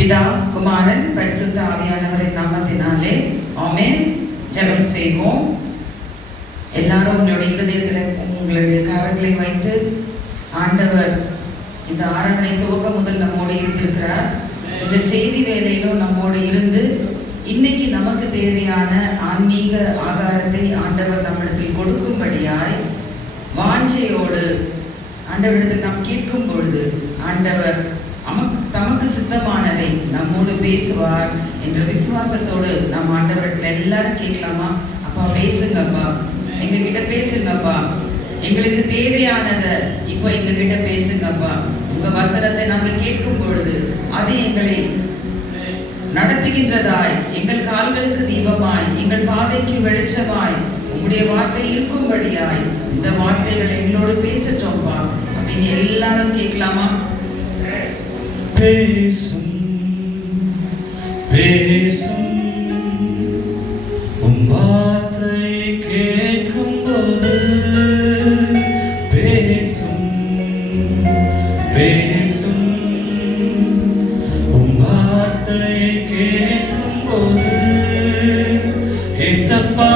பிதா குமாரன் பரிசுத்த ஆவியானவரின் நாமத்தினாலே ஆமென். ஜெபம் செய்வோம். எல்லாரும் உங்களுடைய இருதயத்தில் உங்களுடைய கரங்களை வைத்து ஆண்டவர் இந்த ஆராதனை துவக்கம் முதல் நம்மோடு இருந்திருக்கிறார். இந்த செய்தி வேலையிலும் நம்மோடு இருந்து இன்னைக்கு நமக்கு தேவையான ஆன்மீக ஆகாரத்தை ஆண்டவர் நம்மிடத்தில் கொடுக்கும்படியாய் வாஞ்சையோடு ஆண்டவரிடத்தில் நாம் கேட்கும் பொழுது ஆண்டவர் தமக்கு சித்தமானதை நம்மோடு பேசுவார் என்ற விசுவாசத்தோடு நாம் ஆண்டவரிடத்தில் எல்லாரும் கேட்கலாமா? அப்பா பேசுங்கப்பா, எங்ககிட்ட பேசுங்கப்பா, எங்களுக்கு தேவையானதை இப்போ எங்ககிட்ட பேசுங்கப்பா. உங்க வசனத்தை நாங்கள் கேட்கும் பொழுது அது எங்களை நடத்துகின்றதாய், எங்கள் கால்களுக்கு தீபமாய், எங்கள் பாதைக்கு வெளிச்சமாய் உங்களுடைய வார்த்தை இருக்கும்படியாய் இந்த வார்த்தைகள் எங்களோடு பேசட்டோம்ப்பா அப்படின்னு எல்லாரும் கேட்கலாமா? பேசும் பேசும் உம் வார்த்தை கேட்கும்போது பேசும் பேசும் உம் வார்த்தை கேட்கும்போது ஏசப்பா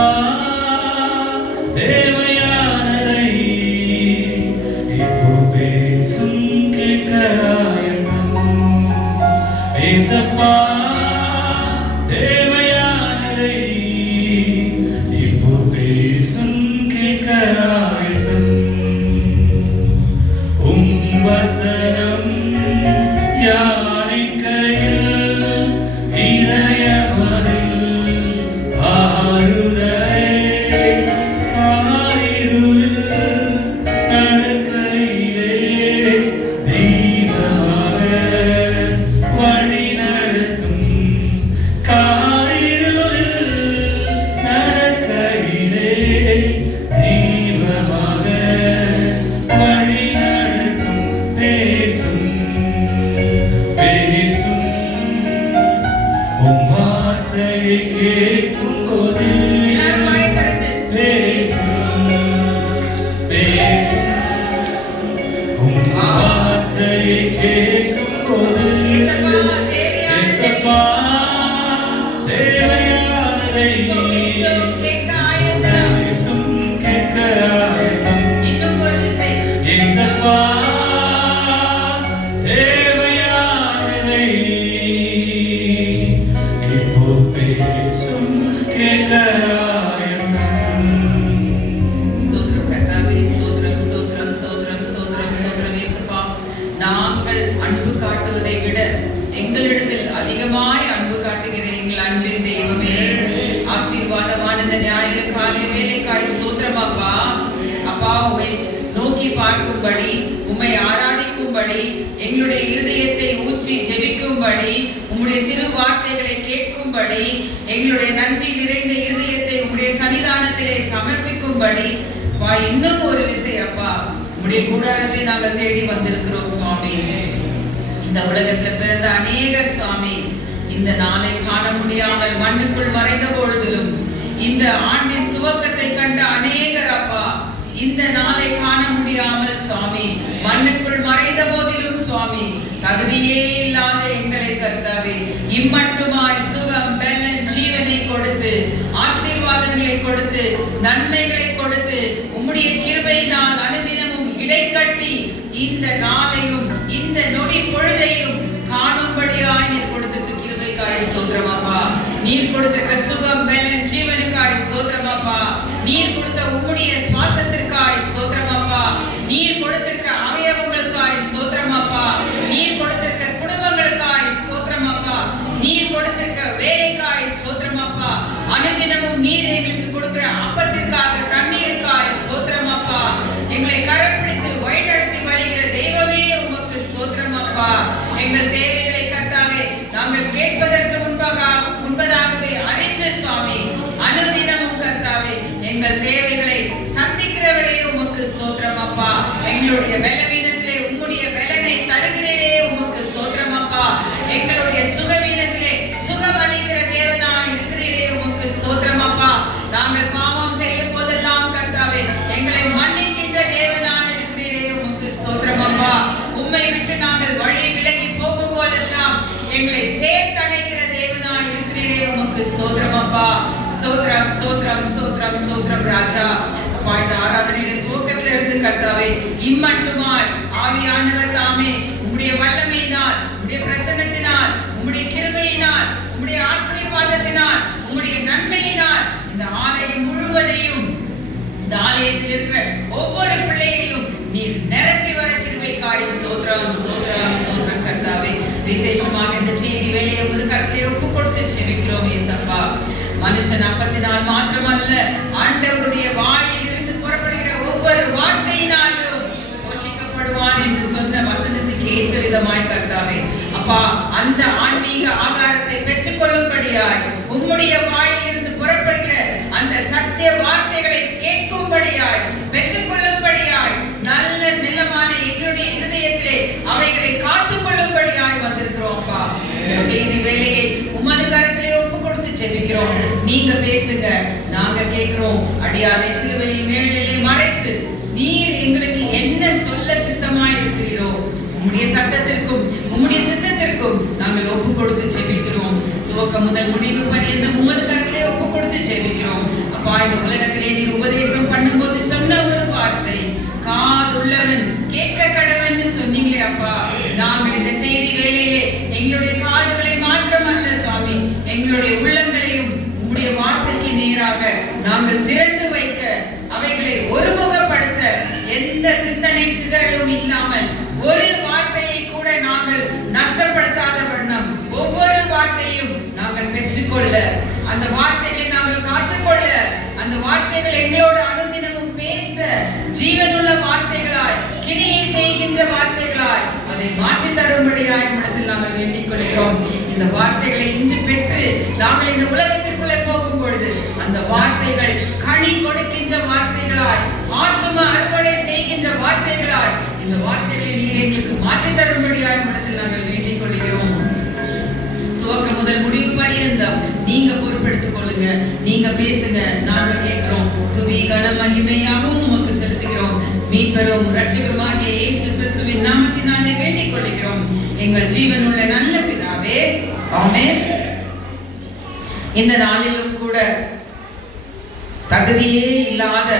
தேவையானதை இப்போ பேசும் ஏசப்பா தேவையானதை இப்போ பேசும் கேட்க ஆயத்தம். உம் வசனம் யானைக்கையில் இதயமதில் ஆறுதலே காரிருளில் நடக்கையிலே தீபமாக வழி நடத்தும் காரிருளில் நடக்கையிலே தீபமாக வழி நடத்தும். பேசும் பேசும் உம் வார்த்தையை கேட்கும்போது பேசும் பேசும் உம் வார்த்தையை கேட்கும்போது ஏசப்பா தேவையானதை பேசும் கேட்க ஆயத்தம். ஏசப்பா தேவையானதை இப்போ பேசும் கேட்க ஆயத்தம். ஸ்தோத்திரம் கர்த்தாவே, ஸ்தோத்திரம் ஸ்தோத்திரம் ஸ்தோத்திரம் ஸ்தோத்திரம் ஸ்தோத்திரம் இயேசுப்பா. நாங்கள் அன்பு காட்டுவதை விட எங்களிடத்தில் அதிகமாய் அன்பு காட்டுகிற எங்கள் அன்பின் தெய்வமே, ஆசீர்வாதமான இந்த ஞாயிறு காலை வேலைக்காய் ஸ்தோத்திரம் அப்பா. அப்பா உம்மை நோக்கி பார்க்கும்படி, உம்மை ஆராதிக்கும்படி, எங்களுடைய இருதயத்தை ஊற்றி ஜெபிக்கும்படி, உம்முடைய திரு வார்த்தைகளை கேட்கும்படி, எங்களுடைய நன்றி நிறைந்த இருதயத்தை உம்முடைய சன்னிதானத்திலே சமர்ப்பிக்கும்படி இன்னும் ஒரு விஷயம் அப்பா, உம்முடைய கூடாரத்தை நாங்கள் தேடி வந்திருக்கிறோம் சுவாமி. இந்த உலகத்துல பிறந்த அநேகர் சுவாமி இந்த நாளை காண முடியாமல் மண்ணுக்குள் மறைந்த பொழுதிலும், இந்த ஆண்டின் துவக்கத்தை கண்ட அநேகர் அப்பா இந்த நாளை காண முடியாமல் சுவாமி மண்ணுக்குள் மறைந்த போதிலும் சுவாமி தகுதியே இல்லாத எங்களை கர்த்தாவே இம்மட்டுமாய் சுகம் பலன் ஜீவனை கொடுத்து ஆசீர்வாதங்களை கொடுத்து நன்மைகளை கொடுத்து உம்முடைய கிருபையினால் அனுதினமும் இடைக்கட்டி இந்த நாளையும் இந்த நொடி பொழுதையும் காணும்படியாய் நீர் கொடுத்திருக்க கிருபைக்காய் ஸ்தோத்திரம் அப்பா. நீர் கொடுத்திருக்க சுகம் பலன் ஜீவனுக்காய் ஸ்தோத்திரம் அப்பா. நீர் கொடுத்த உம்முடைய சுவாசத்திற்காய் ஸ்தோத்திரம் அப்பா. நீர் கொடுத்திருக்க அவயவங்களுக்காய் ஸ்தோத்திரம் அப்பா. நீர் கொடுத்திருக்க குடும்பங்களுக்காய் ஸ்தோத்திரம் அப்பா. நீர் கொடுத்திருக்க வேலைக்காய் ஸ்தோத்திரம் அப்பா. அனுதினமும் நீர் எங்களுக்கு கொடுக்கிற அப்பத்திற்காக தண்ணீருக்காய் ஸ்தோத்திரம் அப்பா. எங்களை கரப்பிடித்து வழிநடத்தி வருகிற தெய்வமே உமக்கு ஸ்தோத்திரம் அப்பா. எங்கள் தேவைகளை கர்த்தாவே நாங்கள் கேட்பதற்கு முன்பதாகவே அறிந்து சுவாமி அனுதினமும் கர்த்தாவே எங்கள் தேவைகளை சந்திக்கிறவரே உமக்கு ஸ்தோத்திரம் அப்பா. எங்களுடைய பலவீனத்திலே உம்முடைய பலனை தருகிறே உமக்கு ஸ்தோத்திரம் அப்பா. எங்களுடைய சுகவீனத்திலே சுகம் அளிக்கிற தேவனாய் இருக்கிறீரே உமக்கு ஸ்தோத்திரம் அப்பா. நாங்கள் பாவம் செய்யும் போதெல்லாம் கர்த்தாவே எங்களை மன்னிக்கின்ற தேவனாய் இருக்கிறீரே உமக்கு ஸ்தோத்திரம் அப்பா. உம்மை விட்டு நாங்கள் வழி விலகி போகும் போதெல்லாம் எங்களை சேர்த்தணைக்கிற தேவனாய் இருக்கிறீரே, உமக்கு ஸ்தோத்திரம் அப்பா. ஸ்தோத்திரம் ஸ்தோத்திரம் ஸ்தோத்திரம் ஸ்தோத்திரம் ராஜா. அப்பா, இந்த ஆராதனையின் துவக்கத்துல இருந்து கர்த்தாவே இம்மட்டுமாய் ஆவியானவர் தாமே உம்முடைய வல்லமையினால், உம்முடைய பிரசன்னத்தினால், உம்முடைய கிருபையினால், உம்முடைய ஆசீர்வாதத்தினால், உம்முடைய நன்மையினால் இந்த ஆலயம் முழுவதையும், இந்த ஆலயத்தில் இருக்கிற ஒவ்வொரு பிள்ளைகளையும் நீர் நிரப்பி வர கிருபைக்காய் ஸ்தோத்திரம் ஸ்தோத்திரம் ஸ்தோத்திரம் கர்த்தாவே. விசேஷமாக இந்த செய்தி வேலையை ஒரு கருத்திலே ஒப்பு கொடுத்து செபிக்கிறோம் ஏசப்பா. மனுஷன் அப்பத்தினால் மாத்திரமல்ல, ஆண்டவருடைய வாயில் இருந்து புறப்படுகிற ஒவ்வொரு வார்த்தையினாலும் போஷிக்கப்படுவான் என்று சொன்ன வசனத்துக்கு ஏற்ற விதமாய் கர்த்தாவே அப்பா, அந்த ஆன்மீக ஆகாரத்தை பெற்றுக் கொள்ளும்படியாய், உம்முடைய வாயில் இருந்து புறப்படுகிற அந்த சத்திய வார்த்தைகளை கேட்கும்படியாய், பெற்றுக் கொள்ளும்படியாய், நல்ல நிலமான எங்களுடைய இருதயத்திலே அவைகளை காத்துக் கொள்ளும்படியாய் வந்திருக்கிறோம் அப்பா. இந்த செய்தி வேலையை உமது கரத்திலே ஒப்பு கொடுத்து ஜெபிக்கிறோம். நீங்க பேசுங்க, நாங்க கேட்கிறோம். அடியாரை சிலுவையின் நிழலிலே மறைத்து நீர் எங்களுக்கு என்ன சொல்ல சித்தமாய் இருக்கிறீரோ உம்முடைய சத்தத்திற்கும் உம்முடைய சித்தத்திற்கும் நாங்கள் ஒப்பு கொடுத்து ஜெபிக்கிறோம். துவக்கம் முதல் முடிவு பரியந்தம் உமது கரத்திலே ஒப்பு கொடுத்து ஜெபிக்கிறோம் அப்பா. இந்த உலகத்திலே நீர் உபதேசம் பண்ணும்போது சொன்ன ஒரு வார்த்தை, காதுள்ளவன் கேட்க கடவன்னு சொன்னீங்களே அப்பா. நாங்கள் இந்த செய்தி வேலையிலே எங்களுடைய காதுகளை மாற்றமல்ல சுவாமி, எங்களுடைய உள்ளங்களையும் உம்முடைய வார்த்தைக்கு நேராக நாங்கள் திறந்து வைக்க, அவைகளை ஒருமுகப்படுத்த, எந்த சிந்தனை சிதறலும் இல்லாமல் ஒரு வார்த்தையை கூட நாங்கள் நஷ்டப்படுத்தாத வண்ணம் ஒவ்வொரு வார்த்தையும் நாங்கள் பெற்றுக்கொள்ள, அந்த வார்த்தைகளை நாங்கள் காத்துக்கொள்ள, அந்த வார்த்தைகள் எங்களோடு அனுதினமும் பேச, ஜீவனுள்ள வார்த்தைகளாய், கிரியை செய்கின்ற வார்த்தைகளாய் அதை மாற்றி தரும்படியாய் இடத்தில் நாங்கள் வேண்டிக் கொள்கிறோம். இந்த வார்த்தைகளை இன்று பெற்று நாங்கள் இந்த உலகத்திற்குள்ளே போகும் பொழுது அந்த வார்த்தைகள் கனி கொடுக்கின்ற வார்த்தைகளாய், ஆத்தும அறுவடை செய்கின்ற வார்த்தைகளாய், இந்த வார்த்தைகளை நீர் எங்களுக்கு மாற்றி தரும்படியாய் இடத்தில் நாங்கள் வேண்டிக் கொள்கிறோம். துவக்க முதல் முடிவு பரியந்தம் நீங்க பொறுப்பெடுத்துக் கொள்ளுங்க, நீங்க பேசுங்க, நாங்க கேட்கிறோம். துதி கன மகிமையாகவும் உமக்கு செலுத்துகிறோம். மீட்பரும் இரட்சகருமாகிய இயேசு கிறிஸ்துவின் நாமத்தினாலே வேண்டிக் கொள்கிறோம் எங்கள் ஜீவனுள்ள நல்ல பிதாவே, ஆமென். இந்த நாளிலும் கூட தகுதியே இல்லாத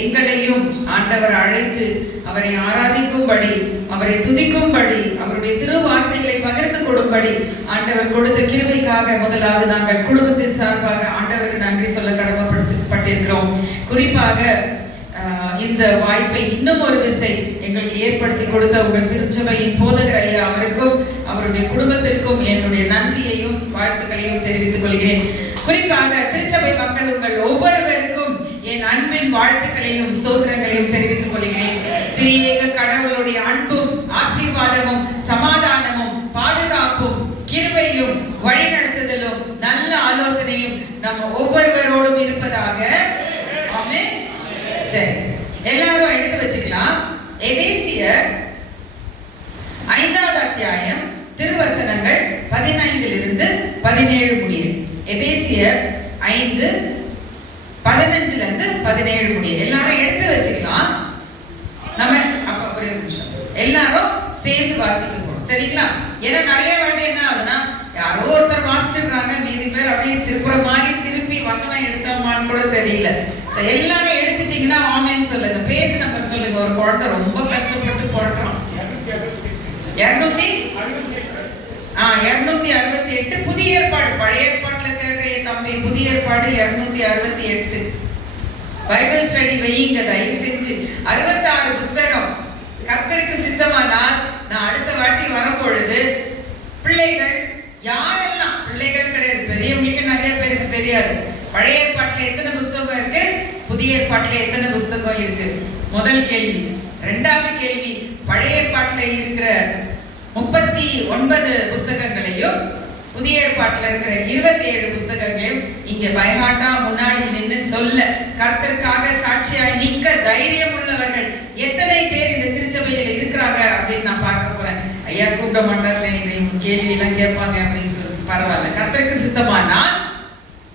எங்களையும் ஆண்டவர் அழைத்து அவரை ஆராதிக்கும்படி, அவரை துதிக்கும்படி, அவருடைய திருவார்த்தைகளை பகிர்ந்து கொடும்படி ஆண்டவர் கொடுத்த கிருபைக்காக முதலாவது நாங்கள் குடும்பத்தின் சார்பாக ஆண்டவருக்கு நன்றி சொல்ல கடமைப்பட்டிருக்கிறோம். குறிப்பாக இந்த வாய்ப்பை இன்னும் ஒரு விசை எங்களுக்கு ஏற்படுத்தி கொடுத்த உங்கள் திருச்சபையின் போதகர் ஐயா அவருக்கும் அவருடைய குடும்பத்திற்கும் என்னுடைய நன்றியையும் வாழ்த்துக்களையும் தெரிவித்துக் கொள்கிறேன். குறிப்பாக திருச்சபை மக்கள் உங்கள் ஒவ்வொருவருக்கும் என் அன்பின் வாழ்த்துக்களையும் ஸ்தோத்திரங்களையும் தெரிவித்துக் கொள்கிறேன். திரியேக கடவுளுடைய அன்பும் ஆசீர்வாதமும் சமாதானமும் பாதுகாப்பும் கிருபையும் வழிநடத்துதலும் நல்ல ஆலோசனையும் நம்ம ஒவ்வொருவரோடும் இருப்பதாக. ஆமென். சரி, எல்லாரும் எடுத்து வச்சுக்கலாம். எபேசியர் 5வது அத்தியாயம் திருவசனங்கள் 15 17 முடிய. எபேசியர் 5:15 17 முடிய எல்லாரும் எடுத்து வச்சுக்கலாம். நம்ம அப்ப ஒரே நிமிஷம் எல்லாரும் சேர்ந்து வாசிக்க போறோம், சரிங்களா? ஏன்னா நிறைய வாட்டி என்ன ஆகுதுன்னா, யாரோ ஒருத்தர் வாசிச்சிடுறாங்க, மீதி பேர் அப்படியே திருப்புற மாதிரி திருப்பி வசனம் எடுத்தோமான்னு கூட தெரியல. எல்லாரும் எடுத்துட்டீங்கன்னா ஆமென் சொல்லுங்க. பேஜ் நம்பர் சொல்லுங்க. ஒரு குழந்தை ரொம்ப கஷ்டப்பட்டு போடுறான். 268 புதிய ஏற்பாடு. பழைய ஏற்பாட்டுல தேடுற தம்பி, புதிய ஏற்பாடு 268 பைபிள் ஸ்டடி வையுங்க தயவு செஞ்சு. 66 புஸ்தகம். கர்த்தருக்கு சித்தமானால் நான் அடுத்த வாட்டி வரும்பொழுது பிள்ளைகள் யாரெல்லாம், பிள்ளைகள் கிடையாது, பெரியவங்களுக்கு நிறைய பேருக்கு தெரியாது பழைய ஏற்பாட்டுல எத்தனை புஸ்தகம் இருக்கு, புதிய ஏற்பாட்டுல எத்தனை புஸ்தகம் இருக்கு. முதல் கேள்வி. இரண்டாவது கேள்வி, பழைய ஏற்பாட்டுல இருக்கிற 39 புஸ்தகங்களையும் புதிய ஏற்பாட்டுல இருக்கிற 27 புஸ்தகங்களையும் இங்க பைஹாட்டா முன்னாடி நின்று சொல்ல, கர்த்தருக்காக சாட்சியாய் நிற்க தைரியம் உள்ளவர்கள் எத்தனை பேர் இந்த திருச்சபையில இருக்கிறாங்க அப்படின்னு நான் பார்க்க போறேன். ஐயா கூப்பிட மாட்டார்ல, நீங்க கேள்வி எல்லாம் கேட்பாங்க அப்படின்னு சொல்லிட்டு பரவாயில்ல. கர்த்தருக்கு சித்தமானால்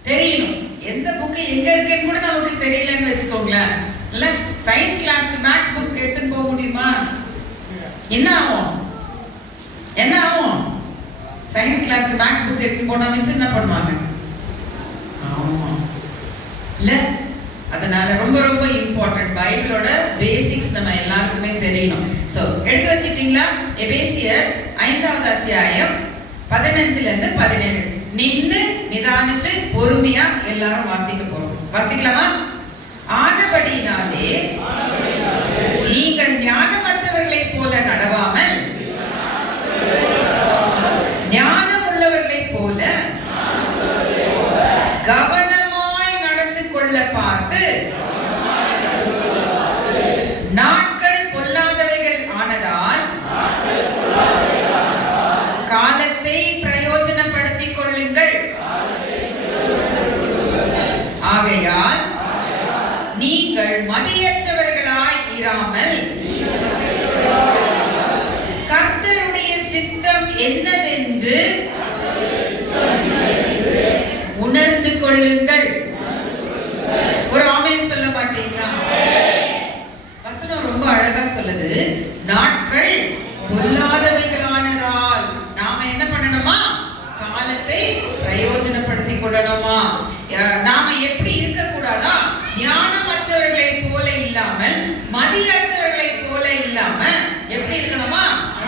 தெரியணும். எந்த புக்கு எங்க இருக்குன்னு கூட நமக்கு தெரியலன்னு வச்சுக்கோங்களேன். இல்ல சயின்ஸ் கிளாஸ்க்கு மேத்ஸ் புக் எடுத்துன்னு போக முடியுமா? என்ன ஆகும்? சயின்ஸ் கிளாஸ்க்கு மேக்ஸ் புக் எடுத்து போனா மிஸ் என்ன பண்ணுவாங்க? ஆமா இல்ல, அதனால ரொம்ப ரொம்ப இம்பார்ட்டன்ட். பைபிளோட பேசிக்ஸ் நம்ம எல்லாருக்குமே தெரியணும். சோ எடுத்து வச்சிட்டீங்களா? எபேசியர் 5வது அத்தியாயம் 15ல இருந்து 17 நின்னு நிதானிச்சு பொறுமையா எல்லாரும் வாசிக்க போறோம். வாசிக்கலாமா? ஆனபடியினாலே நீங்கள் ஞானமற்றவர்களைப் போல நடவாமல் ஞானம் உள்ளவர்களைப் போல கவனமாய் நடந்து கொள்ள பார்த்து நாட்கள் பொல்லாதவைகள் ஆனதால் காலத்தை பிரயோஜனப்படுத்திக் கொள்ளுங்கள். ஆகையால் நீங்கள் மதியற்றவர்களாய் இராமல் கர்த்தருடைய சித்தம் என்னதென்று உணர்ந்து கொள்ளுங்கள். ஒரு ஆமென் சொல்ல மாட்டீங்களா? வசனம் ரொம்ப அழகா சொல்லுது. நாட்கள் பொல்லாதவைகளானதால் நாம என்ன பண்ணணுமா? காலத்தை பிரயோஜனப்படுத்திக் கொள்ளணுமா? நாம எப்படி இருக்க கூடாதா? ஞானமற்றவர்களை போல இல்லாமல் மதியற்றவர்களை போல இல்லாம எப்படி இருக்கணுமா?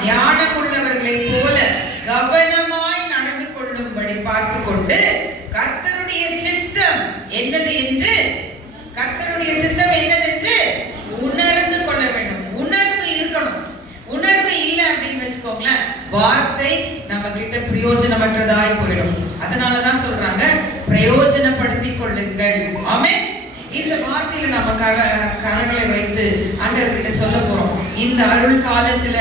ஞானம் உள்ளவர்களை போல கவனமாய் நடந்து கொள்ளும்படி பார்த்து கொண்டு கர்த்தருடைய சித்தம் என்னது என்று உணர்ந்து கொள்ள வேண்டும். உணர்வு இருக்கணும். உணர்வு இல்லை அப்படின்னு வச்சுக்கோங்களேன், வார்த்தை நம்ம கிட்ட பிரயோஜனமற்றதாய் போயிடும். அதனாலதான் சொல்றாங்க பிரயோஜனப்படுத்திக் கொள்ளுங்கள். ஆமென். இந்த வார்த்தையில நம்ம கரங்களை வைத்து ஆண்டவர்கிட்ட சொல்ல போறோம். இந்த அருள் காலத்துல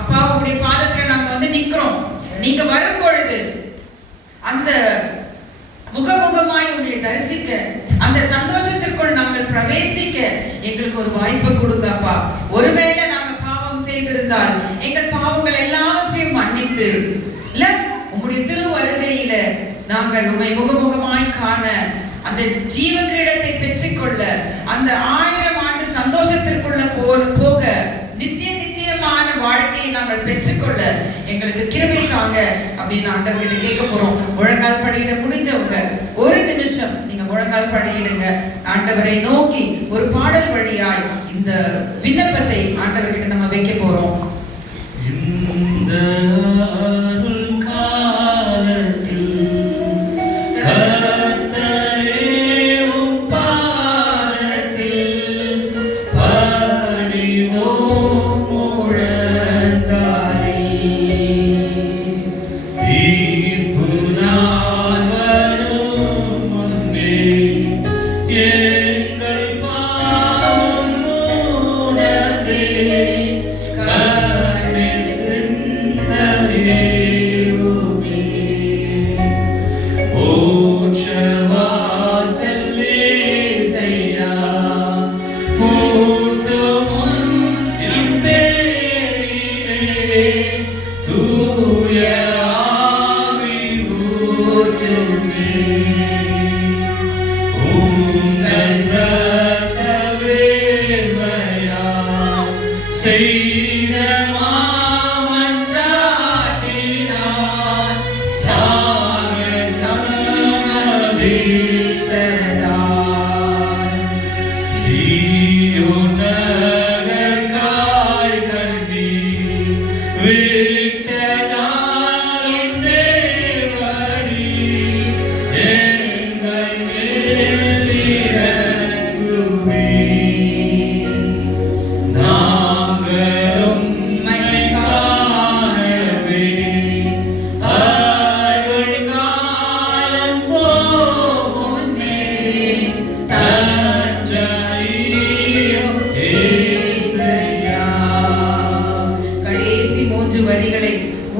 அப்பாவுடைய பாதத்துல நாங்க நிக்கிறோம். நீங்க வரும் பொழுது அந்த முகமுகமாய் உங்களை தரிசிக்க, அந்த சந்தோஷத்திற்குள் நாங்கள் பிரவேசிக்க எங்களுக்கு ஒரு வாய்ப்பை கொடுங்கப்பா. ஒருவேளை நாங்க பாவம் செய்திருந்தால் எங்கள் பாவங்கள் எல்லாவற்றையும் மன்னித்து இல்ல உங்களுடைய திரு வருகையில நாங்கள் உண்மை முகமுகமாய் காண, அந்த ஜீவ கிரீடத்தை பெற்றுக்கொள்ள, அந்த 1000 ஆண்டு சந்தோஷத்திற்குள்ள போக, நித்தியமான வாழ்க்கையை நாங்கள் பெற்றுக்கொள்ள எங்களுக்கு கிருபை தாங்க அப்படின்னு ஆண்டவர்கிட்ட கேட்க போறோம். முழங்கால் படியிட முடிஞ்சவங்க ஒரு நிமிஷம் நீங்க முழங்கால் படியிடுங்க. ஆண்டவரை நோக்கி ஒரு பாடல் வழியாய் இந்த விண்ணப்பத்தை ஆண்டவர்கிட்ட நம்ம வைக்க போறோம். இந்த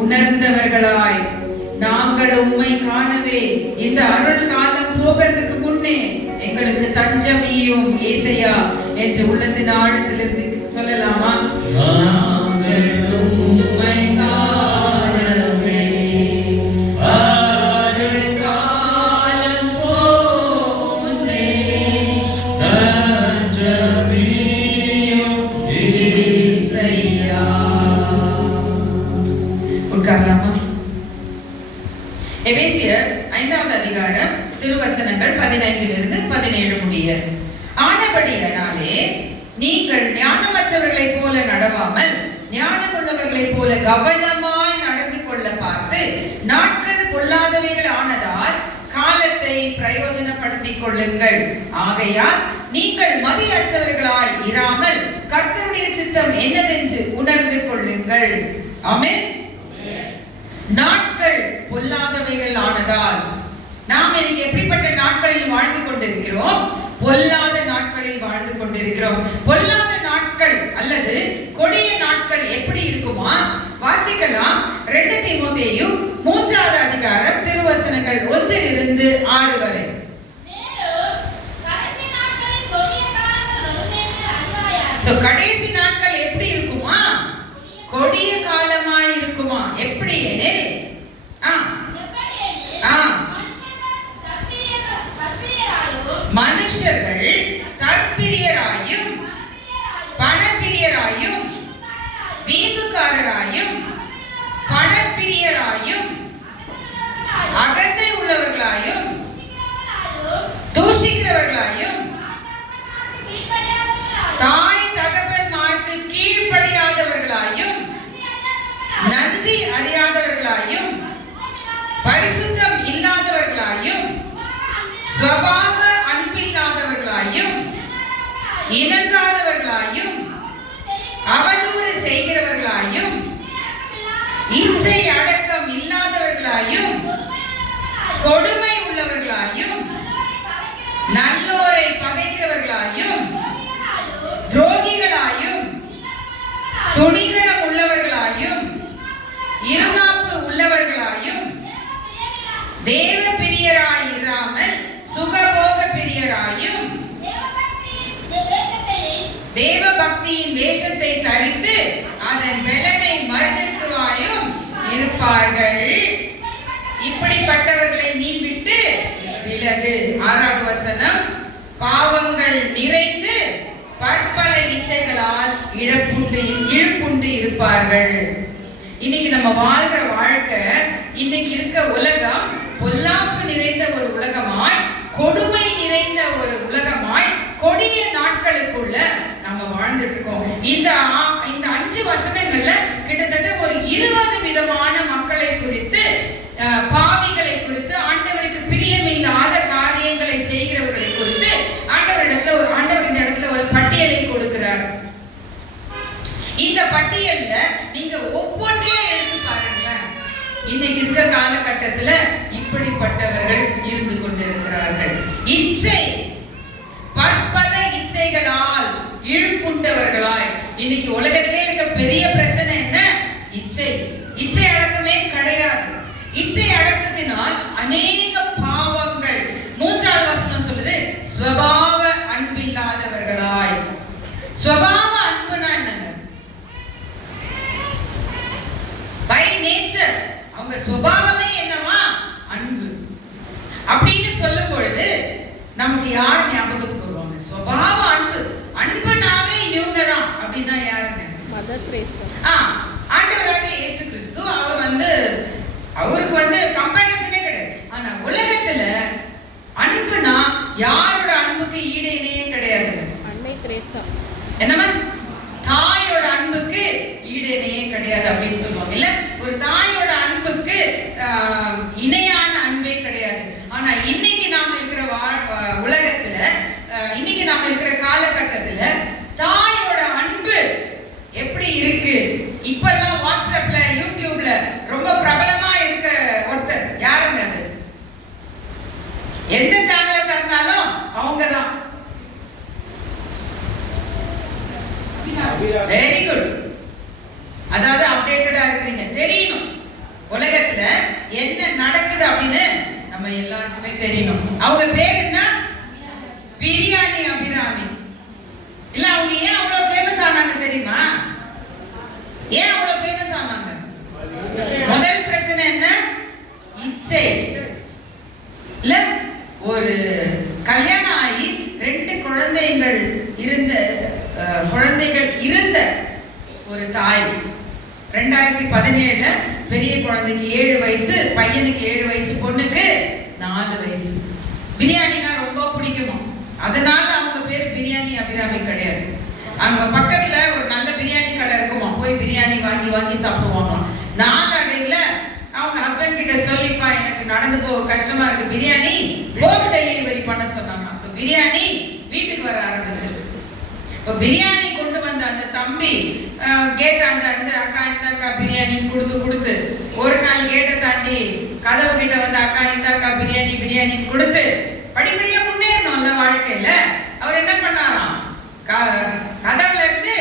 உணர்ந்தவர்களாய் நாங்கள் உம்மை காணவே இந்த அருள் காலம் போகிறதுக்கு முன்னே எங்களுக்கு தஞ்சமியும் ஏசையா என்று உள்ளத்தின் ஆழத்திலிருந்து சொல்லலாமா? நாங்கள் உம்மை காணவே அருள் காலம் போகிறே தஞ்சமியும் ஏசையா. உட்காரலாமா? எபேசியர் 5வது அதிகாரம் திருவசனங்கள் 15 17 முடிய. ஆனபடியாலே நீங்கள் ஞானமற்றவர்களைப் போல நடவாமல் ஞானமுள்ளவர்களைப் போல கவனமாய் நடந்து கொள்ள பார்த்து நாட்கள் பொல்லாதவைகள் ஆனதால் காலத்தை பிரயோஜனப்படுத்திக் கொள்ளுங்கள். ஆகையால் நீங்கள் மதியற்றவர்களாய் இராமல் கர்த்தருடைய சித்தம் என்னதென்று உணர்ந்து கொள்ளுங்கள். ஆமென். நாட்கள் பொல்லாதவைகள் ஆனதால் நாம் இன்னைக்கு எப்படிப்பட்ட நாட்களில் வாழ்ந்து கொண்டிருக்கிறோம்? பொல்லாத நாட்களில் வாழ்ந்து கொண்டிருக்கிறோம். பொல்லாத நாட்கள் அல்லது கொடிய நாட்கள் எப்படி இருக்குமா? வாசிக்கலாம். 2 தீமோத்தேயு 3வது அதிகாரம் திருவசனங்கள் 1 6 வரை. கடைசி நாட்கள் எப்படி இருக்குமா? கொடிய காலமாய் இருக்குமா? எப்படி எனில் மனுஷர்கள் தற்பிரியராயும் பணப்பிரியராயும் வீம்புக்காரராயும் பணப்பிரியராயும் அகந்தை உள்ளவர்களாயும் தூஷிக்கிறவர்களாயும் தாய் தகப்பன்மார்க்கு கீழ்ப்படியாதவர்களாயும் நன்றி அறியாதவர்களாயும் பரிசுத்தம் இல்லாதவர்களாயும் சுபாவ அன்பில்லாதவர்களாயும் இணங்காதவர்களாயும் அவதூறு செய்கிறவர்களாயும் இச்சை அடக்கம் இல்லாதவர்களாயும் கொடுமை உள்ளவர்களாயும் நல்லோரை பகைக்கிறவர்களாயும் துரோகிகளாயும் துணிகரம் உள்ளவர்களாயும் இருமாப்பு உள்ளவர்களாயும் தேவ பிரியராய் இராமல் சுகபோக பிரியராயும் தேவ பக்தியின் வேஷத்தை தரித்து அதன் பலனை மறந்திருக்கிறாயும் இருப்பார்கள். இப்படிப்பட்டவர்களை நீ விட்டு விலகு. 6வது வசனம். பாவங்கள் நிறைந்து பற்பல இச்சைகளால் இழுப்புண்டு இருப்பார்கள். இன்னைக்கு நம்ம வாழ்ற வாழ்க்கை, இன்னைக்கு இருக்க உலகம் பொல்லாப்பு நிறைந்த ஒரு உலகமாய், கொடுமை நிறைந்த ஒரு உலகமாய், கொடிய நாட்களுக்குள்ள நம்ம வாழ்ந்துட்டு இருக்கோம். இந்த 5 வசனங்கள்ல கிட்டத்தட்ட ஒரு 20 விதமான மக்களை குறித்து, பாவிகளை குறித்து, ஆண்டவருக்கு பிரியமில்லாத காரியங்களை செய்கிறவர்களை குறித்து ஆண்டவர் இந்த இடத்துல ஒரு பட்டியலை கொடுக்கிறார். இந்த பட்டியல்ல நீங்க ஒவ்வொன்றையும் எடுத்து பாருங்களேன். இன்னைக்கு இருக்க காலகட்டத்துல இப்படிப்பட்டவர்கள் இருந்து கொண்டிருக்கிறார்கள். இச்சை, பற்பல இச்சைகளால் இழுப்புண்டவர்களாய். இன்னைக்கு உலகத்திலே இருக்க பெரிய பிரச்சனை என்ன? இச்சை. இச்சை அடக்கமே கிடையாது. இச்சை அடக்கத்தினால் அநேக பாவங்கள். 3வது வசனம் சொல்லுது, ஸ்வபாவ அன்பில்லாதவர்களாய். ஸ்வபாவ அன்புனா என்னங்க? பை நேச்சர் அவங்க சுபாவமே என்னவா? அன்பு. அப்படின்னு சொல்லும் பொழுது நமக்கு யார் ஞாபகத்துக்கு வருவாங்க? சுபாவ அன்பு. அன்புனாவே இவங்க தான். அப்படின்னா யாருங்க? Mother Teresa. ஆண்டவராகிய இயேசு கிறிஸ்து அவருக்கு கம்பேரிசனே கிடையாது. ஆனா உலகத்துல அன்புனா யாரோட அன்புக்கு ஈடு இணையே கிடையாது. அன்னை தெரேசா என்னமா? தாயோட அன்புக்கு ஈடு இணையே கிடையாது அப்படின்னு சொல்லுவாங்க இல்ல? ஒரு தாயோட அன்புக்கு இணையான அன்பே கிடையாது. ஆனா இன்னைக்கு நாம இருக்கிற உலகத்துல, இன்னைக்கு நாம இருக்கிற காலகட்டத்துல தாயோட அன்பு எப்படி இருக்கு? இப்பெல்லாம் வாட்ஸ்அப்ல, யூடியூப்ல ரொம்ப பிரபலமா இருக்கிற ஒருத்தர் யாருங்க? அது எந்த சேனலை திறந்தாலும் அவங்கதான். Very good. அதாவது அப்டேட்டடா இருக்கிறீங்க, தெரியணும் உலகத்துல என்ன நடக்குது அப்படின்னு நம்ம எல்லாருக்குமே தெரியணும். அவங்க பேர் என்ன? பிரியாணி அபிராமி. இல்ல, அவங்க ஏன் அவ்வளவு ஃபேமஸ் ஆனாங்க தெரியுமா? ஏன் அவ்வளவு ஃபேமஸ் ஆனாங்க? முதல் பிரச்சனை என்ன? இச்சை. இல்ல, ஒரு கல்யாணம் ஆகி 2 குழந்தைகள் இருந்த ஒரு தாய் 2017 பெரிய குழந்தைக்கு 7 வயசு, பையனுக்கு 7 வயசு, பொண்ணுக்கு 4 வயசு. பிரியாணினா ரொம்ப பிடிக்குமா, அதனால அவங்க பேர் பிரியாணி அபிராமி கிடையாது. அவங்க பக்கத்துல ஒரு நல்ல பிரியாணி கடை இருக்குமா, போய் பிரியாணி வாங்கி வாங்கி சாப்பிடுவாங்க. நாளடைவில் அவங்க ஹஸ்பண்ட் கிட்ட சொல்லிப்பா எனக்கு நடந்து போக கஷ்டமா இருக்கு, பிரியாணி ஹோம் டெலிவரி பண்ண சொன்னாங்க. ஸோ பிரியாணி வீட்டுக்கு வர ஆரம்பிச்சிருக்கு. இப்போ பிரியாணி கொண்டு வந்த அந்த தம்பி கேட்டாண்ட இருந்து அக்கா இந்த அக்கா பிரியாணி கொடுத்து ஒரு நாள் கேட்டை தாண்டி கதவு கிட்ட வந்து அக்கா இந்த அக்கா பிரியாணி பிரியாணி கொடுத்து படிப்படியா முன்னேறணும்ல வாழ்க்கையில. அவர் என்ன பண்ணாராம், கதவுல இருந்து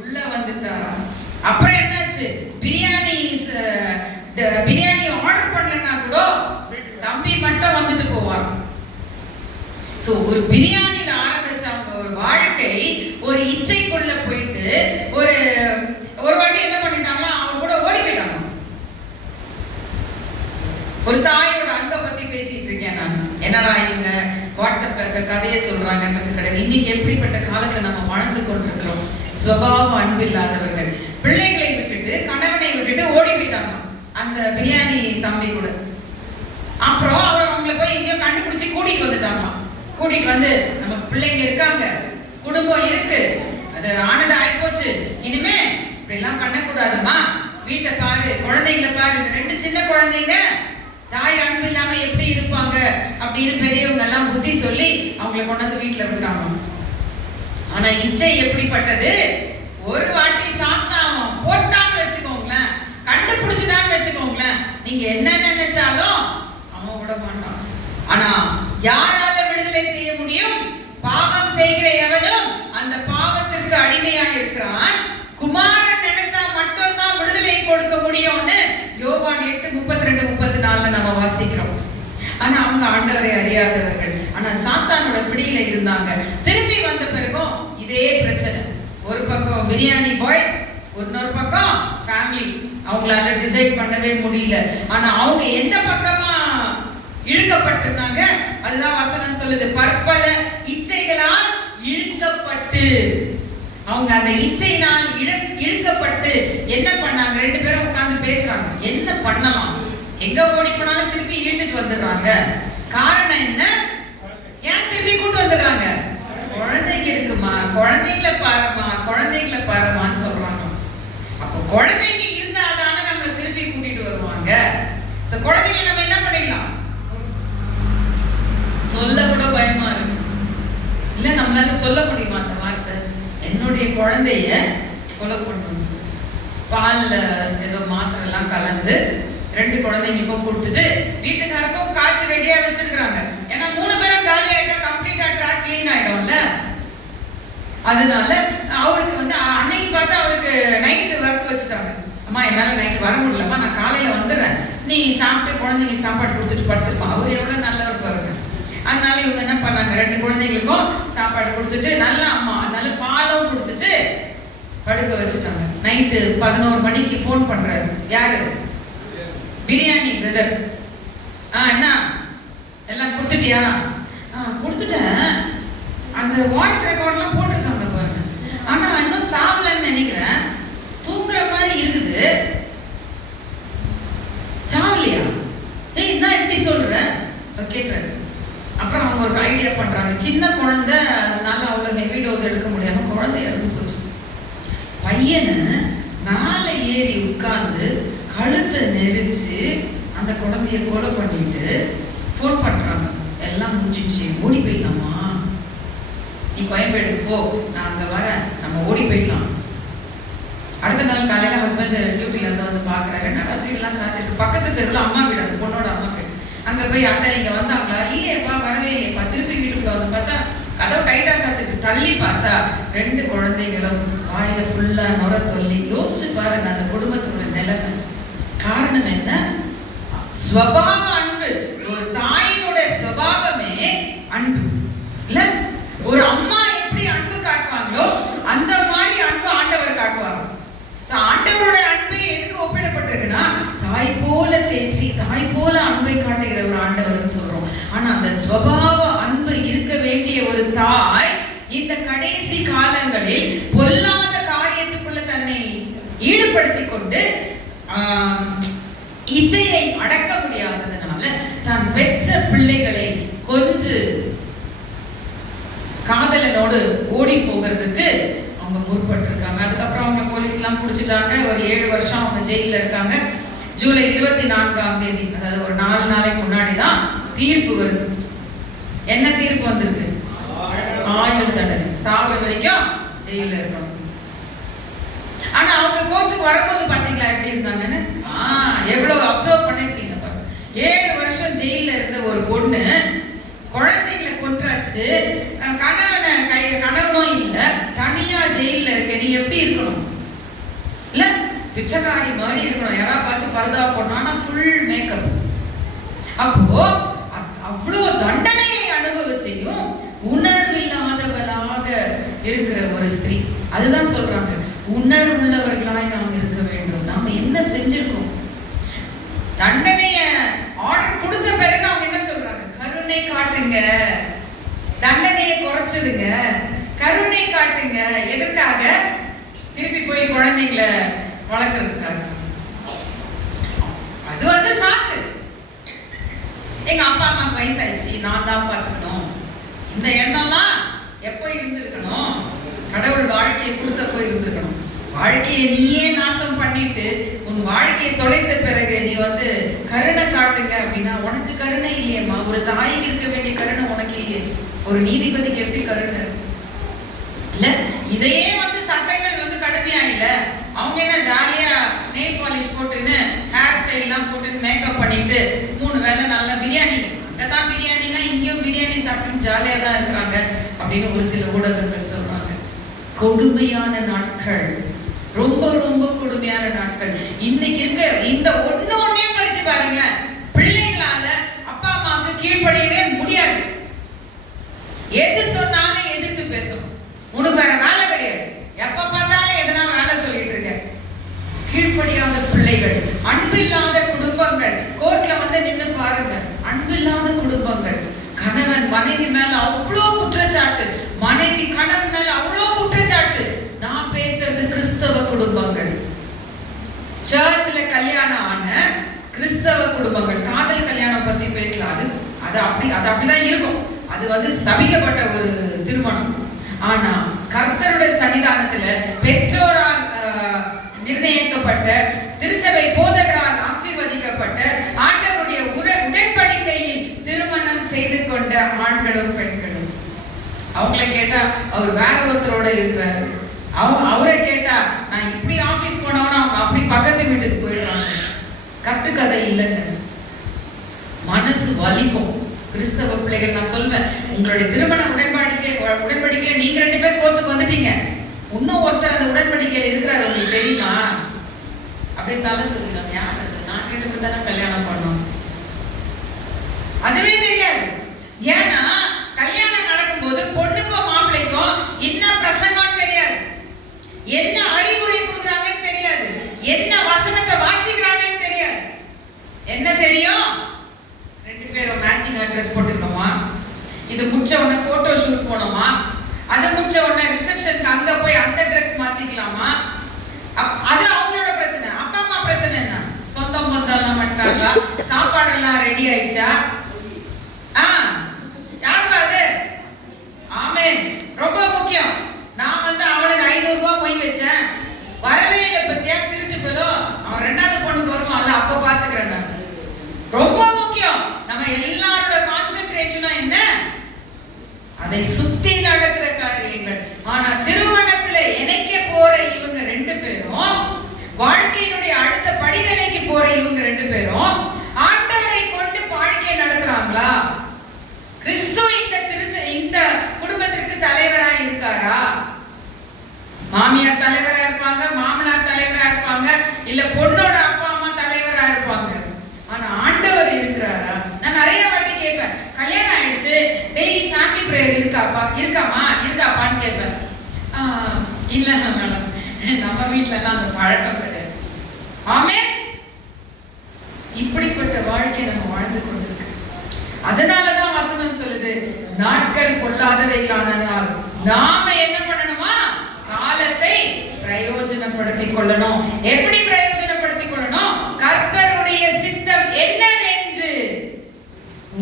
உள்ள வந்துட்டாராம். அப்புறம் என்னாச்சு, பிரியாணி ஆர்டர் பண்ணலன்னா கூட தம்பி மட்டும் வந்துட்டு போவார். சோ ஒரு பிரியாணில ஆரம்பிச்ச அவங்க ஒரு வாழ்க்கை ஒரு இச்சைக்குள்ள போயிட்டு ஒரு வாட்டி என்ன பண்ணிட்டாங்கன்னா அவங்க கூட ஓடி போயிட்டாங்க. ஒரு தாயோட அன்பை பத்தி பேசிட்டு இருக்கேன் நான். என்னடா இவங்க வாட்ஸ்அப்ல இருக்க கதையை சொல்றாங்கன்றது கிடையாது. இன்னைக்கு எப்படிப்பட்ட காலத்துல நம்ம வாழ்ந்து கொண்டிருக்கிறோம். சுபாவ அன்பு இல்லாதவர்கள் பிள்ளைகளை விட்டுட்டு கணவனை விட்டுட்டு ஓடி போயிட்டாங்க அந்த பிரியாணி தம்பி கூட. அப்புறம் அவர் அவங்களை போய் எங்கேயோ கண்டுபிடிச்சு கூட்டிட்டு வந்துட்டாங்க. கூட்டிட்டு வந்து நம்ம பிள்ளைங்க இருக்காங்க, குடும்பம் இருக்கு, அது ஆனது ஆயிப்போச்சு, இனிமே இப்படி எல்லாம் பண்ணக்கூடாதுமா, வீட்டை பாரு, குழந்தைங்களை பாரு, 2 சின்ன குழந்தைங்க தாய் அன்பு இல்லாம எப்படி இருப்பாங்க அப்படின்னு பெரியவங்க எல்லாம் புத்தி சொல்லி அவங்களை கொண்டாந்து வீட்டுல விட்டாங்க. ஆனா இச்சை எப்படிப்பட்டது, ஒரு வாட்டி சாத்தாம போட்டான்னு வச்சுக்கோங்களேன், கண்டுபிடிச்சுட்டான்னு வச்சுக்கோங்களேன், நீங்க என்ன நினைச்சாலும் அவன் விட மாட்டான். ஆனா யாரால விடுதலை செய்ய முடியும், பாவம் செய்கிற எவனும் அந்த பாவத்திற்கு அடிமையாக இருக்கிறான். குமாரன் நினைச்சா மட்டும்தான் விடுதலை கொடுக்க முடியும்னு யோவான் 8:32-34 நம்ம வாசிக்கிறோம். ஆனா அவங்க ஆண்டவரை அறியாதவர்கள். ஆனா சாத்தானோட பிடியில இருந்தாங்க. திரும்பி வந்த பிறகும் இதே பிரச்சனை. ஒரு பக்கம் பிரியாணி பாய், இன்னொரு பக்கம் ஃபேமிலி. அவங்களால டிசைட் பண்ணவே முடியல. ஆனா அவங்க எந்த பக்கமா இழுக்கப்பட்டிருந்தாங்க, அதுதான் வசனம் சொல்லுது, பற்பல இச்சைகளால் இழுக்கப்பட்டு. அவங்க அந்த இச்சையினால் இழுக்கப்பட்டு என்ன பண்ணாங்க, 2 பேரும் உட்கார்ந்து பேசுறாங்க. என்ன பண்ணலாம், எங்க ஓடி போனாலும் திருப்பி இழுத்துட்டு வந்துடுறாங்க. காரணம் என்ன, ஏன் திருப்பி கூட்டு வந்துடுறாங்க, குழந்தைங்க இருக்குமா, குழந்தைங்களை பாருமா, குழந்தைங்களை பாருமான்னு சொல்றாங்க. அப்போ குழந்தைங்க இருந்தாதானே நம்மளை திருப்பி கூட்டிட்டு வருவாங்க. குழந்தைங்களை நம்ம என்ன பண்ணிடலாம், சொல்ல கூட பயமா இருக்கு. இல்ல நம்மளால சொல்ல முடியுமா அந்த வார்த்தை, என்னுடைய குழந்தைய கொலை பண்ணணும்னு சொல்லி பால்ல ஏதோ மாத்திரை எல்லாம் கலந்து 2 குழந்தைங்களுக்கும் கொடுத்துட்டு வீட்டுக்காரருக்கும் காய்ச்சி ரெடியா வச்சிருக்காங்க. ஏன்னா 3 பேரும் காலி ஆயிட்டா கம்ப்ளீட்டா ட்ராக் கிளீன் ஆயிடும்ல. அதனால அவருக்கு வந்து அன்னைக்கு பார்த்தா அவருக்கு நைட்டு ஒர்க் வச்சுட்டாங்க. அம்மா என்னால நைட்டு வர முடியலம்மா, நான் காலையில வந்துடுறேன், நீ சாப்பிட்டு குழந்தைங்களுக்கு சாப்பாடு கொடுத்துட்டு படுத்துருப்பான். அவர் எவ்வளவு நல்லவர் பாருங்க. அதனால இவங்க என்ன பண்ணாங்க, 2 குழந்தைங்களுக்கும் சாப்பாடு கொடுத்துட்டு நல்ல அம்மா, அதனால பாலும் கொடுத்துட்டு படுக்க வச்சுட்டாங்க. நைட்டு 11 மணிக்கு ஃபோன் பண்றாரு. யாரு, பிரியாணி பிரதர். என்ன எல்லாம் கொடுத்துட்டியா, கொடுத்துட்டேன், அந்த வாய்ஸ் ரெக்கார்ட்லாம் போட்டிருக்காங்க பாருங்க, ஆனா இன்னும் சாவலன்னு நினைக்கிறேன், தூங்குற மாதிரி இருக்குது, சாவலியா, ஏய் என்ன எப்படி சொல்ற கேட்குறாரு. அப்புறம் அவங்க ஒரு ஐடியா பண்றாங்க, சின்ன குழந்தை அதனால அவ்வளோ ஹெவி டோஸ் எடுக்க முடியாம குழந்தை இறந்து போச்சு. பையனை மேலே ஏறி உட்கார்ந்து கழுத்தை நெரிச்சு அந்த குழந்தைய கொலை பண்ணிட்டு ஃபோன் பண்றாங்க. எல்லாம் முடிஞ்சிச்சு, ஓடி போயிடலாமா, நீ கோயம்பேடுக்கு போ, நான் அங்க வரேன், நம்ம ஓடி போயிடலாம். அடுத்த நாள் காலையில ஹஸ்பண்ட் டியூட்டில இருந்து வந்து பாக்குறாரு, என்னடா வீடெல்லாம் சாத்திருக்கு, பக்கத்து தெருவில் அம்மா வீடு, அந்த பொண்ணோட அம்மா வீடு. அங்க போய் அத்தை இங்க வந்தாங்களா, இல்லையப்பா வரவே இல்லையப்பா. திருப்பி வீட்டுக்குள்ள வந்து பார்த்தா கதவு டைட்டா சாத்திருக்கு. தள்ளி பார்த்தா 2 குழந்தைகளும் வாயில ஃபுல்லா நுர தொல்லி. யோசிச்சு பாருங்க அந்த குடும்பத்தோட நிலைமை. காரணம் என்ன, ஸ்வபாவ அன்பு. ஒரு தாயினுடைய ஸ்வபாவமே அன்பு இல்ல. ஒரு அம்மா எப்படி அன்பு காட்டுவாங்களோ அந்த மாதிரி அன்பு ஆண்டவர் காட்டுவார். ஆண்டவருடைய அன்பு எதுக்கு ஒப்பிடப்பட்டிருக்குன்னா, தாய் போல தேற்றி தாய் போல அன்பை காட்டுகிற ஒரு ஆண்டவர்னு சொல்றோம். ஆனா அந்த ஸ்வபாவ அன்பு இருக்க வேண்டிய ஒரு தாய் இந்த கடைசி காலங்களில் பொல்லாத காரியத்துக்குள்ள தன்னை ஈடுபடுத்தி கொண்டு இச்சையை அடக்க முடியாததுனால தான் பெற்ற பிள்ளைகளை கொன்று காதலனோடு ஓடி போகிறதுக்கு அவங்க முற்பட்டிருக்காங்க. அதுக்கப்புறம் அவங்க போலீஸ்லாம் பிடிச்சிட்டாங்க. ஒரு 7 வருஷம் அவங்க ஜெயிலில் இருக்காங்க. ஜூலை 24ஆம் தேதி, அதாவது ஒரு 4 நாளைக்கு முன்னாடி தான் தீர்ப்பு வருது. என்ன தீர்ப்பு வந்திருக்கு? ஆயுள் தண்டனை, சாகுற வரைக்கும் ஜெயிலில் இருக்கணும். ஆனா அவங்க கோர்ட்டுக்கு வரும்போது பாத்தீங்களா எப்படி இருந்தாங்கன்னு? எவ்வளவு அப்சர்வ் பண்ணிருக்கீங்க பாருங்க. 7 வருஷம் ஜெயில இருந்த ஒரு பொண்ணு குழந்தைங்களை கொன்றாச்சு, கணவனும் இல்ல, தனியா ஜெயில இருக்க. நீ எப்படி இருக்கணும்? இல்ல பிச்சைக்காரி மாதிரி இருக்கணும். யாரா பார்த்து பரதா போனா ஃபுல் மேக்கப். அப்போ அவ்வளோ தண்டனையை அனுபவிச்சையும் உணர்வில்லாதவளாக இருக்கிற ஒரு ஸ்திரீ. அதுதான் சொல்றாங்க, உணர்வுள்ளவர்களாய் நாம் இருக்க வேண்டும். நாம என்ன செஞ்சிருக்கோம்? தண்டனைய ஆர்டர் கொடுத்த பிறகு அவங்க என்ன சொல்றாங்க? கருணை காட்டுங்க, தண்டனையை குறைச்சிடுங்க, கருணை காட்டுங்க. எதற்காக? திருப்பி போய் குழந்தைங்களை வளர்க்கறதுக்காக. அது சாக்கு. எங்க அப்பா அம்மாக்கு வயசாயிடுச்சு, நான் தான் பார்த்துக்கணும், இந்த எண்ணம்லாம் எப்போ இருந்திருக்கணும்? கடவுள் வாழ்க்கையை கொடுத்த போய் இருந்திருக்கணும். வாழ்க்கையை நீயே நாசம் பண்ணிட்டு உன் வாழ்க்கையை தொலைத்த பிறகு நீ கருணை காட்டுங்க அப்படின்னா, உனக்கு கருணை இல்லையம்மா. ஒரு தாய்க்கு இருக்க வேண்டிய கருணை உனக்கு இல்லையே. ஒரு நீதிபதிக்கு எப்படி கருணை இல்ல? இதையே சட்டங்கள் கடுமையா இல்ல. அவங்க என்ன ஜாலியா நெயில் பாலிஷ் போட்டுன்னு ஹேர் ஸ்டைல் எல்லாம் போட்டு மேக்கப் பண்ணிட்டு 3 வேளை நல்லா பிரியாணி, அங்கதான் பிரியாணினா இங்கேயும் பிரியாணி சாப்பிட்டு ஜாலியா தான் இருக்கிறாங்க அப்படின்னு ஒரு சில ஊடகங்கள் சொல்றாங்க. கொடுமையான நாட்கள், ரொம்ப ரொம்ப கொடுமையான நாட்கள். இன்னைக்கு இருக்க இந்த ஒன்னையும் படிச்சு பாருங்களேன். பிள்ளைங்களால அப்பா அம்மாவுக்கு கீழ்ப்படியவே முடியாது. எது சொன்னாலும் எதிர்த்து பேசணும். உனக்கு வேற வேலை கிடையாது, எப்ப பார்த்தாலும் எதனா வேலை சொல்லிட்டு இருக்க. கீழ்ப்படியாத பிள்ளைகள், அன்பில்லாத குடும்பங்கள். கோர்ட்ல நின்று பாருங்க, அன்பில்லாத குடும்பங்கள். கணவன் மனைவி மேல அவ்வளோ குற்றச்சாட்டு, மனைவி கணவன் மேல அவ்வளோ குற்றச்சாட்டு. நான் பேசுறது கிறிஸ்தவ குடும்பங்கள், சர்ச்ல கல்யாணம் ஆன கிறிஸ்தவ குடும்பங்கள். காதல் கல்யாணம் பத்தி பேசலாம், அது அப்படிதான் இருக்கும். அது சபிக்கப்பட்ட ஒரு திருமணம். ஆனா கர்த்தருடைய சன்னிதானத்துல பெற்றோரால் நிர்ணயிக்கப்பட்ட, திருச்சபை போதகரால் ஆசீர்வதிக்கப்பட்ட, ஆண்டவருடைய உடன்படிக்கையில் திருமணம் செய்து கொண்ட ஆண்களும் பெண்களும். அவங்கள கேட்டா அவர் வேற ஒருத்தரோட இருக்கிறாரு, அவரை கேட்டா நான் இப்படி ஆபீஸ் போனவனா அவங்க அப்படி பக்கத்து வீட்டுக்கு போயிடுறாங்க. கட்டுக்கதை இல்லைங்க, மனசு வலிக்கும். கிறிஸ்தவ பிள்ளைகள், நான் சொல்வேன், உங்களுடைய திருமண உடன்படிக்கையில நீங்க 2 பேர் கோர்ட்டுக்கு வந்துட்டீங்க, இன்னும் ஒருத்தர் அந்த உடன்படிக்கையில இருக்கிறாரு, உங்களுக்கு தெரியுமா? அப்படியே தலை சொல்லிடுவாங்க. யார் அது? நான் கேட்டு தானே கல்யாணம் பண்ணோம், அதுவே தெரியாது. ஏன்னா கல்யாணம் நடக்கும்போது பொண்ணுக்கும் மாப்பிள்ளைக்கும் என்ன பிரசங்கம் தெரியாது, என்ன அறிவுரை கொடுக்குறாங்கன்னு தெரியாது, என்ன வசனத்தை வாசிக்கிறாங்கன்னு தெரியாது. என்ன தெரியும்? 2 பேரும் மேட்சிங் ட்ரெஸ் போட்டுக்கணுமா, இது முடிச்ச உடனே போட்டோ ஷூட் போனோமா, அது முடிச்ச உடனே ரிசப்ஷனுக்கு அங்க போய் அந்த ட்ரெஸ் மாத்திக்கலாமா. அது அவங்களோட பிரச்சனை. அப்பா அம்மா பிரச்சனை என்ன? சொந்தம் பந்தம் பண்ணிட்டாங்களா, சாப்பாடெல்லாம் ரெடி ஆயிடுச்சா? யாருப்பா அது? ஆமென், ரொம்ப முக்கியம். நான் அவனுக்கு 500 ரூபாய் மொய் வச்சேன், வரவே இல்லை பத்தியா, திருச்சி போதும், அவன் 2வது பொண்ணுக்கு வருவான்ல, அப்ப பாத்துக்கிறேன். நான் ரொம்ப முக்கியம். நம்ம எல்லாரோட கான்சென்ட்ரேஷனும் என்ன? அதை சுத்தி நடக்கிற காரியங்கள். ஆனா திருமணத்துல இணைக்க போற இவங்க 2 பேரும், வாழ்க்கையினுடைய அடுத்த படிநிலைக்கு போற இவங்க 2 பேரும் ஆண்டவரை கொண்டு வாழ்க்கை நடத்துறாங்களா? கிறிஸ்து இந்த குடும்பத்திற்கு தலைவரா இருக்காரா? மாமியார் தலைவரா இருப்பாங்க, மாமனார் தலைவரா இருப்பாங்க, இல்ல பொண்ணோட அப்பா அம்மா தலைவரா இருப்பாங்க. ஆனா ஆண்டவர் இருக்கிறாரா? நான் நிறைய வாட்டி கேட்பேன், கல்யாணம் ஆயிடுச்சு, டெய்லி ஃபேமிலி பிரேயர் இருக்காப்பான்னு கேட்பேன். இல்ல மேடம், நம்ம வீட்டுலலாம் அந்த பழக்கம் கிடையாது. ஆமென். இப்படிப்பட்ட வாழ்க்கை நம்ம வாழ்ந்து கொண்டிருக்கு. அதனாலதான் வசனம் சொல்லுது, நாட்கள் பொல்லாதவைகளானால் நாம என்ன பண்ணணுமா? காலத்தை பிரயோஜனம் பிரயோஜனப்படுத்திக் கொள்ளணும். எப்படி பிரயோஜனப்படுத்திக் கொள்ளணும்? கர்த்தருடைய சித்தம் என்னதென்று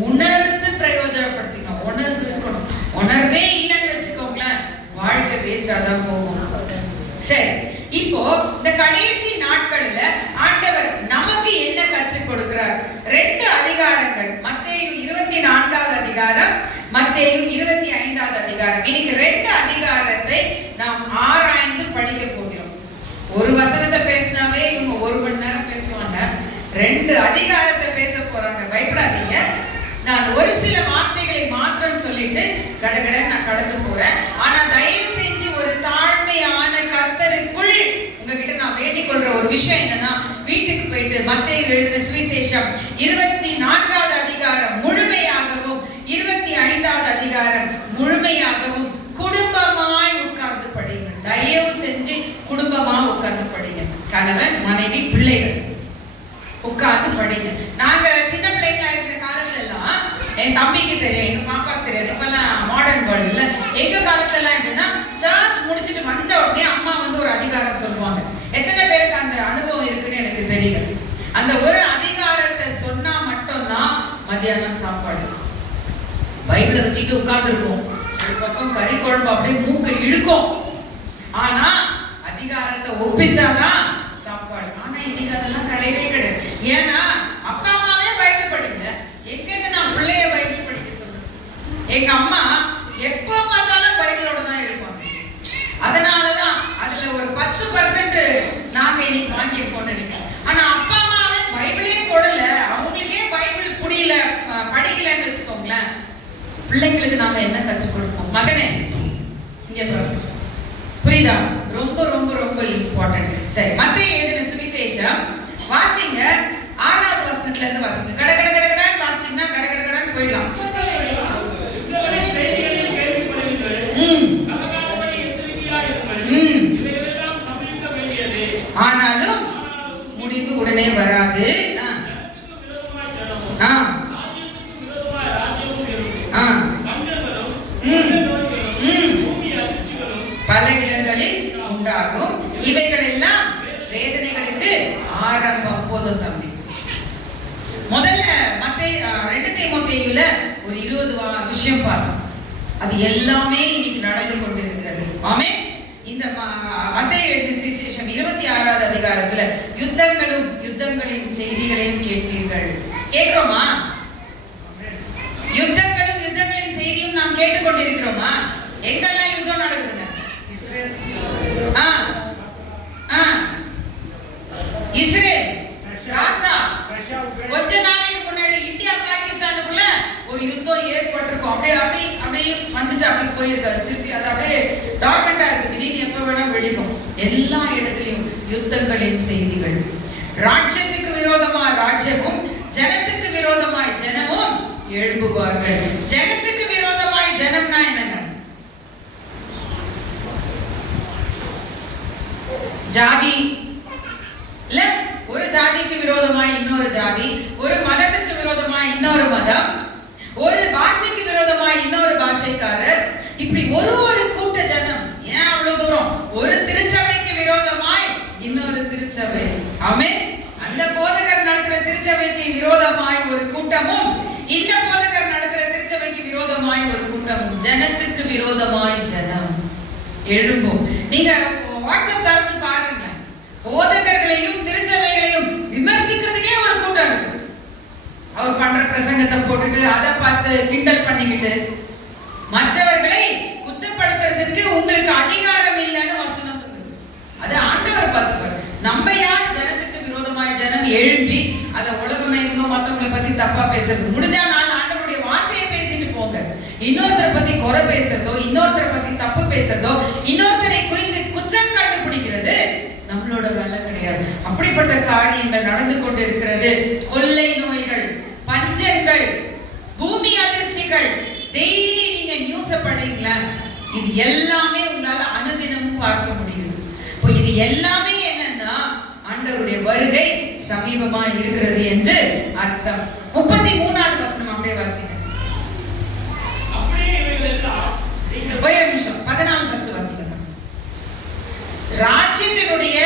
உணர்ந்து பிரயோஜனப்படுத்திக்கணும். உணர்வு இருக்கணும். உணர்வே இல்லைன்னு வச்சுக்கோங்களேன், வாழ்க்கை வேஸ்டா தான் போகும். சரி, இப்போ இந்த கடைசி நாட்களில் ஆண்டவர் நமக்கு என்ன கற்றுக் கொடுக்கிறார்? 2 அதிகாரங்கள், மத்தேயு 24வது அதிகாரம், மத்தேயு 25வது அதிகாரம். இன்னைக்கு 2 அதிகாரத்தை நாம் ஆராய்ந்து படிக்க போகிறோம். ஒரு வசனத்தை பேசினாவே இவங்க 1 மணி நேரம் பேசுவாங்க. 2 அதிகாரத்தை பேச போறாங்க. பயப்படாதீங்க, நான் ஒரு சில வார்த்தைகளை மாத்திரம் சொல்லிட்டு கடகட நான் கடந்து போறேன். ஆனா தயவு செஞ்சு ஒரு தாழ்மையான கர்த்தருக்குள் உங்ககிட்ட நான் வேண்டிக் கொள்ற ஒரு விஷயம் என்னன்னா, வீட்டுக்கு போயிட்டு மத்தேயு எழுதின சுவிசேஷம் 24வது அதிகாரம் முழுமையாகவும் 25வது அதிகாரம் முழுமையாகவும் குடும்பமாய் உட்கார்ந்து படிங்க. தயவு செஞ்சு குடும்பமா உட்கார்ந்து படிங்க. கணவன், மனைவி, பிள்ளைகள் உட்கார்ந்து படிங்க. நாங்க சின்ன பிள்ளைங்களா இருந்த காலத்துல எல்லாம், என் தம்பிக்கு தெரியும், எங்க பாப்பாக்கு தெரியாது, இப்பெல்லாம் மாடர்ன் வேர்ல்ட்ல, எங்க காலத்துல எல்லாம் எப்படின்னா, சர்ச் முடிச்சுட்டு வந்த உடனே அம்மா வந்து ஒரு அதிகாரம் சொல்லுவாங்க. எத்தனை பேருக்கு அந்த அனுபவம் இருக்குன்னு எனக்கு தெரியல. அந்த ஒரு அதிகாரத்தை சொன்னா மட்டும்தான் மத்தியானம் சாப்பாடு. பைபிளை வச்சுட்டு உட்கார்ந்துருக்கோம், ஒரு பக்கம் கறி குழம்பு அப்படியே மூக்கு இழுக்கும். ஆனா அதிகாரத்தை ஒப்பிச்சாதான் சாப்பாடு. ஆனா இன்னைக்கு அதெல்லாம் கிடையவே கிடையாது. ஏன்னா அப்பா அம்மாவே பைபிள் படிக்கல, எங்க நான் பிள்ளைய பைபிள் படிக்க சொல்றேன். எங்க அம்மா எப்போ பார்த்தாலும் பைபிளோட தான் இருப்பாங்க. அதனாலதான் அதுல ஒரு 10% நாங்க இன்னைக்கு வாங்கியிருப்போம்னு நினைக்கிறேன். ஆனா அப்பா அம்மாவே பைபிளே போடல, அவங்களுக்கே பைபிள் புரியல, படிக்கலன்னு வச்சுக்கோங்களேன். பிள்ளைங்களுக்கு நாம என்ன கற்றுக் கொடுப்போம்? மகனே இங்க பாருங்க, புரியுதா? ரொம்ப ரொம்ப ரொம்ப இம்பார்ட்டன்ட். சரி, மத்தேயு எழுதின சுவிசேஷம் வாசிங்க, 6வது வசனத்துல இருந்து வாசிங்க. கடகட கடகடன்னு வாசிச்சீங்கன்னா கடகடன்னு போயிடலாம். ஆனாலும் முடிவு உடனே வராது. பல இடங்களில் உண்டாகும். இவைகள் எல்லாம் வேதனைகளுக்கு ஆரம்பம். போதும் தம்பி. முதல்ல மத்தேயு 2 தீமோத்தேயுல ஒரு 20 விஷயம் பார்த்தோம். அது எல்லாமே இன்னைக்கு நடந்து கொண்டிருக்கிறது. ஆமென். இந்த மத்தேயு எழுதின சுவிசேஷம் 26வது அதிகாரத்துல யுத்தங்களும் யுத்தங்களின் செய்திகளையும் கேட்பீர்கள். கேட்கிறோமா? யுத்தங்களும் யுத்தங்களின் செய்தியும் நாம் கேட்டுக்கொண்டிருக்கிறோமா? எங்கெல்லாம் யுத்தம் நடக்குதுங்க? இஸ்ரேல், காசா. கொஞ்ச நாளைக்கு முன்னாடி இந்தியா பாகிஸ்தானுக்குள்ள ஒரு யுத்தம் ஏற்பட்டிருக்கும். அப்படியே வந்துட்டு அப்படியே போயிருக்காரு. திருப்பி அது அப்படியே டார்மெண்டா இருக்கு. திடீர்னு எப்ப வேணா வெடிக்கும். எல்லா இடத்துலயும் யுத்தங்களின் செய்திகள். ராஜ்யத்துக்கு விரோதமா ராஜ்யமும், ஜனத்துக்கு விரோதமாய் ஜனமும் எழும்புவார்கள். ஜனத்துக்கு விரோதமாய் ஜனம்னா என்னங்க? ஜாதி இல்ல, ஒரு ஜாதிக்கு விரோதமாய் இன்னொரு ஜாதி, ஒரு மதத்துக்கு விரோதமாய் இன்னொரு மதம், ஒரு பாஷைக்கு விரோதமாய் இன்னொரு பாஷைக்காரர், இப்படி ஒரு கூட்ட ஜனம். ஏன் அவ்வளவு தூரம்? ஒரு திருச்சபைக்கு விரோதமாய் இன்னொரு திருச்சபை. ஆமென். அந்த போதகர் நடத்துற திருச்சபைக்கு விரோதமாய் ஒரு கூட்டமும், இந்த போதகர் நடத்துற திருச்சபைக்கு விரோதமாய் ஒரு கூட்டமும். ஜனத்துக்கு விரோதமாய் ஜனம் எழும்பும். நீங்க வாட்ஸ்அப் தரவு பாருங்க, போதகர்களையும் திருச்சபைகளையும் விமர்சிக்கிறதுக்கே ஒரு கூட்டம் இருக்கு. அவர் பண்ற பிரசங்கத்தை போட்டுட்டு அதை பார்த்து கிண்டல் பண்ணிக்கிட்டு மற்றவர்களை குற்றப்படுத்துறதுக்கு உங்களுக்கு அதிகாரம் இல்லைன்னு வசனம் சொல்லுது. அது ஆண்டவர் பார்த்துப்பாரு. நம்ம யார் ஜனத்துக்கு விரோதமாய் ஜனம் எழும்பி அதை உலகமே எங்கோ மற்றவங்களை பத்தி தப்பா பேசுறது? முடிஞ்சா நான் ஆண்டவருடைய வார்த்தையை பேசிட்டு போங்க. இன்னொருத்தரை பத்தி குறை பேசுறதோ, இன்னொருத்தரை பத்தி தப்பு பேசுறதோ, இன்னொருத்தரை குறித்து குற்றம் கண்டுபிடிக்கிறது நம்மளோட வேலை கிடையாது. அப்படிப்பட்ட காரியங்கள் நடந்து கொண்டிருக்கிறது. கொள்ளை நோய்கள், பஞ்சங்கள், பூமி அதிர்ச்சிகள். டெய்லி நீங்க நியூஸ் படிங்களா? இது எல்லாமே உங்களால அனுதினமும் பார்க்க முடியும். இப்போ இது எல்லாமே என்னன்னா ஆண்டவருடைய வருகை சமீபமா இருக்கிறது என்று அர்த்தம். 33வது வசனம் அப்படியே வாசிங்க. ஒரே நிமிஷம், 14 ஃபர்ஸ்ட் வாசிங்க. ராஜ்யத்தினுடைய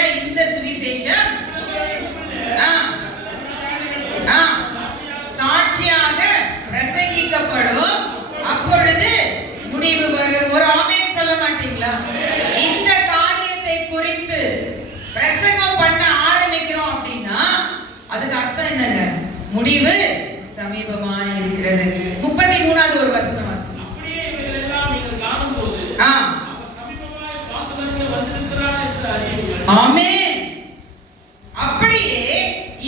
அறிவிக்கப்படும், அப்பொழுது முடிவு வரும். ஒரு ஆமென் சொல்ல மாட்டீங்களா? இந்த காரியத்தை குறித்து பிரசங்கம் பண்ண ஆரம்பிக்கிறோம் அப்படின்னா அதுக்கு அர்த்தம் என்னங்க? முடிவு சமீபமாய் இருக்கிறது. 33வது ஒரு வசனம் வாசிங்க. அப்படியே இவைகளெல்லாம் நீங்கள் காணும்போது அவர் சமீபமாய் வாசலுக்கு வந்திருக்கிறார் என்று அறியுங்கள். ஆமென். அப்படியே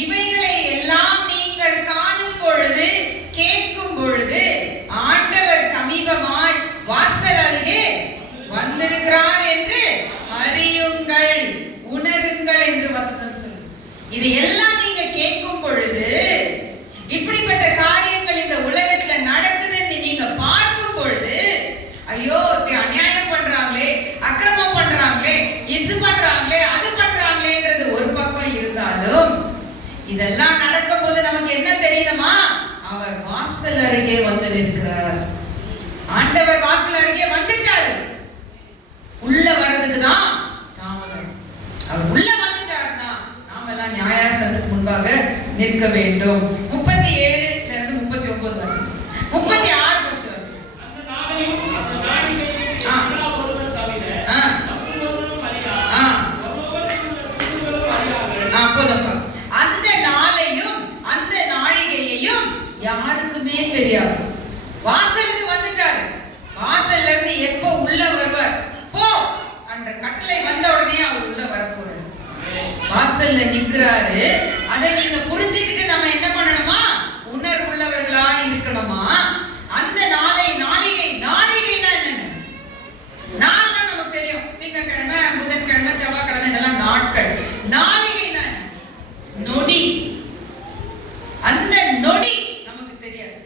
இவைகளை எல்லாம் நீங்கள் காணும் பொழுது, கேட்கும் பொழுது ஆண்டவர் சமீபமாய் வாசல் அருகே வந்திருக்கிறார் என்று அறியுங்கள், உணருங்கள் என்று வசனம் சொல்லுது. இது எல்லாம் நீங்க கேட்கும் பொழுது, இப்படிப்பட்ட காரியங்கள் இந்த உலகத்துல நடக்குதுன்னு நீங்க பார்க்கும் பொழுது, ஐயோ இப்படி அநியாயம் பண்றாங்களே, அக்கிரமம் பண்றாங்களே, இது பண்றாங்களே, அது பண்றாங்களேன்றது ஒரு பக்கம் இருந்தாலும், இதெல்லாம் நடக்கும் போது நமக்கு என்ன தெரியணுமா? அவர் வாசல் அருகே வந்து நிற்கிறார். ஆண்டவர் வாசல் அருகே வந்துட்டாரு. உள்ள வர்றதுக்கு தான் தாமதம். அவர் உள்ள வந்துட்டாருன்னா நாம எல்லாம் நியாயாசனத்துக்கு முன்பாக நிற்க வேண்டும். 37 இருந்து 39 வசனம். 36 ஃபர்ஸ்ட் வசனம். அந்த நாளையும் அந்த நாளிகையும் எல்லா ஒருவர் தவிர மற்றொருவரும் அறியார். ஒருவருக்குள்ள பிரிவுகளும் அறியார்கள். போதும்பா. அந்த நாளையும் அந்த நாழிகையையும் யாருக்குமே தெரியாது. வாசலுக்கு வந்துட்டாரு. வாசல்ல இருந்து எப்போ உள்ள வருவார், போ என்ற கட்டளை வந்த உடனே அவர் உள்ள வரப்போறாரு. வாசல்ல நிக்கிறாரு. அதை நீங்க புரிஞ்சுக்கிட்டு நம்ம என்ன பண்ணணுமா? உணர்வுள்ளவர்களா இருக்கணுமா? அந்த நாளிகைனா என்னங்க? நாள்னா நமக்கு தெரியும். திங்கட்கிழமை, புதன்கிழமை, செவ்வாய்க்கிழமை இதெல்லாம் நாட்கள். நாளிகைனா நொடி. அந்த நொடி நமக்கு தெரியாது.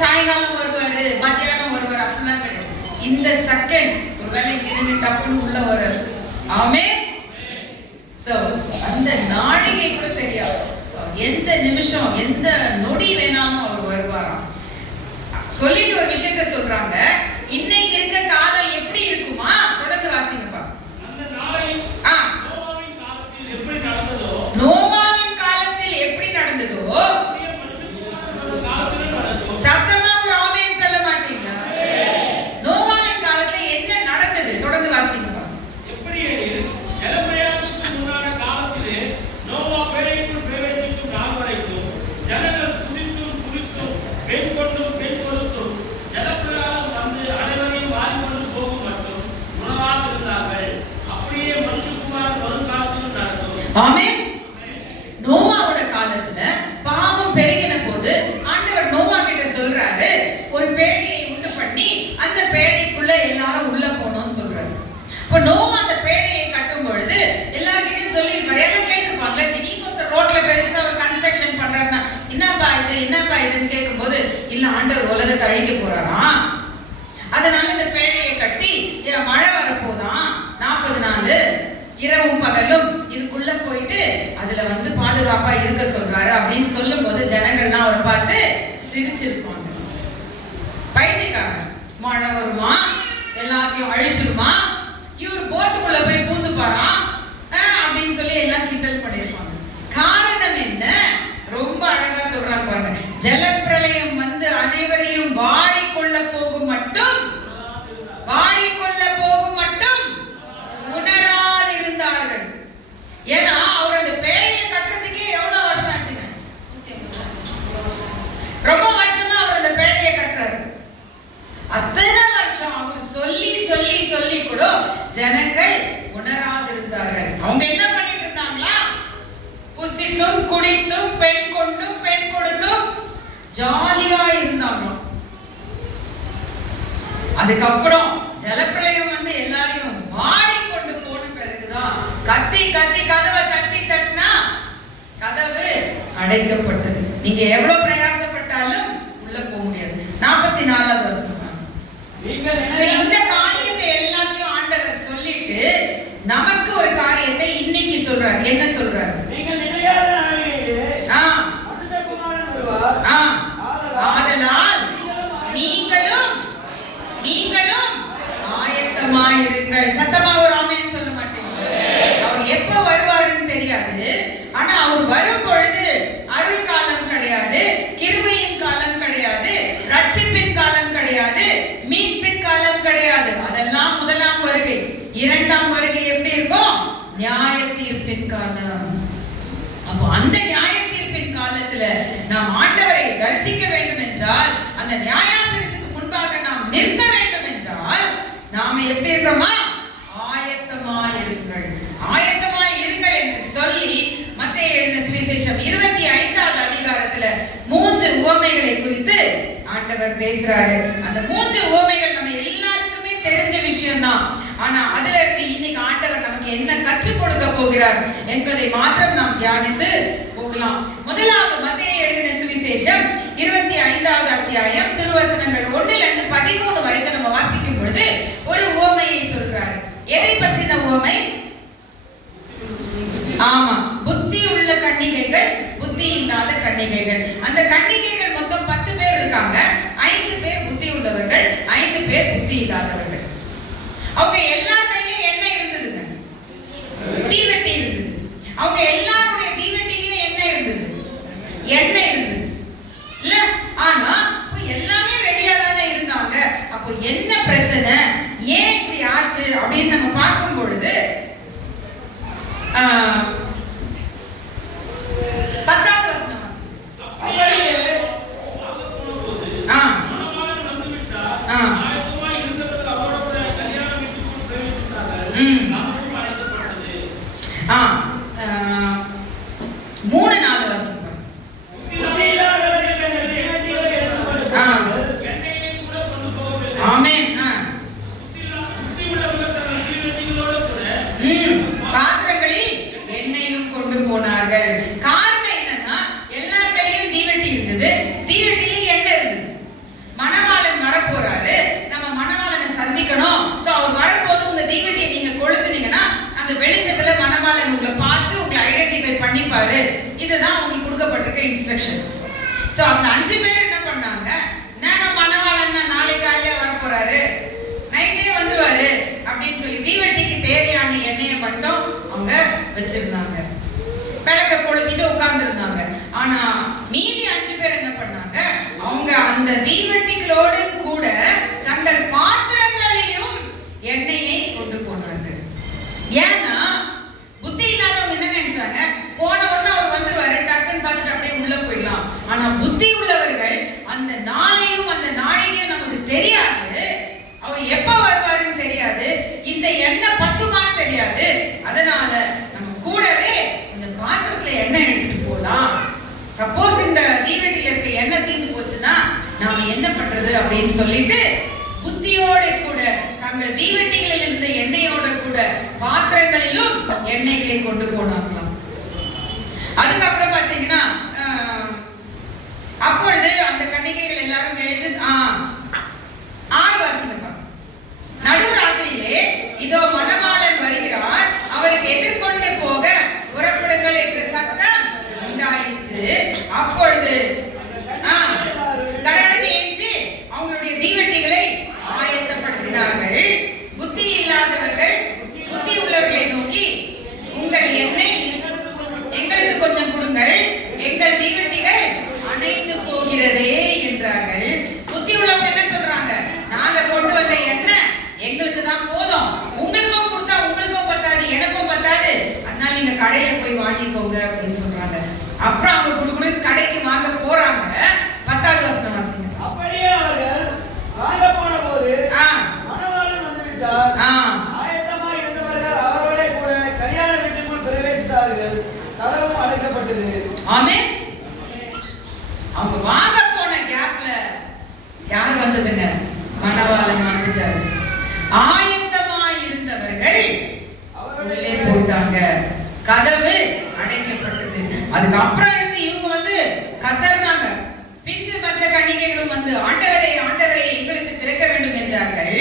சாயங்காலம் வருவாரு, மத்தியானம் வருவாரு, அப்படிலாம் கிடையாது. இந்த செகண்ட் ஒரு வேலை நின்று டப்புன்னு உள்ள வர்றாரு. ஆமென். சோ அந்த நாழிகை கூட தெரியாது. எந்த நிமிஷம், எந்த நொடி வேணாலும் அவர் வருவாராம். சொல்லிட்டு ஒரு விஷயத்தை சொல்றாங்க. இன்னைக்கு இருக்க காலம் எப்படி இருக்குமா? தொடர்ந்து வாசிங்கப்பா. அந்த நாளையும் நோவாவின் காலத்தில் எப்படி நடந்ததோ, நோவாவின் காலத்தில் எப்படி நடந்ததோ அப்படியே மனுஷகுமாரன் காலத்திலும் நடக்கும். சத்தமா ஒரு ஆமென் சொல்ல மாட்டீங்களா? நோவாவின் காலத்துல என்ன நடந்தது? தொடர்ந்து வாசிங்கப்பா. எப்படி எனில், ஜலப்பிரயாணத்துக்கு முன்னான காலத்திலே நோவா பேழைக்குள் பிரவேசிக்கும் நாள் வரைக்கும் ஜனங்கள் புசித்தும் குடித்தும் பெண் கொண்டும் பெண் கொடுத்தும் ஜலப்பிரயாணம் வந்து அனைவரையும் மாறிக்கொண்டு போகும் மட்டும் உணராதிருந்தார்கள். அப்படியே மனுஷகுமாரன் வரும் காலத்திலும் நடக்கும். ஆமென். நோவாவோட காலத்துல பாவம் பெருகின போது ஆண்டவர் நோவா கிட்ட சொல்றாரு, ஒரு பேழையை உண்டு பண்ணி அந்த பேழைக்குள்ள எல்லாரும் உள்ள போகணும்னு சொல்றாரு. இப்போ நோவா அந்த பேழையை கட்டும் பொழுது எல்லார்கிட்டையும் சொல்லியிருப்பாரு. எல்லாம் கேட்டிருப்பாங்க. திடீர்னு ஒருத்தர் ரோட்ல பெருசா ஒரு கன்ஸ்ட்ரக்ஷன் பண்றாருன்னா என்னப்பா இதுன்னு கேட்கும்போது, இல்ல ஆண்டவர் உலகத்தை அழிக்க போறாராம், அதனால இந்த பேழையை கட்டி மழை வரப்போதான், 40 நாள் இரவும் பகலும் இதுக்குள்ள போயிட்டு அதுல வந்து பாதுகாப்பா இருக்க சொல்றாரு அப்படின்னு சொல்லும் போது ஜனங்கள்லாம் அவரை பார்த்து சிரிச்சிருப்பாங்க. பைத்தியக்காரன், மழை வருமா, எல்லாத்தையும் அழிச்சிருமா, இவர் போட்டுக்குள்ள போய் பூந்துப்பாரா அப்படின்னு சொல்லி எல்லாம் கிண்டல் பண்ணிருப்பாங்க. காரணம் என்ன? ரொம்ப அழகா சொல்றாங்க பாருங்க. ஜலப்பிரளயம் வந்து அனைவரையும் வாரிக்கொள்ள போகும் மட்டும் உணராதிருந்தார்கள். ஏன்னா அவர் அந்த பேழையை கட்டுறதுக்கே எவ்வளவு வருஷம் ஆச்சுங்க? ரொம்ப வருஷமா அவர் அந்த பேழையை கட்டுறாரு. அத்தனை வருஷம் அவர் சொல்லி சொல்லி சொல்லி கூட ஜனங்கள் உணராதிருந்தார்கள். அவங்க என்ன பண்ணிட்டு இருந்தாங்களா? புசித்தும் குடித்தும் பெண் கொண்டும் பெண் கொடுத்தும் ஜாலியா இருந்தாங்களாம். அதுக்கப்புறம் ஜலப்பிரளயம் வந்து எல்லாரையும் மாறி கொண்டு போன பிறகுதான் கத்தி கத்தி கதவை தட்டி தட்டினா கதவு அடைக்கப்பட்டது. நீங்க எவ்வளவு பிரயாசப்பட்டாலும் உள்ள போக முடியாது. 44வது வசனம். இந்த காரியத்தை எல்லாத்தையும் ஆண்டவர் சொல்லிட்டு நமக்கு ஒரு காரியத்தை இன்னைக்கு சொல்றாரு. என்ன சொல்றாரு? நீங்கள் நினையாத நாளிலே மனுஷகுமாரன் வருவார். ஆதலால் நீங்களும் ஆயத்தமாயிருங்கள். சத்தமா ஒரு ஆமென் சொல்ல மாட்டீங்க? அவர் எப்ப வருவாருன்னு தெரியாது. ஆனா அவர் வரும் பொழுது அருள் காலம் கிடையாது, கிருபையின் காலம் கிடையாது, ரட்சிப்பின் என்றால், அந்த நியாயாசனத்துக்கு முன்பாக நாம் நிற்க வேண்டும் என்றால் நாம எப்படி இருக்கிறோமா? ஆயத்தமாயிருங்கள், ஆயத்தமாயிருங்கள் என்று சொல்லி மத்தேயு எழுதின சுவிசேஷம் 25வது அதிகாரத்துல 3 உவமைகளை குறித்து ஆண்டவர் பேசுறாரு. அந்த 3 உவமைகள் நம்ம எல்லாருக்குமே தெரிஞ்ச விஷயம்தான். ஆனா அதுல இருந்து இன்னைக்கு ஆண்டவர் நமக்கு என்ன கற்றுக் கொடுக்க போகிறார் என்பதை மாத்திரம் நாம் தியானித்து போகலாம். முதலாவது மத்தேயு எழுதின சுவிசேஷம் 25வது அத்தியாயம் திருவசனங்கள் 1லிருந்து 13 வரைக்கும் நம்ம வாசிக்கும் பொழுது ஒரு உவமையை சொல்றாரு. எதை பற்றின உவமை? ஆமா, புத்தி உள்ள கன்னிகைகள், புத்தி இல்லாத கன்னிகைகள். அந்த கன்னிகைகள் மொத்தம் 10 பேர் இருக்காங்க. 5 பேர் புத்தி உள்ளவர்கள், 5 பேர் புத்தி இல்லாதவர்கள். அவங்க எல்லா கையிலும் என்ன இருந்ததுங்க? தீவெட்டி இருந்தது. அவங்க எல்லாருடைய தீவெட்டியிலே என்ன இருந்தது? எண்ணெய் இருந்தது இல்ல? ஆனா எல்லாமே ரெடியா தானே இருந்தாங்க. அப்போ என்ன பிரச்சனை, ஏன் இப்படி ஆச்சு அப்படின்னு நம்ம பார்க்கும் பொழுது 10வது வசனம் பாத்திரங்களில் எண்ணெயும் கொண்டு போனார்கள். காரணம் என்னன்னா, எல்லா கையிலும் தீவெட்டி இருந்தது, தீவெட்டிலே எண்ணெய் இருந்தது. மணவாளன் வரப்போறாரு, நம்ம மணவாளனை சந்திக்கணும். சோ அவர் வரும்போது உங்க தீவெட்டியை நீங்க கொளுத்துனீங்கன்னா அந்த வெளிச்சத்துல மணவாளன் உங்களை பார்த்து உங்களை ஐடென்டிஃபை பண்ணிப்பாரு. இதுதான் உங்களுக்கு கொடுக்கப்பட்டிருக்க இன்ஸ்ட்ரக்ஷன். சோ அந்த 5 பேர் என்ன பண்ணாங்க? நாங்க மணவாளன் நாளை காலையில வரப்போறாரு, நைட்டே வந்துருவாரு அப்படின்னு சொல்லி தீவெட்டிக்கு தேவையான எண்ணெயை மட்டும் அவங்க வச்சிருந்தாங்க. விளக்க கொளுத்திட்டு உட்கார்ந்து இருந்தாங்க. ஆனா மீதி 5 பேர் என்ன பண்ணாங்க? அவங்க அந்த தீவெட்டிகளோடு கூட தங்கள் பாத்திரங்களிலும் எண்ணெயை கொண்டு போனார்கள். ஏன்னா புத்தி இல்லாதவங்க என்ன நினைச்சாங்க? போன உடனே அவர் வந்துருவாரு, டக்குன்னு பார்த்துட்டு அப்படியே உள்ள போயிடலாம். ஆனா புத்தி உள்ளவர்கள் அந்த நாளையும் அந்த நாளையும் நமக்கு தெரியாது, அவர் எப்ப வருவாருன்னு தெரியாது, இந்த எண்ணெய் பத்துமான்னு தெரியாது. அதனால நம்ம கூடவே இந்த பாத்திரத்துல எண்ணெய் எடுத்துட்டு போலாம். சப்போஸ் இந்த தீவெட்டில இருக்க எண்ணெய் தீர்ந்து போச்சுன்னா நாம என்ன பண்றது அப்படின்னு சொல்லிட்டு புத்தியோட கூட தங்கள் தீவெட்டிகளில் இருந்த எண்ணெயோட கூட பாத்திரங்களிலும் எண்ணெய்களை கொண்டு போனாங்களாம். அதுக்கப்புறம் பாத்தீங்கன்னா அப்பொழுது அந்த கன்னிகைகள் எல்லாரும் எழுந்து 6 வாசிங்க. நடுராத்திரியிலே இதோ மணவாளன் வருகிறார், அவருக்கு எதிர்கொண்டு போக புறப்படுங்கள் என்ற சத்தம் உண்டாயிற்று. அப்பொழுது கடவுளை ஏற்றி அவங்களுடைய தீவெட்டிகளை ஆயத்தப்படுத்தினார்கள். புத்தி இல்லாதவர்கள் புத்தி உள்ளவர்களை நோக்கி, உங்கள் எண்ணெய் எங்களுக்கு கொஞ்சம் கொடுங்கள், எங்கள் தீவெட்டிகள் அணைந்து போகிறதே என்றார்கள். புத்தி உள்ளவங்க என்ன சொல்றாங்க? நாங்க கொண்டு வந்த எண்ணெய் எங்களுக்கு தான் போதும், உங்களுக்கும் கொடுத்தா உங்களுக்கும் பத்தாது, எனக்கும் பத்தாது, அதனால நீங்க கடையில போய் வாங்கிக்கோங்க அப்படின்னு சொல்றாங்க. அப்புறம் அவங்க குடுகுடுன்னு கடைக்கு வாங்க போறாங்க. 10வது வசனம் வாசிங்க. அப்படியே அவர்கள் வாங்க போன போது மணவாளன் வந்து விட்டார். ஆயத்தமாய் இருந்தவர்கள் அவரோட கூட கல்யாண வீட்டுக்குள் பிரவேசித்தார்கள். கதவும் அடைக்கப்பட்டது. ஆமென். அவங்க வாங்க போன கேப்ல யார் வந்ததுங்க? மணவாளன் வந்துட்டாரு. ஆயத்தமாய் இருந்தவர்கள் உள்ளே போட்டாங்க, கதவு அடைக்கப்பட்டது. அதுக்கப்புறம் இருந்து இவங்க வந்து கதறினாங்க. பின்பு மற்ற கன்னிகைகளும் வந்து, ஆண்டவரே ஆண்டவரே எங்களுக்கு திறக்க வேண்டும் என்றார்கள்.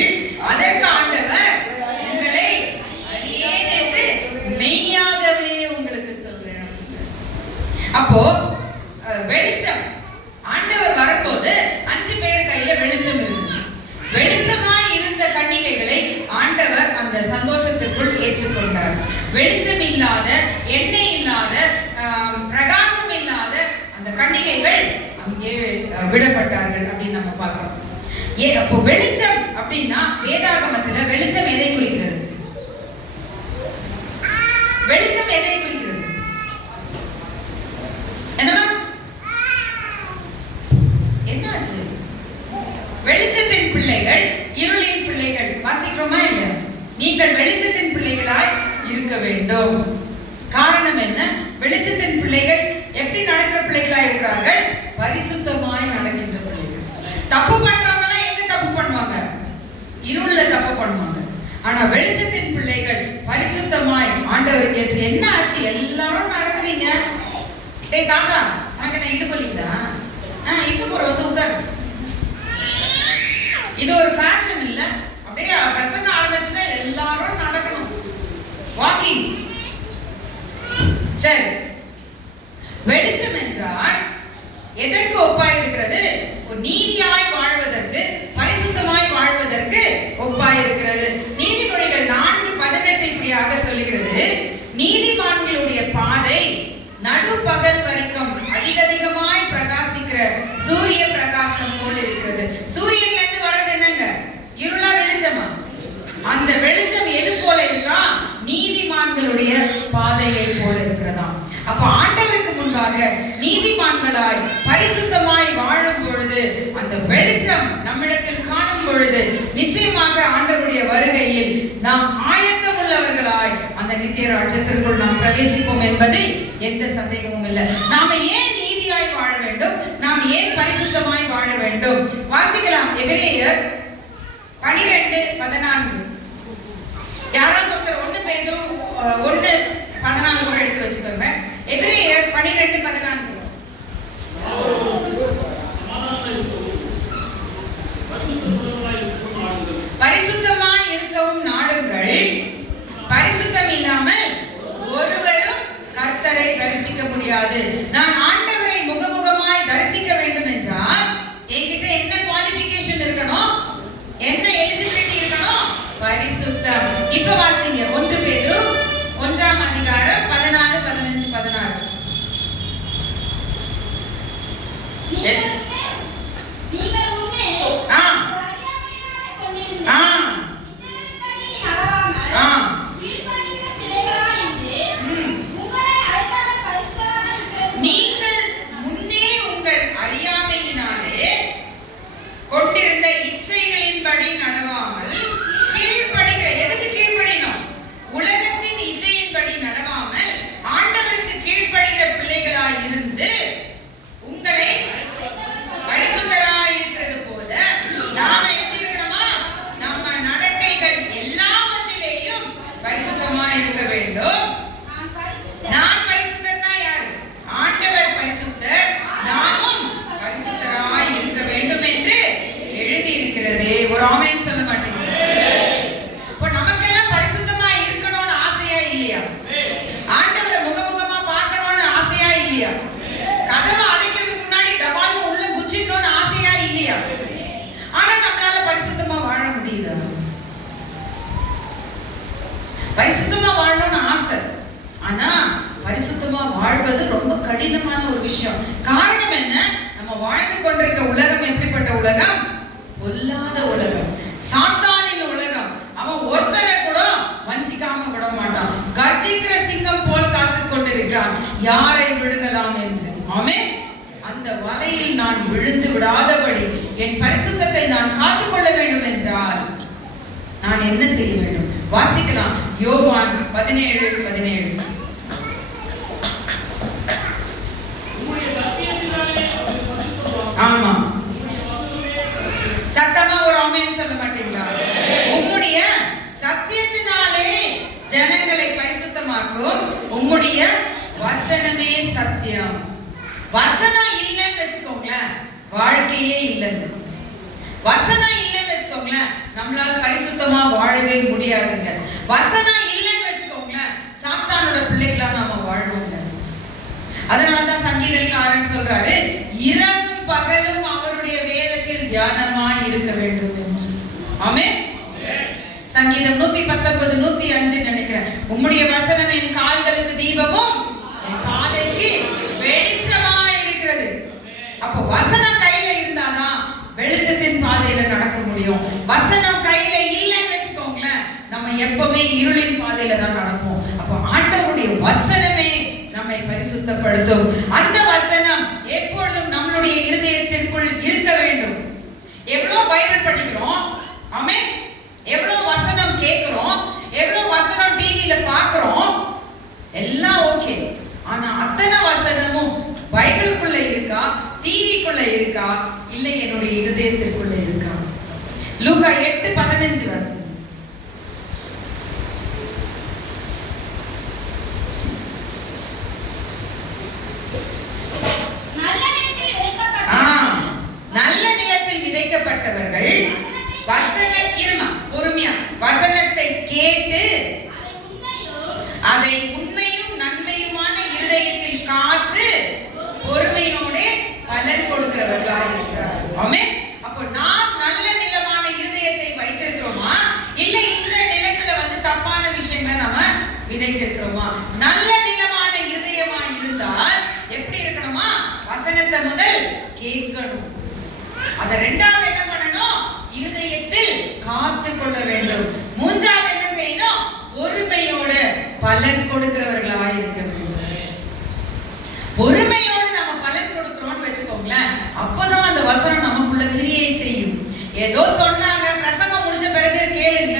அதற்கு ஆண்டவர், உங்களை அறியேன் என்று மெய்யாகவே உங்களுக்கு சொல்றேன். அப்போ வெளிச்சம், ஆண்டவர் வரும்போது 5 பேர் கையில வெளிச்சம் இருந்தது. வெளிச்சமாய் இருந்த கன்னிகைகளை ஆண்டவர் அந்த சந்தோஷத்திற்குள் ஏற்றுக்கொண்டார். வெளிச்சம் இல்லாத, எண்ணெய் இல்லாத, பிரகாசம் இல்லாத அந்த கன்னிகைகள் அங்கே விடப்பட்டார்கள் அப்படின்னு நம்ம பார்க்கிறோம். அப்போ வெளிச்சம் அப்படின்னா வேதாகமத்துல வெளிச்சம் எதை குறிக்கிறது? வெளிச்சம் எதை குறிக்கிறது? என்னமா? என்ன என்னாச்சு? வெளிச்சத்தின் பிள்ளைகள் இருளின் பிள்ளைகள் வாசிக்கிறோமா இல்ல? நீங்கள் வெளிச்சத்தின் பிள்ளைகளாய் இருக்க வேண்டும். காரணம் என்ன? வெளிச்சத்தின் பிள்ளைகள் எப்படி நடக்கிற பிள்ளைகளாய் இருக்கிறார்கள்? பரிசுத்தமாய் நடக்கின்ற பிள்ளைகள். தப்பு பண்றவங்க எங்க தப்பு பண்ணுவாங்க? இருள்ல தப்பு பண்ணுவாங்க. ஆனா வெளிச்சத்தின் பிள்ளைகள் பரிசுத்தமாய் ஆண்டவருக்கு ஏற்று. என்ன ஆச்சு? எல்லாரும் நடக்கிறீங்க. டேய் தாத்தா, உனக்கு என்ன இடுபலிங்களா? இங்க போற வந்து உட்கார். இது ஒரு ஃபேஷன் இல்ல. அப்படியே பிரசங்க ஆரம்பிச்சுட்டா எல்லாரும் நடக்கணும். வாக்கிங். சரி, வெளிச்சம் என்றால் எதற்கு ஒப்பாய் இருக்கிறது? நீதியாய் வாழ்வதற்கு, பரிசுத்தமாய் வாழ்வதற்கு ஒப்பாய் இருக்கிறது. நீதிமொழிகள் 4:18 இப்படியாக சொல்லுகிறது, நீதிமான்களுடைய பாதை நடுப்பகல் வரைக்கும் அதிகமாய் பிரகாசிக்கிற சூரிய பிரகாசம் போல இருக்கிறது. சூரியன்ல இருந்து வர்றது என்னங்க? இருளா வெளிச்சமா? அந்த வெளிச்சம் எது போல இருக்கா? நீதிமான்களுடைய பாதையை போல இருக்கிறதா. அப்ப ஆண்டவருக்கு முன்பாக நீதிமான்களாய் பரிசுத்தமாய் வாழும் பொழுது, அந்த வெளிச்சம் நம்மிடத்தில் காணும் பொழுது, நிச்சயமாக ஆண்டவருடைய வருகையில் நாம் ஆயத்தம் உள்ளவர்களாய் அந்த நித்திய ராஜ்யத்திற்குள் நாம் பிரவேசிப்போம் என்பதில் எந்த சந்தேகமும் இல்லை. நாம ஏன் நீதியாய் வாழ வேண்டும்? நாம் ஏன் பரிசுத்தமாய் வாழ வேண்டும்? வாசிக்கலாம். எபிரேயர் 12:14. யாராவது ஒருத்தர் 1 பேதுரு 1:14 கூட எடுத்து வச்சுக்கோங்க. எபிரேயர் 12:14. பரிசுத்தமாய் இருக்கவும் நாடுங்கள், பரிசுத்தம் இல்லாமல் ஒருவரும் கர்த்தரை தரிசிக்க முடியாது. நான் ஆண்டவரை முகமுகமாய் தரிசிக்க வேண்டும் என்றால் என்கிட்ட என்ன குவாலிஃபிகேஷன் இருக்கணும்? என்ன எலிஜிபிலிட்டி இருக்கணும்? பரிசுத்தம். இப்ப வாசிங்க 1 பேதுரு 1:14, 14, 15, 16. நீங்கள் முன்னே உங்கள் அறியாமையினாலே கொண்டிருந்த இச்சைகளின்படி நடவாமல் கீழ்ப்படிகிற, எதுக்கு கீழ்ப்படினோம்? உலகத்தின் இச்சையின்படி நடவாமல் ஆண்டவருக்கு கீழ்ப்படிகிற பிள்ளைகளாய் இருந்து உங்களை பரிசுத்தராய் இருக்கிறது போல நாம எப்படி இருக்கணுமா? நம்ம நடக்கைகள் எல்லாவற்றிலேயும் பரிசுத்தமாய் இருக்க வேண்டும். நான் பரிசுத்தர்னா யாரு? ஆண்டவர் பரிசுத்தர், நாமும் பரிசுத்தராய் இருக்க வேண்டும் என்று எழுதி இருக்கிறது. ஒரு ஆமென் சொல்ல மாட்டீங்க? இப்ப நமக்கெல்லாம் பரிசுத்தமாய் இருக்கணும்னு ஆசையா இல்லையா? ஆண்டவரை முகமுகமா பார்க்கணும்னு ஆசையா இல்லையா? கதவை அடைக்கிறதுக்கு முன்னாடி டபால்னு உள்ள குச்சிட்டோம்னு ஆசையா இல்லையா? ஆனா நம்மளால பரிசுத்தமா வாழ முடியுதா? பரிசுத்தமா வாழணும்னு ஆசை, ஆனா பரிசுத்தமா வாழ்வது ரொம்ப கடினமான ஒரு விஷயம். காரணம் என்ன? நம்ம வாழ்ந்து கொண்டிருக்க உலகம் எப்படிப்பட்ட உலகம்? பொல்லாத உலகம், சாத்தானின் உலகம். அவன் ஒருத்தரை கூட வஞ்சிக்காம விட மாட்டான். கர்ஜிக்கிற சிங்கம் போல் காத்துக் கொண்டிருக்கிறான், யாரை விழுங்கலாம் என்று. ஆமென். அந்த வலையில் நான் விழுந்து விடாதபடி என் பரிசுத்தத்தை நான் காத்துக்கொள்ள வேண்டும் என்றால் நான் என்ன செய்ய வேண்டும்? வாசிக்கலாம். யோவான் 17:17. ஆமா, சத்தமா ஒரு ஆமென் சொல்ல மாட்டீங்களா? உம்முடைய சத்தியத்தினாலே ஜனங்களை பரிசுத்தமாக்கும், உம்முடைய வசனமே சத்தியம். வசனம் இல்லைன்னு வச்சுக்கோங்களேன், வாழ்க்கையே இல்லைன்னு. வசனம் இல்லைன்னு வச்சுக்கோங்களேன், நம்மளால பரிசுத்தமா வாழவே முடியாதுங்க. வசனம் இல்லைன்னு வச்சுக்கோங்களேன், சாத்தானோட பிள்ளைகளா நாம வாழ்வோங்க. அதனாலதான் சங்கீதக்காரன் சொல்றாரு, இரவும் பகலும் அவருடைய வேதத்தில் தியானமாய் இருக்க வேண்டும் என்று. ஆமென். சங்கீதம் 119, 105 நினைக்கிறேன். உம்முடைய வசனம் என் கால்களுக்கு தீபமும் என் பாதைக்கு வெளிச்சமாய் இருக்கிறது. அப்போ வசனம் கையில இருந்தாதான் வெளிச்சத்தின் பாதையில நடக்க முடியும். வசனம் கையில இல்லைன்னு வச்சுக்கோங்களேன், நம்ம எப்பவுமே இருளின் பாதையில தான் நடப்போம். அப்போ ஆண்டவருடைய வசனமே நம்மை பரிசுத்தப்படுத்தும். அந்த வசனம் எப்பொழுதும் நம்மளுடைய இருதயத்திற்குள் இருக்க வேண்டும். எவ்வளவு பைபிள் படிக்கிறோம், ஆமென், எவ்வளவு வசனம் கேட்கிறோம், எவ்வளவு வசனம் டிவியில பார்க்கிறோம், எல்லாம் ஓகே. ஆனா அத்தனை வசனமும் பைபிளுக்குள்ள இருக்கா, டிவிக்குள்ள இருக்கா, இல்ல என்னுடைய இருதயத்திற்குள்ள இருக்கா? லூக்கா 8:15 வசனம். நல்ல நிலத்தில் விதைக்கப்பட்டவர்கள் வசனத்தை கேட்டு அதை உண்மையும் நன்மையுமான இருதயத்தில் காத்து பொறுமையோட பலன் கொடுக்கிறவர்களாக இருக்கிறார்கள். ஆமென். அப்போ நாம் நல்ல நிலமான இருதயத்தை வைத்திருக்கிறோமா, இல்ல இந்த நிலத்துல தப்பான விஷயங்களை நாம விதைத்திருக்கிறோமா? நல்ல நிலமான இருதயமா இருந்தால் எப்படி இருக்கணுமா? வசனத்தை முதல் கேட்கணும், அத ரெண்டாவது என்ன பண்ணணும்? இருதயத்தில் காத்து கொள்ள வேண்டும். மூன்றாவது என்ன செய்யணும்? பொறுமையோட பலன் கொடுக்கிறவர்களாக இருக்க வேண்டும். பொறுமையோடு நம்ம பலன் கொடுக்கிறோம்னு வச்சுக்கோங்களேன், அப்பதான் அந்த வசனம் நமக்குள்ள கிரியை செய்யும். ஏதோ சொன்னாங்க, பிரசங்கம் முடிச்ச பிறகு கேளுங்க,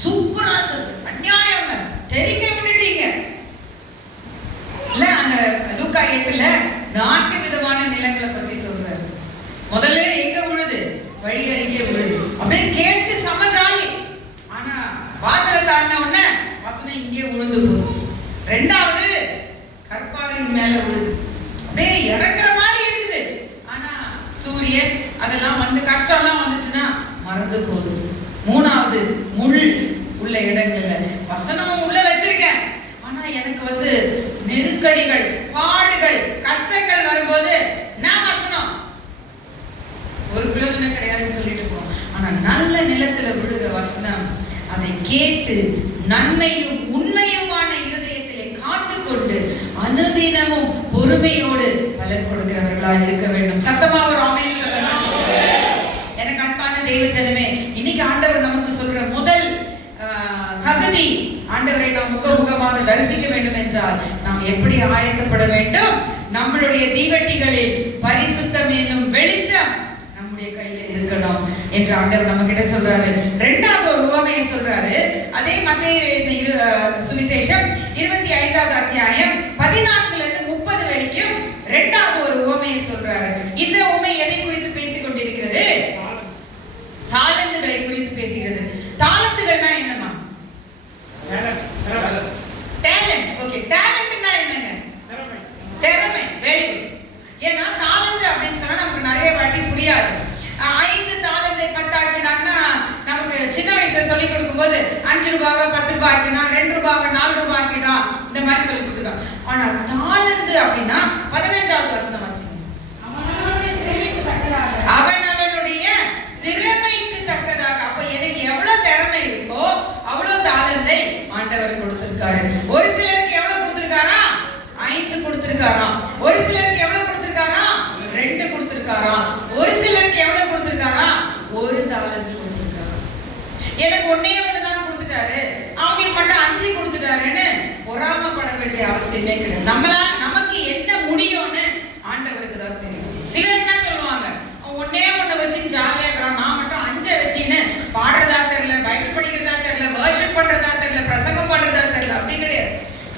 சூப்பரா இருந்தது, அநியாயங்க, தெரிக்க விட்டுட்டீங்க இல்ல. அந்த லூக்கா 8ல 4 விதமான நிலங்களை பத்தி சொல்றாரு. முதல்ல எங்க விழுது? வழி அருகே விழுது. அப்படியே கேட்டு சமஜாலி, ஆனா வாசலை தாண்டின உடனே வசனம் இங்கே விழுந்து போகுது. ரெண்டாவது கற்பாறையின் மேல விழுது, அப்படியே இறங்குற மாதிரி இருக்குது, ஆனா சூரியன் அதெல்லாம் கஷ்டம்லாம் வந்துச்சுன்னா மறந்து போகுது. மூணாவது முள் உள்ள இடங்கள்ல வசனம் உள்ள வச்சிருக்கேன், ஆனா எனக்கு நெருக்கடிகள், பாடுகள், கஷ்டங்கள் வரும்போது நான் வசனம் ஒரு பிரயோஜனம் கிடையாதுன்னு சொல்லிட்டு போறோம். ஆனா நல்ல நிலத்துல விழுகிற வசனம் அதை கேட்டு நன்மையும் உண்மையுமான இருதயத்திலே காத்துக்கொண்டு அனுதினமும் பொறுமையோடு பலன் கொடுக்கிறவர்களாக இருக்க வேண்டும். சத்தமா ஒரு ஆமென் சொல்லுங்க. எனக்கு அன்பான தெய்வ ஜனமே, இன்னைக்கு ஆண்டவர் நமக்கு சொல்ற முதல் தகுதி, ஆண்டவரை நாம் முகமுகமாக தரிசிக்க வேண்டும் என்றால் நாம் எப்படி ஆயத்தப்பட வேண்டும்? நம்மளுடைய தீவட்டிகளில் பரிசுத்தம் என்னும் வெளிச்சம் நம்முடைய கையில இருக்கணும் என்று ஆண்டவர் நம்ம கிட்ட சொல்றாரு. ரெண்டாவது ஒரு உவமையை சொல்றாரு. அதே மத்தேயு சுவிசேஷம் 25வது அத்தியாயம் 14ல இருந்து 30 வரைக்கும் ரெண்டாவது ஒரு உவமையை சொல்றாரு. இந்த உவமை எதை குறித்து பேசிக் கொண்டிருக்கிறது? தாலந்துகளை குறித்து பேசுகிறது. தாலந்துகள்னா என்னமா? டேலண்ட். ஓகே, டேலண்ட்னா என்னங்க? திறமை. Very good. ஏன்னா தாலந்து அப்படின்னு சொன்னா நமக்கு நிறைய வாட்டி புரியாது. 5 தாலந்தை 10 ஆக்கினான்னா நமக்கு சின்ன வயசுல சொல்லி கொடுக்கும்போது 5 ரூபாவை 10 ரூபாய் ஆக்கினா, 2 ரூபாவை 4 ரூபாய் ஆக்கினா, இந்த மாதிரி சொல்லி கொடுத்துருக்காங்க. ஆனா தாலந்து அப்படின்னா 15வது வசனம் வாசிங்க. அவனவனுடைய திறமைக்கு தக்கதாக. அப்ப எனக்கு எவ்வளவு திறமை இருக்கோ அவ்வளவு தாலந்தை ஆண்டவர் கொடுத்திருக்காரு. ஒரு சிலருக்கு எவ்வளவு கொடுத்திருக்காரா? 5 கொடுத்திருக்காராம். ஒரு சிலருக்கு எவ்வளவு கொடுத்திருக்காராம்? 2 கொடுத்திருக்காராம். ஒரு சிலருக்கு எவ்வளவு கொடுத்திருக்காராம்? 1 தாலந்து கொடுத்திருக்காராம். எனக்கு ஒண்ணே தான் கொடுத்துட்டாரு, அவங்களுக்கு மட்டும் 5 கொடுத்துட்டாருன்னு பொறாமப்பட வேண்டிய அவசியமே கிடையாது. நமக்கு என்ன முடியும்னு ஆண்டவருக்கு தான் தெரியும். சிலர் என்ன சொல்லுவாங்க, ஒன்னே ஒண்ணு வச்சு ஜாலியா இருக்கிறான், நான் மட்டும் 5 வச்சுன்னு பாடுறதா தெரியல, பைபிள் படிக்கிறதா தெரியல, வர்ஷிப் பண்றதா தெரியல, பிரசங்கம் பண்றதா தெரியல. அப்படி கிடையாது.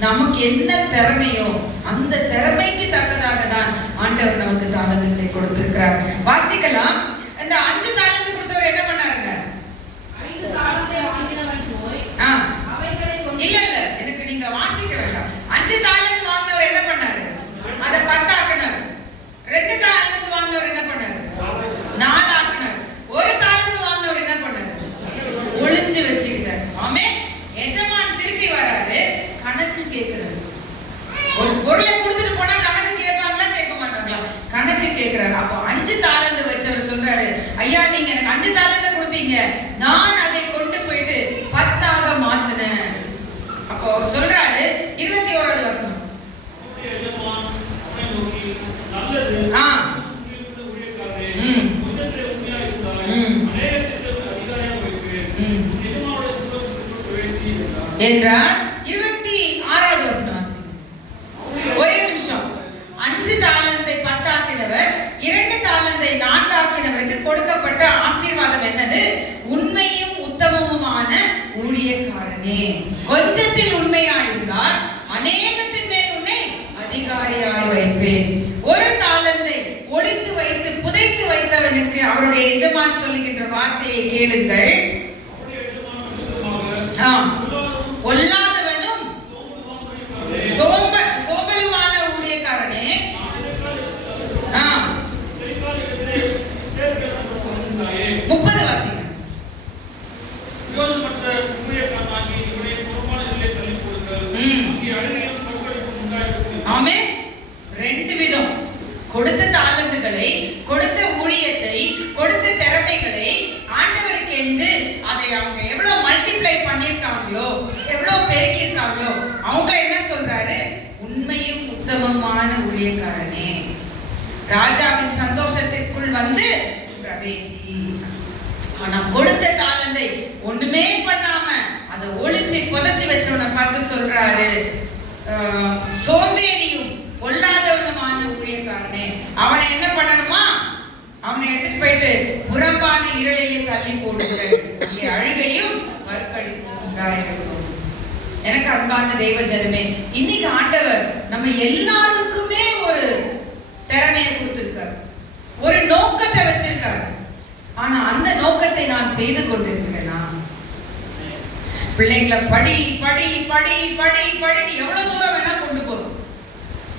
நமக்கு என்ன திறமையோ அந்த திறமைக்கு தக்கதாக தான் ஆண்டவர் நமக்கு தாளந்துகளை கொடுத்திருக்கிறார். வாசிக்கலாம். இந்த 5 தாளந்து கொடுத்தவர் என்ன பண்ணாருங்க? 5 தாளந்தை வாங்கினவன் போய் அவைகளை இல்ல எனக்கு நீங்க வாசிக்க வேண்டாம். 5 தாளந்து வாங்கினவர் என்ன பண்ணாரு? அத 10 ஆக்கினார். 2 தாளந்து வாங்கினவர் என்ன பண்ணாரு? 4 ஆக்கினார். 1 தாளந்து வாங்கினவர் என்ன பண்ணாரு? ஒளிச்சு வச்சுக்கிட்டார். ஆமென். எஜமான் திருப்பி வராரு, கணக்கு கேட்கிறாரு. ஒரு பொருளை கொடுத்துட்டு போனா கணக்கு கேட்பாங்களா கேட்க மாட்டாங்களா? கணக்கு கேட்கிறாரு. அப்போ 5 தாளந்து வச்சவர் சொல்றாரு, ஐயா நீங்க எனக்கு 5 தாளந்து கொடுத்தீங்க, நான் அதை கொண்டு போயிட்டு 10ஆக மாத்தினேன். அப்போ அவர் சொல்றாரு 21வது வசனம். என்றார். 26வது வசனம் வாசிங்க. ஒரே நிமிஷம். 5 தாலந்தை 10 ஆக்கினவர் 2 தாலந்தை 4 ஆக்கினவருக்கு கொடுக்கப்பட்ட அடையாளம் என்னது? உண்மையும் உத்தமமுமான ஊழியக்காரனே. கொஞ்சத்தில் உண்மையாயிருந்தால் அநேகத்தின் மேல் உன்னை அதிகாரியாய் வைப்பேன். ஒரு தாளந்தை ஒளித்து வைத்து புதைத்து வைத்தவனுக்கு அவருடைய எஜமான் சொல்லுகின்ற வார்த்தையை கேளுங்கள். ஒல்லாதவனும் சோம்பலுமான ஊழியக்காரனே, 30 வாசிங்க. ஆமென். 2 விதம். கொடுத்த தாளந்துகளை, கொடுத்த ஊழியத்தை, கொடுத்த திறமைகளை ஆண்டவருக்கு என்று அதை அவங்க எவ்வளவு மல்டிப்ளை பண்ணிருக்காங்களோ, எவ்வளவு பெருக்கிருக்காங்களோ, அவங்க என்ன சொல்றாரு? உண்மையும் உத்தமமான ஊழியக்காரனே, ராஜாவின் சந்தோஷத்திற்குள் வந்து பிரவேசி. ஆனா கொடுத்த தாளந்தை ஒண்ணுமே பண்ணாம அதை ஒளிச்சு புதைச்சு வச்சவனை பார்த்து சொல்றாரு, சோம்பேறியும் பொல்லாதவனுமான ஊழியக்காரனே. அவனை என்ன பண்ணணுமா? அவனை எடுத்துட்டு போயிட்டு புறம்பான இருளிலே தள்ளி போடுங்க, இங்கே அழுகையும் வற்கடிப்பும் உண்டாயிருக்கும். எனக்கு அன்பான தெய்வ ஜனமே, இன்னைக்கு ஆண்டவர் நம்ம எல்லாருக்குமே ஒரு திறமையை கொடுத்திருக்காரு, ஒரு நோக்கத்தை வச்சிருக்காரு. ஆனா அந்த நோக்கத்தை நான் செய்து கொண்டிருக்கிறேனா? பிள்ளைங்களை படி படி படி படி படி எவ்வளவு தூரம் வேணா கொண்டு போறோம்.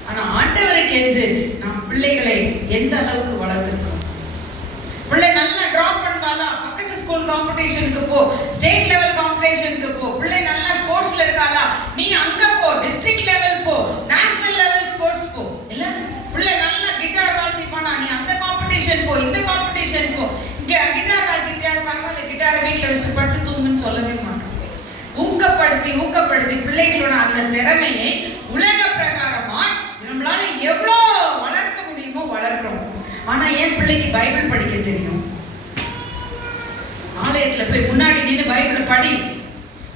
ஆனா ஆண்டவருக்கு என்று நாம் பிள்ளைகளை எந்த அளவுக்கு வளர்த்திருக்கோம்? பிள்ளை நல்லா டிராப் பண்ணாலா, பக்கத்து ஸ்கூல் காம்படிஷனுக்கு போ, ஸ்டேட் லெவல் காம்படிஷனுக்கு போ. பிள்ளை நல்லா ஸ்போர்ட்ஸ்ல இருக்காளா, நீ அங்க போ, டிஸ்ட்ரிக்ட் லெவல் போ, நேஷனல் லெவல் ஸ்போர்ட்ஸ் போ. இல்ல பிள்ளை நல்லா கிட்டார் வாசிப்பானா, நீ அந்த காம்படிஷன் போ, இந்த காம்படிஷன் போ. கிட்டார் வாசிப்பியா, பரவாயில்ல, கிட்டாரை வீட்டுல வச்சுட்டு பட்டு தூங்குன்னு சொல்லவே மாட்டோம். ஊக்கப்படுத்தி ஊக்கப்படுத்தி பிள்ளைகளோட அந்த திறமையை உலக பிரகாரமா நம்மளால எவ்வளோ வளர்க்க முடியுமோ வளர்க்கிறோம். ஆனா என் பிள்ளைக்கு பைபிள் படிக்க தெரியும். ஆலயத்துல போய் முன்னாடி நின்று பைபிள் படி.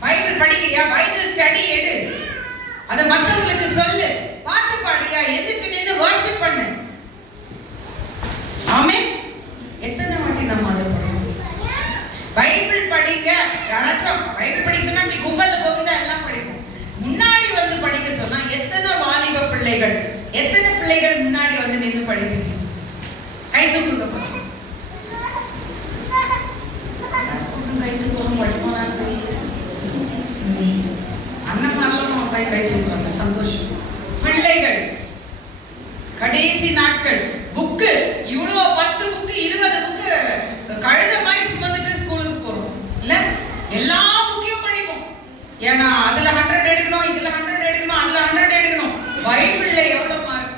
பைபிள் படிக்கிறியா? பைபிள் ஸ்டடி எடு, அதை மற்றவங்களுக்கு சொல்லு. பாட்டு பாடுறியா? எந்திரிச்சு நின்று வர்ஷிப் பண்ணு. ஆமென். எத்தனை வாட்டி நம்ம அதை பண்ணணும்? பைபிள் படிக்க யாராச்சும் பைபிள் படிக்க சொன்னா அப்படி கும்பல்ல போகுதான் எல்லாம் படிக்கும். முன்னாடி வந்து படிக்க சொன்னா எத்தனை வாலிப பிள்ளைகள், எத்தனை பிள்ளைகள் முன்னாடி வந்து நின்று படிப்பீங்க? கை தூக்குங்க. கை தூக்கணும் படிப்பான்னு தெரியல. அண்ணமாரெல்லாம் நம்ம போய் கை தூக்குறாங்க, சந்தோஷம். பிள்ளைகள் கடைசி நாட்கள் புக்கு இவ்வளோ 10 புக்கு 20 புக்கு கழுத மாதிரி சுமந்துட்டு ஸ்கூலுக்கு போறோம். இல்ல எல்லா புக்கையும் படிப்போம். ஏன்னா அதுல 100 எடுக்கணும், இதுல 100 எடுக்கணும், அதுல 100 எடுக்கணும். பைபிள்ல எவ்வளவு மார்க்?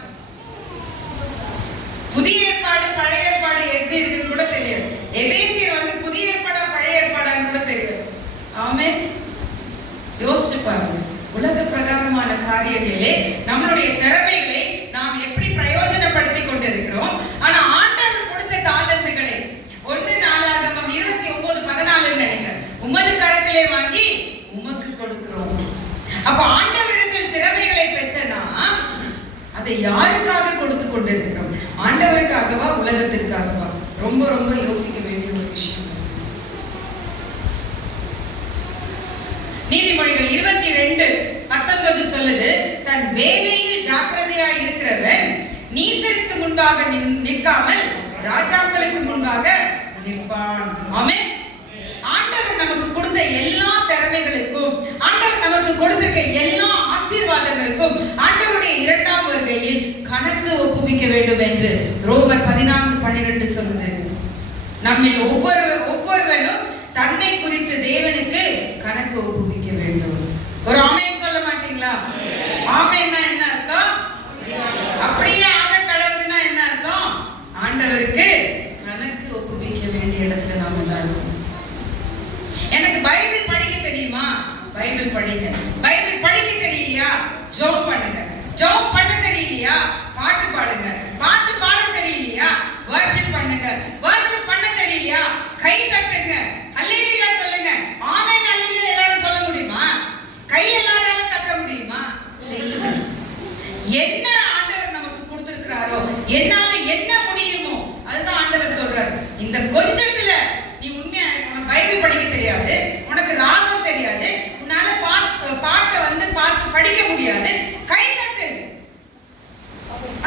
புதிய ஏற்பாடு பழைய ஏற்பாடு எப்படி இருக்குன்னு கூட தெரியாது. எபேசியர் வந்து புதிய ஏற்பாடா பழைய ஏற்பாடான்னு கூட தெரியாது. ஆமென். யோசிச்சு பாருங்க. உலக பிரகாரமான காரியங்களிலே நம்மளுடைய திறமைகளை நாம் எப்படி பிரயோஜனப்படுத்தி கொண்டிருக்கிறோம். ஆனா ஆண்டவர் கொடுத்த தாளந்துகளை 1 நாளாகமம் 29:14 நினைக்கிறேன், உமது கரத்திலே வாங்கி உமக்கு கொடுக்கிறோம். அப்ப ஆண்டவரிடத்தில் திறமைகளை பெற்றனா அதை யாருக்காக கொடுத்து கொண்டிருக்கிறோம்? ஆண்டவருக்காகவா உலகத்திற்காகவா? ரொம்ப ரொம்ப யோசிக்க வேண்டிய ஒரு விஷயம். நீதிமொழிகள் 22:19 சொல்லுது, தன் வேலையில் ஜாக்கிரதையாய் இருக்கிறவன் நீசருக்கு முன்பாக நிற்காமல் ராஜாக்களுக்கு முன்பாக நிற்பான். ஆமென். ஆண்டவர் நமக்கு கொடுத்த எல்லா திறமைகளுக்கும், ஆண்டவர் நமக்கு கொடுத்திருக்க எல்லா ஆசீர்வாதங்களுக்கும் ஆண்டவருடைய 2ஆம் வருகையில் கணக்கு ஒப்புவிக்க வேண்டும் என்று ரோமர் 14:12 சொல்லுது. நம்மில் ஒவ்வொருவனும் தன்னை குறித்து தேவனுக்கு கணக்கு ஒப்புவிக்க வேண்டும். ஒரு ஆமென் சொல்ல மாட்டீங்களா? ஆமென்னா என்ன அர்த்தம்? அப்படியே ஆக கடவுதுன்னா என்ன அர்த்தம்? ஆண்டவருக்கு கணக்கு ஒப்புவிக்க வேண்டிய இடத்துல நாம எல்லாம் இருக்கோம். எனக்கு பைபிள் படிக்க தெரியுமா? பைபிள் படிங்க. பைபிள் படிக்க தெரியலையா? ஜெபம் பண்ணுங்க. ஜெபம் பண்ண தெரியலையா? பாட்டு பாடுங்க. பாட்டு பாட தெரியலையா? வர்ஷிப் பண்ணுங்க. வர்ஷிப் பண்ண தெரியலையா? கை தட்டுங்க, அல்லேலூயா சொல்லுங்க. ஆமென் அல்லேலூயா எல்லாரும் சொல்ல முடியுமா? கை எல்லாராலும் தட்ட முடியுமா? செய்யுங்க. என்ன ஆண்டவர் நமக்கு கொடுத்திருக்கிறாரோ, என்னால என்ன முடியுமோ அதுதான் ஆண்டவர் சொல்றார். இந்த கொஞ்சத்துல நீ உண்மையா இருக்க, உனக்கு பைபிள் படிக்க தெரியாது, உனக்கு ராகம் தெரியாது, உன்னால பாட்டை வந்து பார்த்து படிக்க முடியாது, கை தட்டு.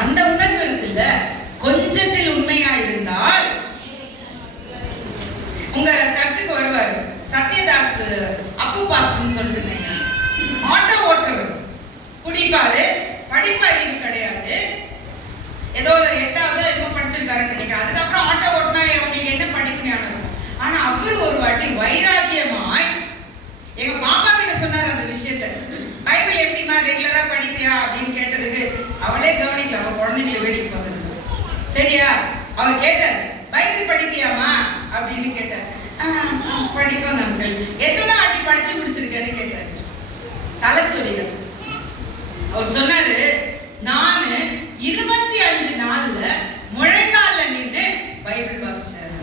அந்த உணர்வு இருக்குல்ல, கொஞ்சத்தில் உண்மையா இருந்தால். உங்க சர்ச்சுக்கு வருவார் சத்யதாஸ் அப்பு பாஸ்டர்னு சொல்லிட்டு, ஆட்டோ ஓட்டுறவர், குடிப்பாரு, படிப்பறிவு கிடையாது, ஏதோ 8வது என்னமோ படிச்சிருக்காருன்னு நினைக்கிறேன். அதுக்கப்புறம் ஆட்டோ ஓட்டினா உங்களுக்கு என்ன படிப்பு ஞானம்? ஆனா அவர் ஒரு வாட்டி வைராக்கியமாய் எங்க பாப்பா கிட்ட சொன்னார் அந்த விஷயத்த. பைபிள் எப்படிமா ரெகுலரா படிப்பியா அப்படின்னு கேட்டதுக்கு அவளே கவனிக்கல, அவ குழந்தைங்களை வேடிக்கை பார்த்துருக்க. சரியா? அவர் கேட்டார், பைபிள் படிப்பியாமா அப்படின்னு கேட்டார். படிப்பாங்க அங்கிள். எத்தனை வாட்டி படிச்சு முடிச்சிருக்கேன்னு கேட்டார். தலை சொல்லிட. அவர் சொன்னாரு, நான் 25 நாள்ல முழங்கால நின்று பைபிள் வாசிச்சேன்.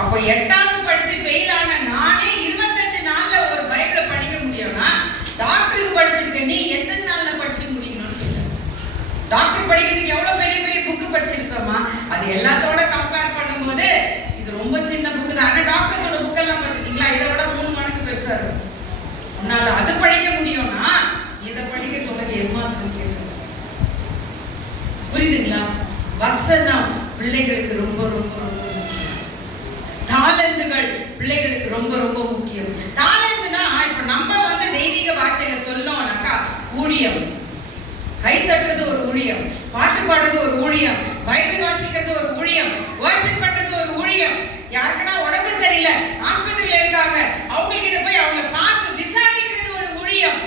அப்போ 8வது படிச்சு ஃபெயில் ஆன நானே 25 நாள்ல ஒரு பைபிளை படிக்க முடியும்னா, டாக்டருக்கு படிச்சிருக்க நீ எத்தனை நாள்ல படிச்சு முடிக்கணும்னு கேட்டேன். டாக்டர் படிக்கிறதுக்கு எவ்வளவு பெரிய பெரிய புக்கு படிச்சிருக்கோமா, அது எல்லாத்தோட கம்பேர் பண்ணும்போது இது ரொம்ப சின்ன புக்கு தான். ஆனா டாக்டர்ஸோட புக்கெல்லாம் பார்த்துட்டீங்களா, இதை விட 3 மடங்கு பெருசா இருக்கும். உன்னால அது படிக்க முடியும்னா இதை படிக்கிறது உனக்கு ஏமாற்றம் கேட்கும். புரியுதுங்களா? வசனம் பிள்ளைகளுக்கு ரொம்ப ரொம்ப ரொம்ப முக்கியம். தாளந்துகள் பிள்ளைகளுக்கு ரொம்ப ரொம்ப முக்கியம். தாளந்துனா இப்ப நம்ம வந்து தெய்வீக பாஷையில சொல்லணும்னாக்கா ஊழியம், கை தட்டுறது ஒரு ஊழியம், பாட்டு பாடுறது ஒரு ஊழியம், பைபிள் வாசிக்கிறது ஒரு ஊழியம், வர்ஷிப் பண்றது ஒரு ஊழியம். யாருக்குன்னா உடம்பு சரியில்லை, ஆஸ்பத்திரியில இருக்காங்க, அவங்க கிட்ட போய் அவங்க பார்த்து விசாரிக்கிறது ஒரு ஊழியம்.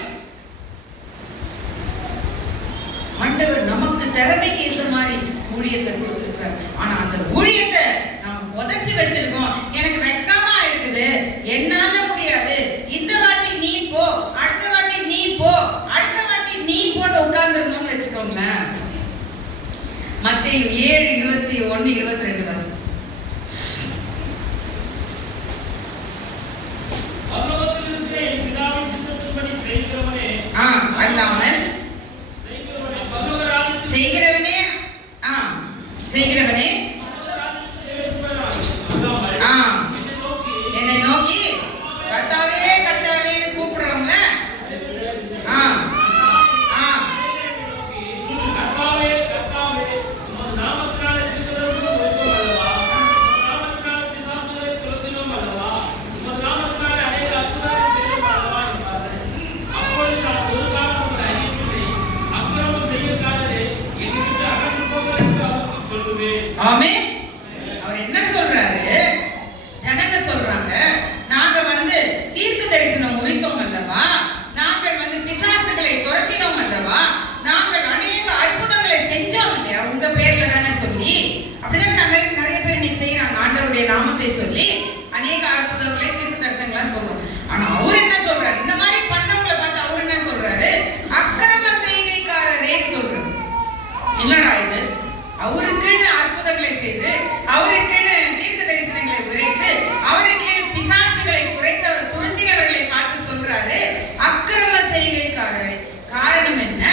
ஆண்டவர் நமக்கு திறமைக்கு ஏற்ற மாதிரி ஊழியத்தை கொடுத்திருக்கிறார். ஆனா அந்த ஊழியத்தை நாம புதைச்சு வச்சிருக்கோம். எனக்கு வெக்கமா இருக்குது, என்னால முடியாது, இந்த வாட்டி நீ போ, அடுத்த வாட்டி நீ போ, அடுத்த வாட்டி நீ போன்னு உட்கார்ந்துருந்தோம்னு வச்சுக்கோங்களேன். மத்தேயு 7:21-22 வாசி. பரலோகத்தில் இருக்கிற என் பிதாவின் சித்தத்தின்படி செய்கிறவனே அல்லாமல் செய்கிறவனே செய்கிறவனே என்னை நோக்கி கர்த்தாவே கர்த்தாவேன்னு கூப்பிடுறவங்க கர்த்தாவே கர்த்தாவே உமது நாமத்தினாலே தீர்க்கதரிசனம் உரைத்தோம் அல்லவா, உமது நாமத்தினாலே பிசாசுகளை துரத்தினோம் அல்லவா, உமது நாமத்தினாலே அநேக அற்புதங்களை செய்தோம் அல்லவா என்பார்கள். அப்பொழுது நான் ஒரு காலம் உங்களை அறியவில்லை, அக்கிரமம் செய்யக்காரரே என்னை விட்டு அகன்று போங்கள் என்று அவருக்கு சொல்லுவேன். ஆமென். அவர் என்ன சொல்றாரு? ஜனங்க சொல்றாங்க, நாங்க வந்து தீர்க்க தரிசனம் உரைத்தோம் அல்லவா, நாங்கள் வந்து பிசாசுகளை துரத்தினோம் அல்லவா, நாங்கள் அநேக அற்புதங்களை செஞ்சோம் இல்லையா உங்க பேர்ல தானே சொல்லி. அப்படிதான் நிறைய பேர் இன்னைக்கு செய்யறாங்க, ஆண்டவருடைய நாமத்தை சொல்லி அநேக அற்புதங்களை தீர்க்க தரிசனங்களா சொல்றோம். ஆனா அவர் என்ன சொல்றாரு? இந்த மாதிரி பண்ணவங்களை பார்த்து அவர் என்ன சொல்றாரு? அக்கிரம செய்கைக்காரரே சொல்றாரு. என்னடா இது? அவருக்குன்னு அற்புதங்களை செய்து, அவருக்குன்னு தீர்க்க தரிசனங்களை உரைத்து, அவருக்குன்னு பிசாசுகளை துரத்தினவர்களை பார்த்து சொல்றாரு அக்கிரம செய்கைக்காரரை. காரணம் என்ன?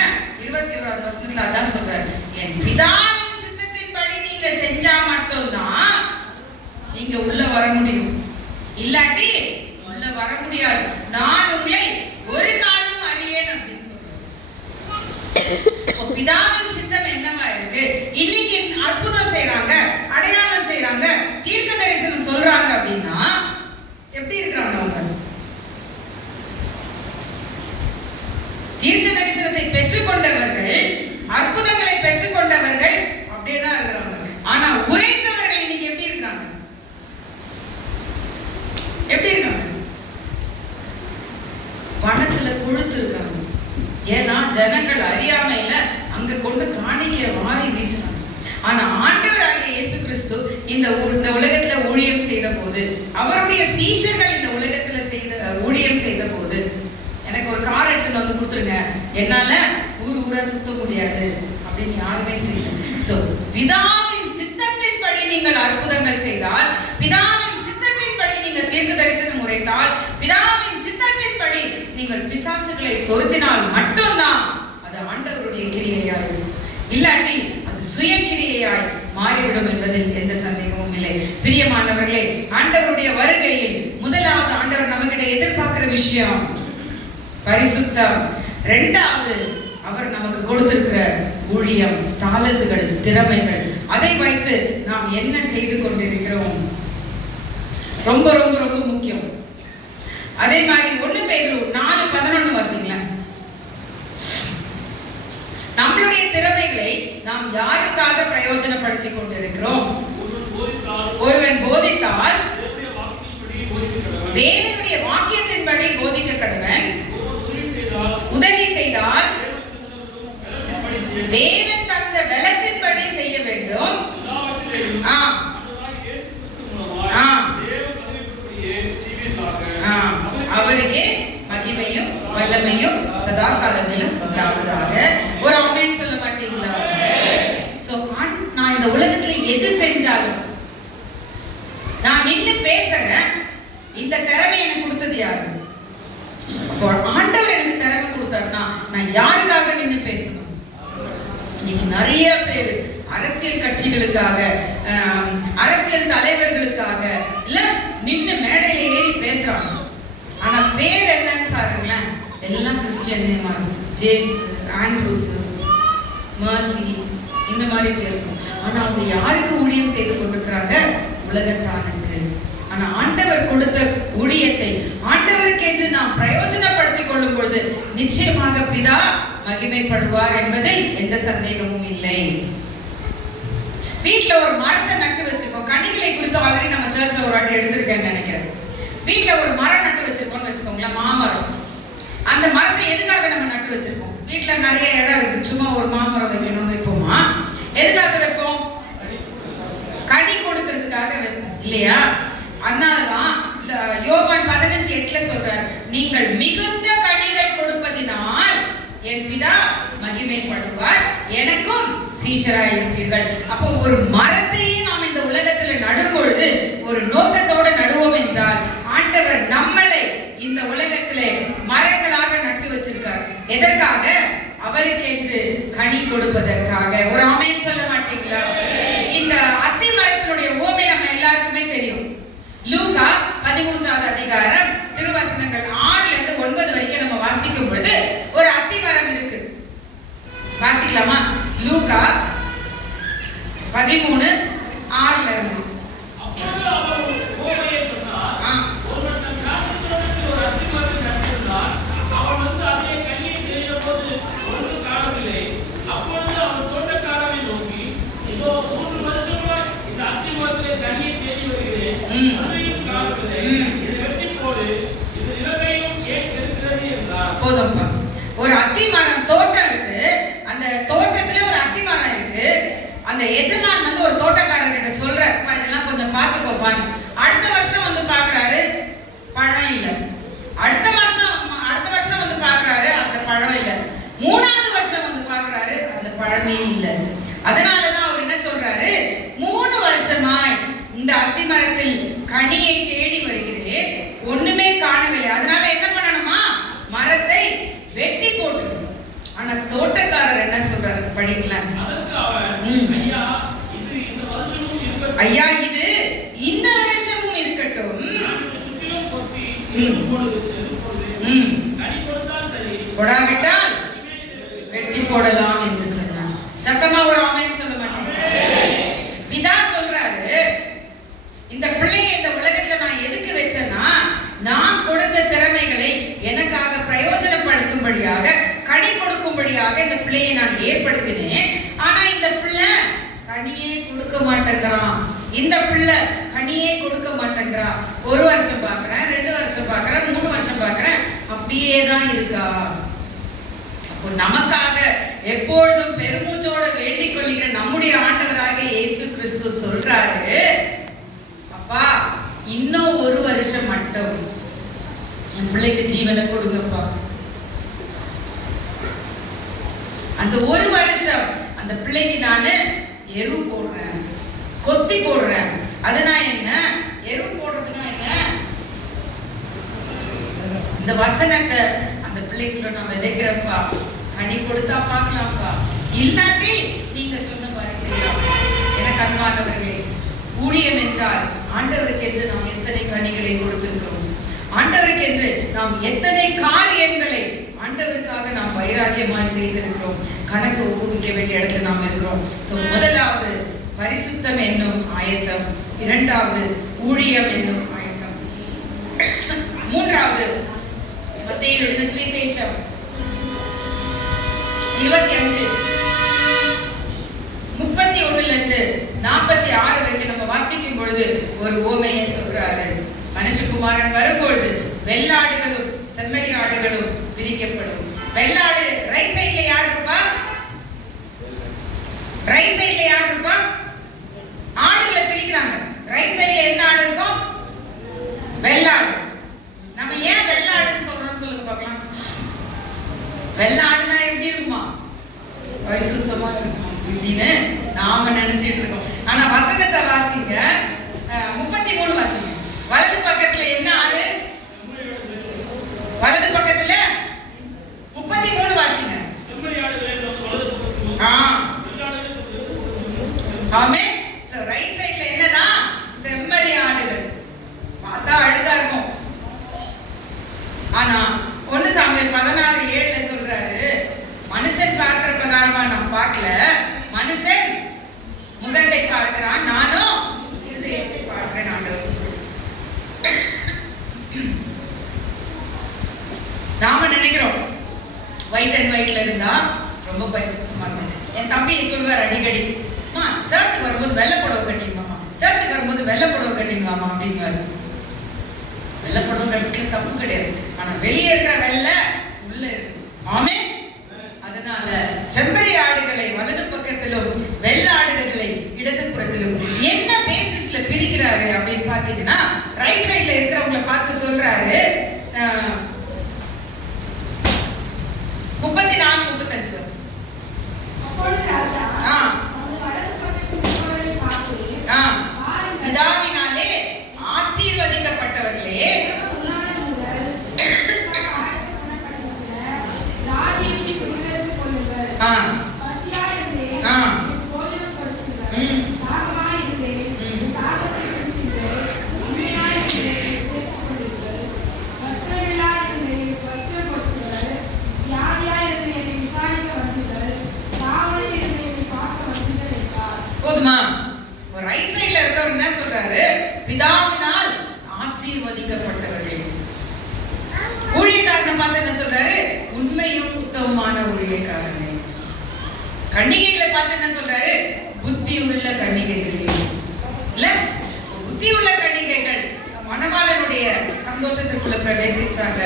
21வது வசனத்துல அதான் சொல்றாரு, என் பிதாவின் சித்தத்தின்படி நீங்க செஞ்சா மட்டும்தான் நீங்க உள்ள வர முடியும், இல்லாட்டி உள்ள வர முடியாது. நான் உங்களை ஒரு காலம் அறியேன் அப்படின்னு சொல்றாரு. பிதாவின் சித்தம் என்னவா இருக்கு? இன்னைக்கு அற்புதம் செய்யறாங்க, அடையாளம் செய்யறாங்க, தீர்க்க தரிசனம் சொல்றாங்க அப்படின்னா எப்படி இருக்கிறாங்க அவங்க? தீர்க்க தரிசனத்தை பெற்றுக்கொண்டவர்கள், அற்புதங்களை பெற்றுக்கொண்டவர்கள் அப்படியேதான் இருக்கிறாங்க. ஆனா உரைத்தவர்கள் இன்னைக்கு எப்படி இருக்காங்க? எப்படி இருக்காங்க? பணத்துல கொழுத்து இருக்காங்க. ஏன்னா ஜனங்கள் அறியாமையில அங்க கொண்டு காணிக்க மாறி வீசினாங்க. ஆனா ஆண்டவராகிய இயேசு கிறிஸ்து இந்த உலகத்துல ஊழியம் செய்த போது, அவருடைய சீஷர்கள் இந்த உலகத்துல ஊழியம் செய்த போது, எனக்கு ஒரு கார் எடுத்துன்னு வந்து கொடுத்துருங்க, என்னால ஊரா சுத்த முடியாது அப்படின்னு யாருமே செய்யல. சோ பிதாவின் சித்தத்தின்படி நீங்கள் அற்புதங்கள் செய்தால், பிதாவின் சித்தத்தின்படி நீங்கள் தீர்க்க தரிசனம் உரைத்தால், பிதாவின் சித்தத்தின்படி நீங்கள் பிசாசுகளை துரத்தினால் மட்டும்தான் அது ஆண்டவருடைய கிரியையாய் இருக்கும். இல்லாட்டி அது சுய கிரியையாய் மாறிவிடும் என்பதில் எந்த சந்தேகமும் இல்லை. அருமையானவர்களே, பிரியமானவர்களே, ஆண்டவருடைய வருகையில் முதலாவது ஆண்டவர் நம்மகிட்ட எதிர்பார்க்கிற விஷயம் பரிசுத்தம். இரண்டாவது அவர் நமக்கு கொடுத்திருக்கிற ஊழியம், தாளந்துகள், திறமைகள், அதை வைத்து நாம் என்ன செய்து கொண்டிருக்கிறோம், ரொம்ப ரொம்ப ரொம்ப முக்கியம். அதே மாதிரி 1 பேதுரு 4:11 வாசிங்களேன். நம்மளுடைய திறமைகளை நாம் யாருக்காக பிரயோஜனப்படுத்திக் கொண்டிருக்கிறோம்? ஒருவன் போதித்தால் தேவனுடைய வாக்கியத்தின்படி போதிக்க கடவன். உதவி செய்தால் தேவன் தந்த பலத்தின்படி செய்ய வேண்டும். அவருக்கு மகிமையும் வல்லமையும் சதா காலங்களிலும் உண்டாவதாக. ஒரு ஆமென் சொல்ல மாட்டீங்களா? சோ நான் இந்த உலகத்துல எது செஞ்சாலும் நான் நின்னு பேசுறேன். இந்த திறமை எனக்கு கொடுத்தது யாரு? அப்போ ஆண்டவர் எனக்கு திறமை கொடுத்தாருன்னா நான் யாருக்காக நின்னு பேசணும்? இன்னைக்கு நிறைய பேர் அரசியல் கட்சிகளுக்காக, அரசியல் தலைவர்களுக்காக இல்ல நின்னு மேடையில ஏறி பேசுறாங்க. ஆனா பேர் என்னன்னு பாருங்களேன், எல்லாம் கிறிஸ்டியன் நேமா இருக்கும். ஜேம்ஸ், ஆண்ட்ரூஸ், மர்சி, இந்த மாதிரி பேர் இருக்கும். ஆனா அவங்க யாருக்கு ஊழியம் செய்து கொண்டிருக்கிறாங்க? உலகத்தானுக்கு. ஆனா ஆண்டவர் கொடுத்த ஊழியத்தை ஆண்டவருக்கென்று நாம் பிரயோஜனப்படுத்திக் கொள்ளும் பொழுது நிச்சயமாக பிதா மகிமைப்படுவார் என்பதில் எந்த சந்தேகமும் இல்லை. வீட்டுல ஒரு மரத்தை நட்டு வச்சிருக்கோம். கனிகளை குறித்து ஆல்ரெடி நம்ம சர்ச்ல ஒரு வாட்டி எடுத்திருக்கேன்னு நினைக்கிறேன். வீட்டுல ஒரு மரம் நட்டு வச்சிருக்கோம்னு வச்சுக்கோங்களேன், மாமரம். அந்த மரத்தை எதுக்காக நம்ம நட்டு வச்சிருக்கோம்? வீட்டுல நிறைய இடம் இருக்கு, சும்மா ஒரு மாமரம் வைக்கணும்னு வைப்போமா? எதுக்காக வைப்போம்? கனி கொடுக்கறதுக்காக வைப்போம் இல்லையா? அதனாலதான் யோவான் 15:8 சொல்றார், நீங்கள் மிகுந்த கனிகள் கொடுப்பதினால் என் பிதா மகிமைப்படுவார், எனக்கும் சீஷராய் இருப்பீர்கள். அப்போ ஒரு மரத்தையே நாம் இந்த உலகத்துல நடும் பொழுது ஒரு நோக்கத்தோடு நடுவோம் என்றால் ஆண்டவர் நம்மளை இந்த உலகத்திலே மரங்களாக நட்டு வச்சிருக்கார். எதற்காக? அவருக்கென்று கனி கொடுப்பதற்காக. ஒரு ஆமென் சொல்ல மாட்டீங்களா? இந்த அத்தி மரத்தினுடைய ஓமை நம்ம எல்லாருக்குமே தெரியும். லூக்கா 13வது அதிகாரம் திருவசனங்கள் 6-9 வரைக்கும் நம்ம வாசிக்கும் பொழுது ஒரு அத்தி மரம் இருக்கு. வாசிக்கலாமா? லூக்கா 13:6. போதும்பா. ஒரு அத்தி மரம் தோட்டம் இருக்கு. அந்த தோட்டத்துல ஒரு அத்தி மரம் இருக்கு. அந்த எஜமான் வந்து ஒரு தோட்டக்காரர்கிட்ட சொல்றாரு, இதெல்லாம் கொஞ்சம் பார்த்துக்கோப்பான்னு. அடுத்த வருஷம் வந்து பாக்குறாரு, பழம் இல்லை. அடுத்த வருஷம் வந்து பாக்குறாரு, அதுல பழம் இல்லை. 3வது வருஷம் வந்து பாக்குறாரு, அதுல பழமே இல்லை. அதனாலதான் அவர் என்ன சொல்றாரு, 3 வருஷமாய் இந்த அத்தி மரத்தில் கனியை தேடி வருகிறேன், ஒண்ணுமே காணவில்லை. அதனால என்ன பண்ணணுமா? மரத்தை வெட்டி போட்டு. ஆனா தோட்டக்காரர் என்ன சொல்றாரு படிக்கலாம். ஐயா இது இந்த வருஷமும் இருக்கட்டும், கொடாவிட்டால் வெட்டி போடலாம் என்று சொன்னார். சத்தமா ஒரு ஆமென் சொல்ல மாட்டேன். பிதா சொல்றாரு, இந்த பிள்ளையை இந்த உலகத்துல நான் எதுக்கு வச்சேன்னா, நான் கொடுத்த திறமைகளை எனக்காக பிரயோஜனப்படுத்தும்படியாக, கனி கொடுக்கும்படியாக இந்த பிள்ளையை நான் ஏற்படுத்தினேன். ஆனா இந்த பிள்ளை கனியே கொடுக்க மாட்டேங்கிறான். இந்த பிள்ளை கனியே கொடுக்க மாட்டேங்கிறான். 1 வருஷம் பார்க்கிறேன், 2 வருஷம் பார்க்கிறேன், 3 வருஷம் பார்க்கிறேன், அப்படியே தான் இருக்கா. அப்போ நமக்காக எப்பொழுதும் பெருமூச்சோட வேண்டிக் கொள்கிற நம்முடைய ஆண்டவராக இயேசு கிறிஸ்து சொல்றாரு, அப்பா இன்னும் 1 வருஷம் மட்டும் என் பிள்ளைக்கு ஜீவனை கொடுங்கப்பா. அந்த 1 வருஷம் அந்த பிள்ளைக்கு நானு எரு போடுறேன், கொத்தி போடுறேன். அதுனா என்ன? எரு போடுறதுனா என்ன? இந்த வசனத்தை அந்த பிள்ளைக்குள்ள நான் விதைக்கிறப்பா, கனி கொடுத்தா பார்க்கலாம்ப்பா, இல்லாட்டி நீங்க சொன்ன மாதிரி செய்யலாம். எனக்கு அன்பானவர்களே, ஊழியம் என்றால் ஆண்டவருக்கு என்று நாம் எத்தனை கனிகளை கொடுத்திருக்கிறோம், ஆண்டவருக்கு என்று நாம் எத்தனை காரியங்களை ஆண்டவருக்காக நாம் வைராக்கியமாய் செய்திருக்கிறோம். கணக்கு ஒப்புவிக்க வேண்டிய இடத்துல நாம் இருக்கிறோம். சோ முதலாவது பரிசுத்தம் என்னும் ஆயத்தம், இரண்டாவது ஊழியம் என்னும் ஆயத்தம், மூன்றாவது மத்தேயு எழுதின சுவிசேஷம் 25:31-46 வரைக்கும் நம்ம வாசிக்கும் பொழுது ஒரு ஓமையை சொல்றாரு. மனுஷகுமாரன் வரும்பொழுது வெள்ளாடுகளும் செம்மறி ஆடுகளும் பிரிக்கப்படும். வெள்ளாடு ரைட் சைடுல யார் இருப்பா? ரைட் சைடுல யார் இருப்பா? ஆடுகளை பிரிக்கிறாங்க. ரைட் சைடுல என்ன ஆடு இருக்கும்? வெள்ளாடு. நம்ம ஏன் வெள்ளாடுன்னு சொல்றோம்னு சொல்லுங்க பார்க்கலாம். வெள்ளாடுனா எப்படி இருக்குமா? பரிசுத்தமா இருக்கும் இப்படின்னு நாம நினைச்சிட்டு இருக்கோம். ஆனா வசனத்தை வாசிங்க, 33 வாசிங்க. வலது பக்கத்துல என்ன ஆடு? வலது பக்கத்துல 33 வாசிங்க. ஆமென். சோ ரைட் சைடுல என்னதான்? செம்மறி ஆடுகள். பார்த்தா அழுக்கா இருக்கும். ஆனா 1 சாமுவேல் 16:7 சொல்றாரு, மனுஷன் பார்க்கிற பிரகாரமா நான் பார்க்கல, மனுஷன் முகத்தை பார்க்கிறான், நானும் இருதயத்தை பார்க்கிறேன் ஆண்டவர் சொல்றாரு. நாம நினைக்கிறோம் ஒயிட் அண்ட் ஒயிட்ல இருந்தா ரொம்ப பரிசுத்தமா இருக்கும். என் தம்பி சொல்வார் அடிக்கடி, அம்மா சர்ச்சுக்கு வரும்போது வெள்ளை புடவை கட்டிங்கம்மா, சர்ச்சுக்கு வரும்போது வெள்ளை புடவை கட்டிங்கம்மா அப்படிங்குவாரு. வெள்ளை புடவை கட்டிக்க தப்பு கிடையாது, ஆனா வெளியே இருக்கிற வெள்ளை உள்ள இருக்கு. ஆமென். அதனால செம்மறி ஆடுகளை வலது பக்கத்திலும் வெள்ளை ஆடுகளை இடது புறத்திலும் என்ன பேசிஸ்ல பிரிக்கிறாரு அப்படின்னு பாத்தீங்கன்னா, ரைட் சைடுல இருக்கிறவங்களை பார்த்து சொல்றாரு, 34-35 வருஷம். அப்பொழுது ராஜா தனது வலது பக்கத்தில் இருப்பவரை பார்த்து, பிதாவினாலே ஆசீர்வதிக்கப்பட்டவர்களே, போதுமா? ரைட் சைடுல இருக்கவர் என்ன சொல்றாரு? பிதாவினால் ஆசீர்வதிக்கப்பட்டவர்கள். ஊழியக்காரனை பார்த்து என்ன சொல்றாரு? உண்மையும் உத்தமமான ஊழியக்காரனே. கன்னிகைகளை பார்த்து என்ன சொல்றாரு? புத்தி உள்ள கன்னிகைகளே. இல்ல, புத்தி உள்ள கன்னிகைகள் மணவாளனுடைய சந்தோஷத்துக்குள்ள பிரவேசிச்சாங்க.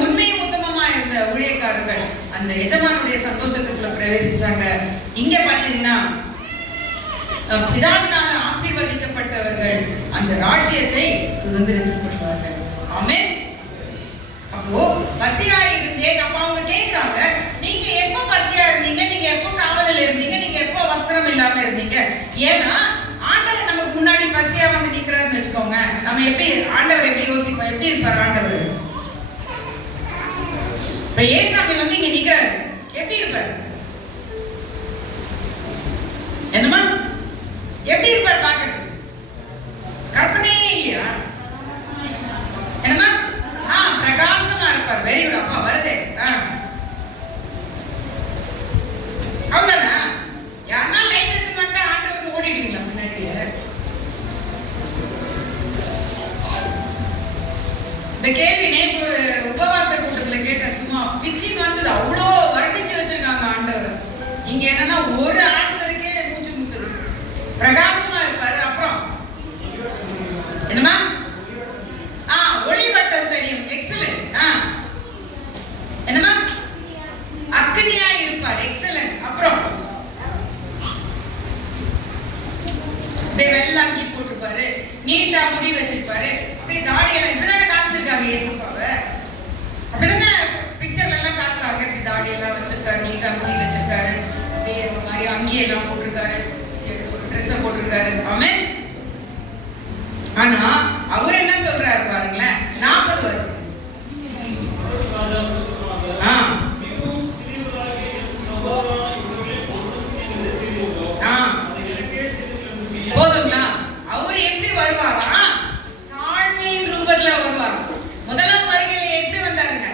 உண்மையும் உத்தமமா இருந்த ஊழியக்காரர்கள் அந்த எஜமானுடைய சந்தோஷத்துக்குள்ள பிரவேசிச்சாங்க. இங்க பாத்தீங்கன்னா பிதாவினால் ஆசீர்வதிக்கப்பட்டவர்கள் அந்த ராஜ்யத்தை சுதந்திரத்துக் கொள்வார்கள். ஆமென். அப்போ பசியா இருந்தேன். அப்ப அவங்க கேட்கிறாங்க, நீங்க எப்ப பசியா இருந்தீங்க? நீங்க எப்ப காவலில் இருந்தீங்க? நீங்க எப்ப வஸ்திரம் இல்லாம இருந்தீங்க? ஏன்னா ஆண்டவர் நமக்கு முன்னாடி பசியா வந்து நிக்கிறாருன்னு வச்சுக்கோங்க, நம்ம எப்படி ஆண்டவர் எப்படி யோசிப்போம்? எப்படி இருப்பார் ஆண்டவர்? இப்ப ஏசாமி வந்து இங்க நிக்கிறாரு, எப்படி இருப்பார்? என்னமா எப்படி இருப்பார் பாக்குறது? கற்பனையே இல்லையா? என்னமா பிரகாசமா இருப்பார். Very good. அப்பா வருதே. அவ்வளவுதானா? யாருன்னா லைட் எடுத்து வந்தா ஆண்டவருக்கு ஓடிடுவீங்களா முன்னாடியே? இந்த கேள்வி நேற்று ஒரு உபவாச கூட்டத்துல கேட்டேன். சும்மா பிச்சின்னு வந்தது. அவ்வளோ வர்ணிச்சு வச்சிருக்காங்க ஆண்டவர். இங்க என்னன்னா ஒரு ஆன்சருக்கே மூச்சு முட்டுது. பிரகாசமா இருப்பாரு. அப்புறம் என்னமா ஒளிவட்டம் தெரியும். எக்ஸலென்ட். என்னமா அக்னியா இருப்பார். எக்ஸலென்ட். அப்புறம் வெள்ளாங்கி போட்டிருப்பாரு, நீட்டா முடி வச்சிருப்பாரு, அப்படியே தாடியெல்லாம் இப்படிதானே காமிச்சிருக்காங்க ஏசப்பாவை. அப்படிதானே பிக்சர்ல எல்லாம் காட்டுறாங்க. இப்படி தாடியெல்லாம் வச்சிருக்காரு, நீட்டா முடி வச்சிருக்காரு, அப்படியே ஒரு மாதிரி அங்கியெல்லாம் போட்டிருக்காரு, ட்ரெஸ் போட்டிருக்காரு. ஆமென். ஆனா அவர் என்ன சொல்றாரு பாருங்களேன், 40 வருஷம் போதும் வருவாரா? தாழ்மையின் ரூபத்துல வருவார். முதலாம் வருகையில எப்படி வந்தாருங்க?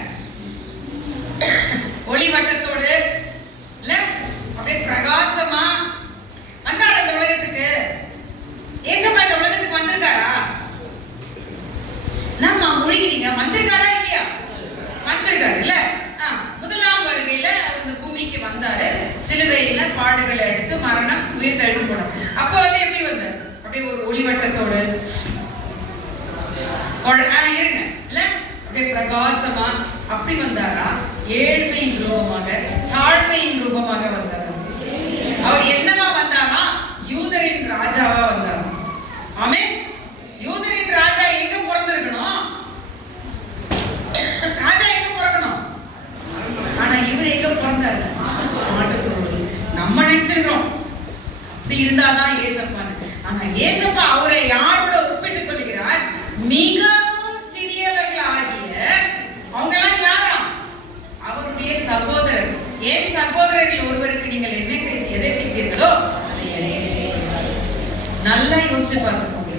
ஒளி வட்டத்தோடு இல்ல, அப்படியே பிரகாசமா வந்தாரு இந்த உலகத்துக்கு. ஏசப்பா இந்த உலகத்துக்கு வந்திருக்காரா? நம்ம மொழிகிறீங்க, வந்திருக்காரா இல்லையா? வந்திருக்காரு இல்ல. முதலாம் வருகையில இந்த பூமிக்கு வந்தாரு. சிலுவையில பாடுகளை எடுத்து மரணம், உயிர் தழுவி போனார். அப்ப வந்து எப்படி வந்தார்? அப்படியே ஒரு ஒளிவட்டத்தோடு இருங்க இல்ல, அப்படியே பிரகாசமா அப்படி வந்தாரா? ஏழ்மையின் ரூபமாக, தாழ்மையின் ரூபமாக வந்தாரா? அவர் என்னவா வந்தாரா? யூதரின் ராஜாவா வந்தாரா? ஆமென். யூதரின் ராஜா எங்க பிறந்திருக்கணும்? ராஜா எங்க பிறக்கணும்? ஆனா இவர் எங்க பிறந்தாரு? நம்ம நினைச்சிருக்கிறோம் அப்படி இருந்தாதான் ஏசப்பான்னு. ஆனா ஏசப்பா அவரை யாரோட ஒப்பிட்டுக் கொள்கிறார்? மிகவும் சிறியவர்கள் ஆகிய அவங்க எல்லாம் யாரா? அவருடைய சகோதரர். ஏன் சகோதரர்கள் ஒருவருக்கு நீங்கள் என்ன எதை செய்தீர்களோ அதை எனக்கு செய்தீர்கள். நல்லா யோசிச்சு பார்த்துக்கோங்க.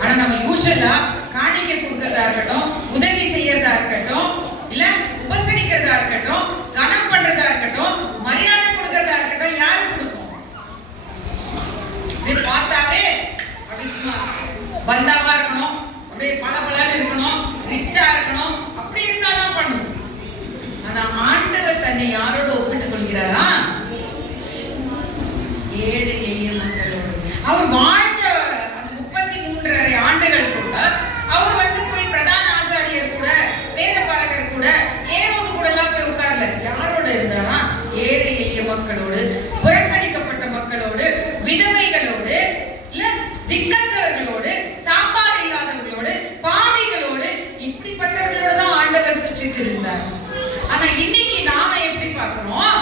ஆனா நம்ம யூஷுவலா காணிக்கை கொடுக்கறதா இருக்கட்டும், உதவி செய்யறதா இருக்கட்டும், இல்ல உபசரிக்கிறதா இருக்கட்டும், கனம் பண்றதா இருக்கட்டும், மரியாதை கொடுக்கறதா இருக்கட்டும், யாருக்கு கொடுப்போம்? இது பார்த்தாவே அப்படி சும்மா பந்தாவா இருக்கணும், அப்படியே பளபளன்னு இருக்கணும், ரிச்சா இருக்கணும், அப்படி இருந்தாதான் பண்ணும். ஆனா ஆண்டவர் தன்னை யாரோட ஒப்பிட்டுக் கொள்கிறாரா? ஏழு எளிய மக்களோடு. அவர் வாழ்ந்த அந்த 33.5 ஆண்டுகள் கூட அவர் வந்து போய் பிரதான ஆசாரியர் கூட, வேதபாரகர் கூட, ஏரோது கூட எல்லாம் போய் உட்கார்ல. யாரோட இருந்தாரா? ஏழு எளிய மக்களோடு, புறக்கணிக்கப்பட்ட மக்களோடு, விதவைகளோடு, இல்ல திக்கற்றவர்களோடு, சாப்பாடு இல்லாதவர்களோடு, பாவிகளோடு, இப்படிப்பட்டவர்களோட தான் ஆண்டவர் சுற்றி இருந்தார். ஆனா இன்னைக்கு நாம எப்படி பார்க்கிறோம்?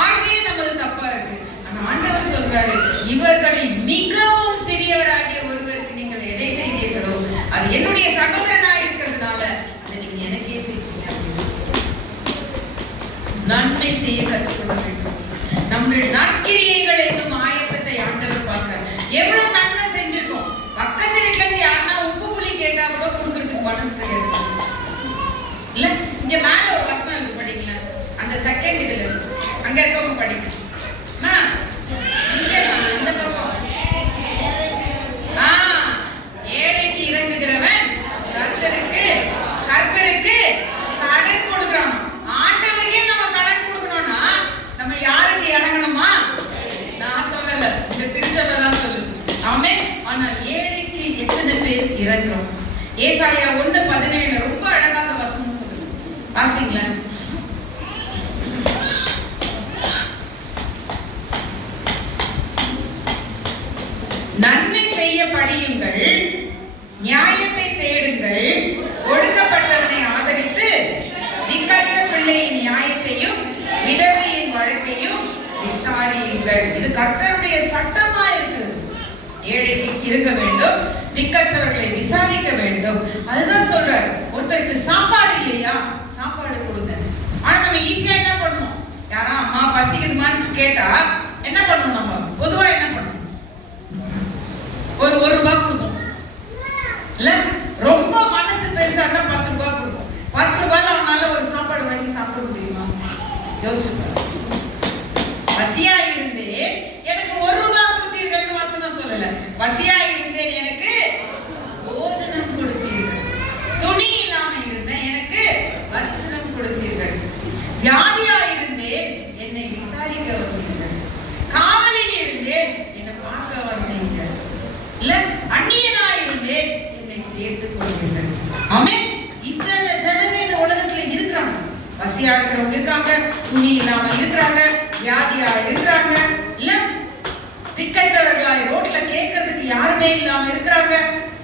ஆர்வே நமது தப்பா இருக்கு. ஆனா ஆண்டவர் சொல்றாரு, இவர்களில் மிகவும் சிறியவராகிய ஒருவருக்கு நீங்கள் எதை செய்தீர்களோ அது என்னுடைய சகோதரனா இருக்கிறதுனால அதை நீங்க எனக்கே செஞ்சீங்க அப்படின்னு சொல்றாரு. நன்மை செய்ய கற்றுக்கொள்ள வேண்டும். நம்முடைய நற்கிரியைகள் என்னும் ஆயத்தத்தை ஆண்டவர் பார்க்கிறார். எவ்வளவு நன்மை செஞ்சிருக்கோம். பக்கத்து வீட்டுல இருந்து யாருன்னா உப்பு புளி கேட்டா கூட கொடுக்கறதுக்கு மனசு கிடையாது இல்ல. இங்க மேல ஒரு வசனம் இருக்கு, படிங்களா? அந்த செகண்ட் இதுல இருக்கு, அங்க இருக்கவங்க படிங்க. இந்த பக்கம் ஏழைக்கு இறங்குகிறவன் கர்த்தருக்கு கடன் கொடுக்கிறான். ஆண்டவருக்கே நம்ம கடன் கொடுக்கணும்னா நம்ம யாருக்கு இறங்கணுமா? நான் சொல்லல, இந்த திருச்சபை தான் சொல்லுது. ஆமென். ஆனால் ஏழைக்கு எத்தனை பேர் இறங்குறோம்? ஏசாயா 1:17 ரொம்ப அழகான வசனம் சொல்லுது. வாசிங்களா? நன்மை செய்ய படியுங்கள், நியாயத்தை தேடுங்கள், ஒடுக்கப்பட்டவனை ஆதரித்து திக்கற்ற பிள்ளையின் நியாயத்தையும் விதவையின் வழக்கையும் விசாரியுங்கள். இது கர்த்தருடைய சட்டமா இருக்கிறது. ஏழைக்கு இருக்க வேண்டும், திக்கற்றவர்களை விசாரிக்க வேண்டும். அதுதான் சொல்றாரு. ஒருத்தருக்கு சாப்பாடு இல்லையா, சாப்பாடு கொடுங்க. ஆனா நம்ம ஈஸியா என்ன பண்ணுவோம்? யாரா அம்மா பசிக்குதுமான்னு கேட்டா என்ன பண்ணுவோம்? நம்ம பொதுவா என்ன பண்ணுவோம்? ஒரு ரூபாய் கொடுப்போம் இல்ல. ரொம்ப மனசு பெருசா இருந்தா 10 ரூபாய் கொடுப்போம். 10 ரூபாய்ல அவனால ஒரு சாப்பாடு வாங்கி சாப்பிட முடியுமா? யோசிச்சு. பசியா இருந்தே எனக்கு 1 ரூபாய் கொடுத்தீர்கள்னு வசனம் சொல்லல. பசியா இருந்தேன் எனக்கு போஜனம் கொடுத்தீர்கள். துணி இல்லாம இருந்தேன் எனக்கு வஸ்திரம் கொடுத்தீர்கள். வியாதியா இருந்தேன் என்னை விசாரிக்க வந்தீர்கள். காவலில் இருந்தேன் என்னை பார்க்க வந்தீங்க. இல்ல அந்நியனா இருந்தேன் என்னை சேர்த்துக் கொள்வீர்கள். ஆமென். இத்தனை ஜனங்க இந்த உலகத்துல இருக்கிறாங்க. பசியா இருக்கிறவங்க இருக்காங்க, துணி இல்லாம இருக்கிறாங்க, வியாதியா இருக்கிறாங்க, இல்ல திக்கற்றவர்களாய் ரோட்ல கேட்கறதுக்கு யாருமே இல்லாம இருக்கிறாங்க.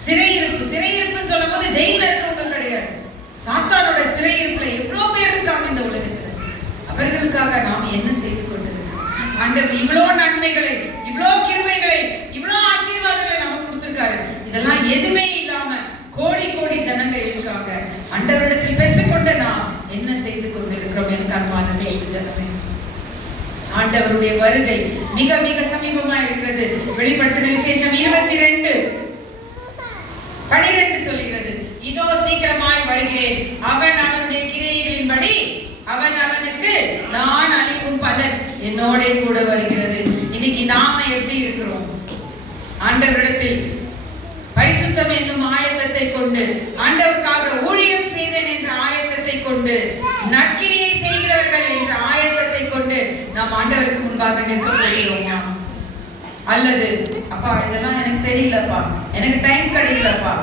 சிறையிருப்புன்னு சொல்லும் போது ஜெயில இருக்கவங்க கிடையாது. சாத்தானோட சிறையிருப்புல எவ்வளவு பேர் இருக்காங்க இந்த உலகத்துல. அவர்களுக்காக நாம் என்ன செய்து கொண்டிருக்கிறோம்? ஆண்டவர் இவ்வளவு நன்மைகளை, இவ்வளவு கிருபைகளை, இவ்வளவு ஆசீர்வாதங்களை நமக்கு கொடுத்திருக்காரு. இதெல்லாம் எதுவுமே இல்லாம கோடி கோடி ஜனங்க இருக்காங்க. ஆண்டவரிடத்தில் பெற்றுக்கொண்ட நாம் என்ன செய்து கொண்டிருக்கிறோம்? என் கர்மான தேவ ஜனமே, ஆண்டவருடைய வருகை மிக மிக சமீபமா இருக்கிறது. வெளிப்படுத்தின விசேஷம் 22 என்னோட கூட வருகிறது. இன்னைக்கு நாம எப்படி இருக்கிறோம்? ஆண்டவரிடத்தில் பரிசுத்தம் என்னும் ஆயத்தத்தை கொண்டு, ஆண்டவருக்காக ஊழியம் செய்தேன் என்ற ஆயத்தத்தை கொண்டு, நற்கிரியை செய்கிறவர்கள் என்ற ஆயத்தத்தை கொண்டு நாம் ஆண்டவருக்கு முன்பாக நிற்க போகிறோமா? அல்லது அப்பா இதெல்லாம் எனக்கு தெரியலப்பா, எனக்கு டைம் கிடைக்கலப்பா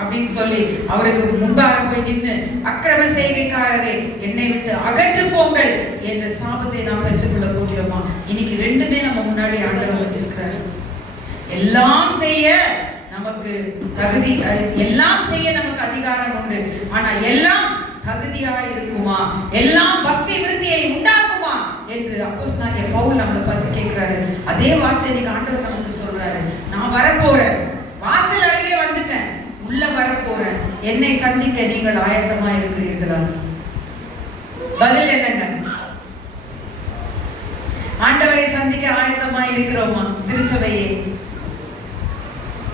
அப்படின்னு சொல்லி அவருக்கு முன்பாக போய் நின்று அக்கிரம செய்கைக்காரரை என்னை விட்டு அகற்று போங்கள் என்ற சாபத்தை நாம் பெற்றுக்கொள்ள போகிறோமா? இன்னைக்கு ரெண்டுமே நம்ம முன்னாடி ஆண்டவர் வச்சிருக்கிறாரு. எல்லாம் செய்ய நமக்கு தகுதி, எல்லாம் செய்ய நமக்கு அதிகாரம் உண்டு. ஆனா எல்லாம் தகுதியா இருக்குமா? எல்லாம் பக்தி விருத்தியை உண்டாக்குமா என்று அப்போஸ்தலனாகிய பவுல் நம்மளை பார்த்து கேட்கிறாரு. அதே வார்த்தை இன்னைக்கு ஆண்டவர் நமக்கு சொல்றாரு. நான் வரப்போறேன், வாசல் அருகே வந்துட்டேன், உள்ள வரப்போறேன், என்னை சந்திக்க நீங்கள் ஆயத்தமா இருக்கிறீர்களா? பதில் என்னங்க? ஆண்டவரை சந்திக்க ஆயத்தமா இருக்கிறோமா? திருச்சபையே,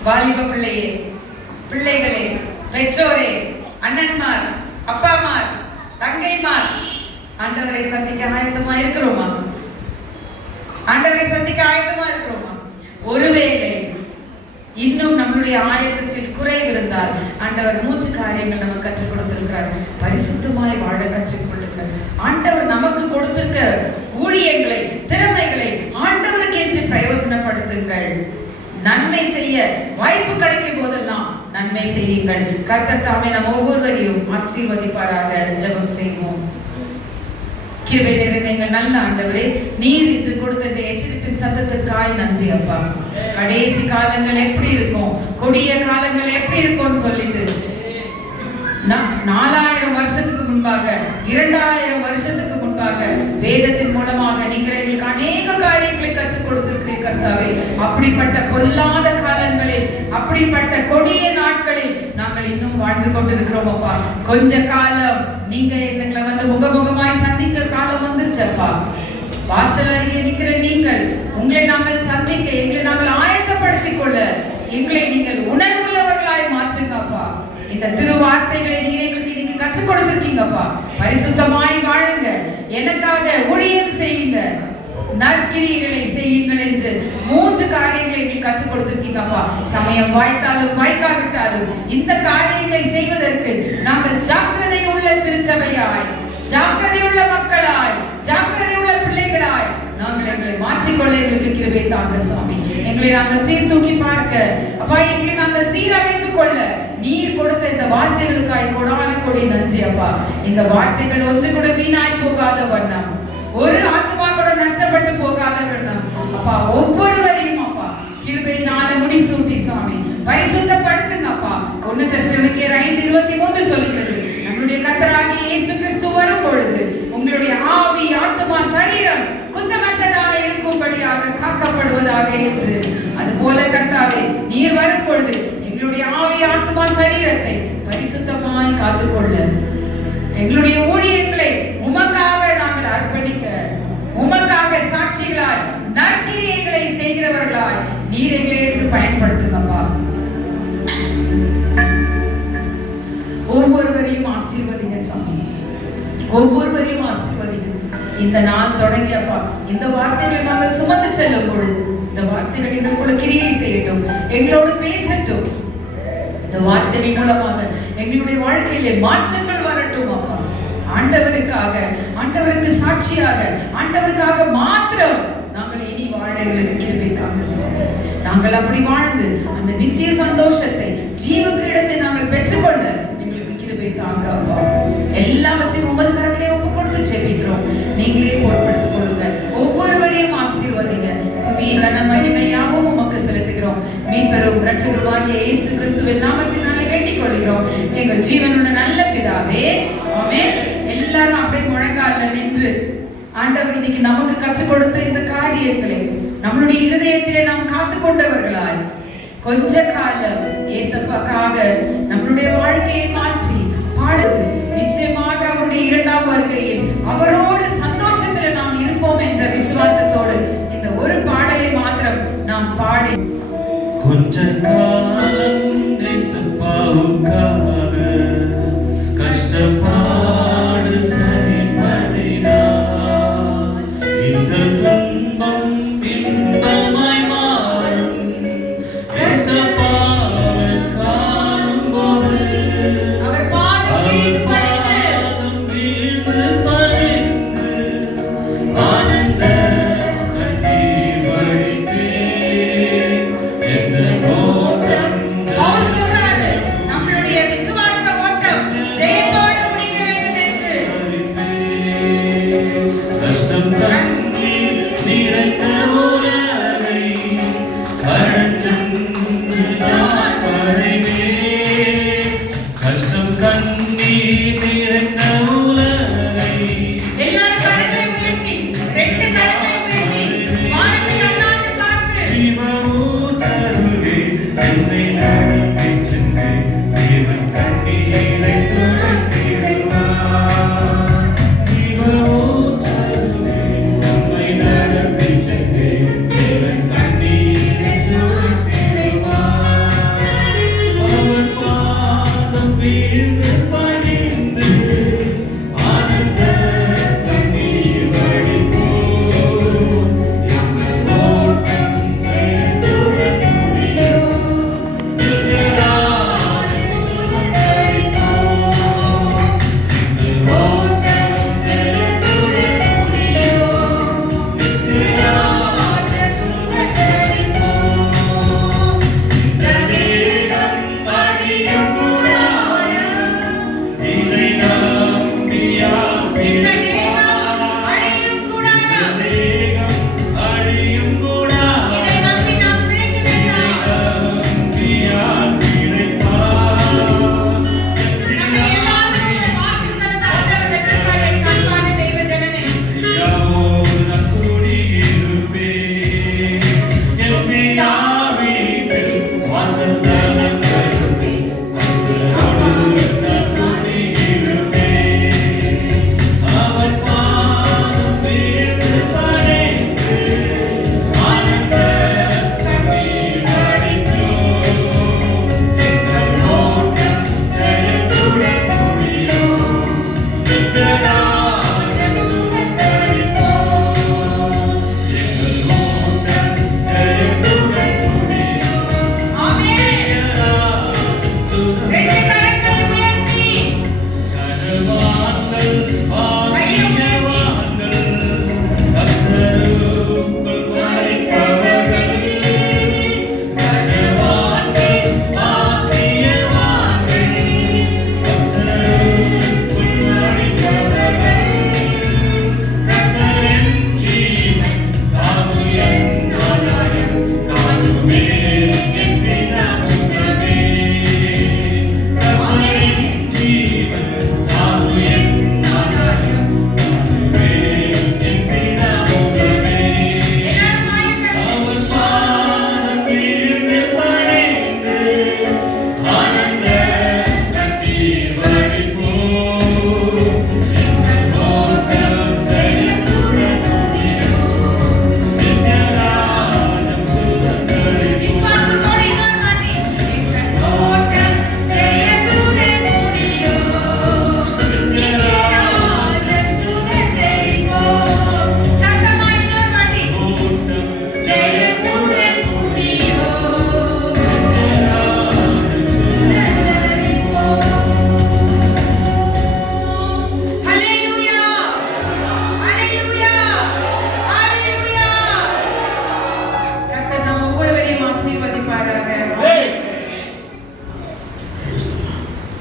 வாலிப பிள்ளையே, பிள்ளைகளே, பெற்றோரே, அண்ணன்மார், அப்பாமார், தங்கைமார், ஆண்டவரை சந்திக்க ஆயத்தமா இருக்கிறோமா? ஆண்டவரை சந்திக்க ஆயத்தமா இருக்கிறோமா? ஒருவேளை இன்னும் நம்மளுடைய ஆயத்தத்தில் குறைவு இருந்தால் ஆண்டவர் 3 காரியங்கள் நமக்கு கற்றுக் கொடுத்திருக்கிறார். பரிசுத்தமாய் வாழ கற்றுக்கொள்ளுங்கள். ஆண்டவர் நமக்கு கொடுத்திருக்க ஊழியங்களை, திறமைகளை ஆண்டவருக்கு என்று பிரயோஜனப்படுத்துங்கள். நன்மை செய்ய வாய்ப்பு கிடைக்கும் போதெல்லாம் நன்மை செய்யுங்கள். கர்த்தர் தாமே நம்ம ஒவ்வொருவரையும் ஆசீர்வதிப்பாராக. ஜெபம் செய்வோம். கிருபை நிறைந்த எங்கள் நல்ல ஆண்டவரே, நீர் இன்று கொடுத்த இந்த எச்சரிப்பின் சத்தத்திற்காய் நன்றி அப்பா. கடைசி காலங்கள் எப்படி இருக்கும், கொடிய காலங்கள் எப்படி இருக்கும்னு சொல்லிட்டு 4000 வருஷத்துக்கு முன்பாக, 2000 வருஷத்துக்கு முன்பாக வேதத்தின் மூலமாக நீங்கள் எங்களுக்கு அநேக காரியங்களை கற்றுக் கொடுத்திருக்கிறீர்கள் கர்த்தாவே. அப்படிப்பட்ட பொல்லாத காலங்களில், அப்படிப்பட்ட கொடிய நாட்களில் நாங்கள் இன்னும் வாழ்ந்து கொண்டிருக்கிறோம் அப்பா. கொஞ்ச காலம் நீங்க எங்களை முகமுகமாய் சந்திக்க காலம் வந்துருச்சப்பா. வாசல் அருகே நிற்கிற நீங்கள், உங்களை நாங்கள் சந்திக்க, எங்களை நாங்கள் ஆயத்தப்படுத்திக் கொள்ள எங்களை நீங்கள் உணர்வுள்ளவர்களாய் மாற்றுங்கப்பா. இந்த திருவார்த்தைகளை நீங்க எங்களுக்கு இன்னைக்கு கற்றுக் கொடுத்திருக்கீங்கப்பா. பரிசுத்தமாய் வாழுங்க, எனக்காக ஊழியம் செய்யுங்க, நற்கிரியைகளை செய்யுங்கள் என்று 3 காரியங்களை எங்களுக்கு கற்றுக் கொடுத்திருக்கீங்கப்பா. சமயம் வாய்த்தாலும் வாய்க்காவிட்டாலும் இந்த காரியங்களை செய்வதற்கு நாங்கள் ஜாக்கிரதை உள்ள திருச்சபையாய், ஜாக்கிரதை உள்ள மக்களாய், ஜாக்கிரதை உள்ள பிள்ளைகளாய் நாங்கள் எங்களை மாற்றிக்கொள்ள எங்களுக்கு கிருபை தாங்க சுவாமி. எங்களை நாங்கள் சீர்தூக்கி பார்க்க அப்பா, எங்களை நாங்கள் சீரமைத்துக் கொள்ள நீர் கொடுத்த இந்த வார்த்தைகளுக்காய் கொடான கொடி நன்றி அப்பா. இந்த வார்த்தைகள் ஒன்று கூட வீணாய் போகாத வண்ணம், ஒரு ஆத்மா கூட நஷ்டப்பட்டு போகாத வண்ணம் அப்பா ஒவ்வொருவரையும் அப்பா கிருபையினால முடிசூட்டி சுவாமி பரிசுத்தப்படுத்துங்க அப்பா. 1 தெசலோனிக்கேயர் 5:23 சொல்லுகிறது, நம்முடைய கர்த்தராகிய இயேசு கிறிஸ்து வரும் பொழுது உங்களுடைய ஆவி, ஆத்மா, சரீரம் குற்றமற்றதாக இருக்கும்படியாக காக்கப்படுவதாக என்று. அதுபோல கர்த்தாவே, நீர் வரும் பொழுது எங்களுடைய ஆவி, ஆத்மா, சரீரத்தை பரிசுத்தமாய் காத்துக்கொள்ள, எங்களுடைய ஊழியங்களை உமக்காக நாங்கள் அர்ப்பணிக்க, உமக்காக சாட்சிகளாய் நற்கிரியைகளை செய்கிறவர்களாய் நீர் எங்களை எடுத்து பயன்படுத்துங்கப்பா. ஒவ்வொருவரையும் ஆசீர்வதிங்க சுவாமி, ஒவ்வொருவரையும் ஆசீர்வதிங்க. இந்த நாள் தொடங்கி அப்பா இந்த வார்த்தைகளை நாங்கள் சுமந்து செல்லும் பொழுது இந்த வார்த்தைகள் எங்களுக்குள்ள கிரியை செய்யட்டும், எங்களோடு பேசட்டும். இந்த வார்த்தைகள் மூலமாக எங்களுடைய வாழ்க்கையிலே மாற்றங்கள் வரட்டும் அப்பா. ஆண்டவருக்காக, ஆண்டவருக்கு சாட்சியாக, ஆண்டவருக்காக மாத்திரம் நாங்கள் இனி வாழ எங்களுக்கு கிருபை தாங்க சுவாமி. நாங்கள் அப்படி வாழ்ந்து அந்த நித்திய சந்தோஷத்தை, ஜீவ கிரீடத்தை நாங்கள் பெற்றுக்கொள்ள எங்களுக்கு கிருபை தாங்க அப்பா. எல்லாவற்றையும் உமது கரத்திலே ஒப்பு கொடுத்து ஜெபிக்கிறோம். நீங்களே பொறுப்படுத்திக் கொள்ளுங்க. ஒவ்வொருவரையும் ஆசீர்வதிங்க. துதி, கன, மகிமை யாவும் உமக்கு செலுத்துகிறோம். மீட்பெரும் இரட்சகருமாகிய இயேசு கிறிஸ்துவின் நாமத்தினாலே வேண்டிக் கொள்கிறோம் எங்கள் ஜீவனுள்ள நல்ல பிதாவே, ஆமென். எல்லாரும் அப்படியே முழங்கால நின்று ஆண்டவர் இன்னைக்கு நமக்கு கற்றுக் கொடுத்த இந்த காரியங்களை நம்மளுடைய இருதயத்திலே நாம் காத்து கொண்டவர்களாய் கொஞ்ச காலம் இயேசுவுக்காக நம்மளுடைய வாழ்க்கையை மாற்றி பாடுவது நிச்சயமாக அவருடைய 2ஆம் வருகையில் அவரோடு சந்தோஷத்தில் நாம் இருப்போம் என்ற விசுவாசத்தோடு இந்த ஒரு பாடலை மாத்திரம் நாம் பாடி கொஞ்ச காலம் இயேசுவுக்காக கஷ்டப்பாடு சகிப்பதினால் வீழ்ந்து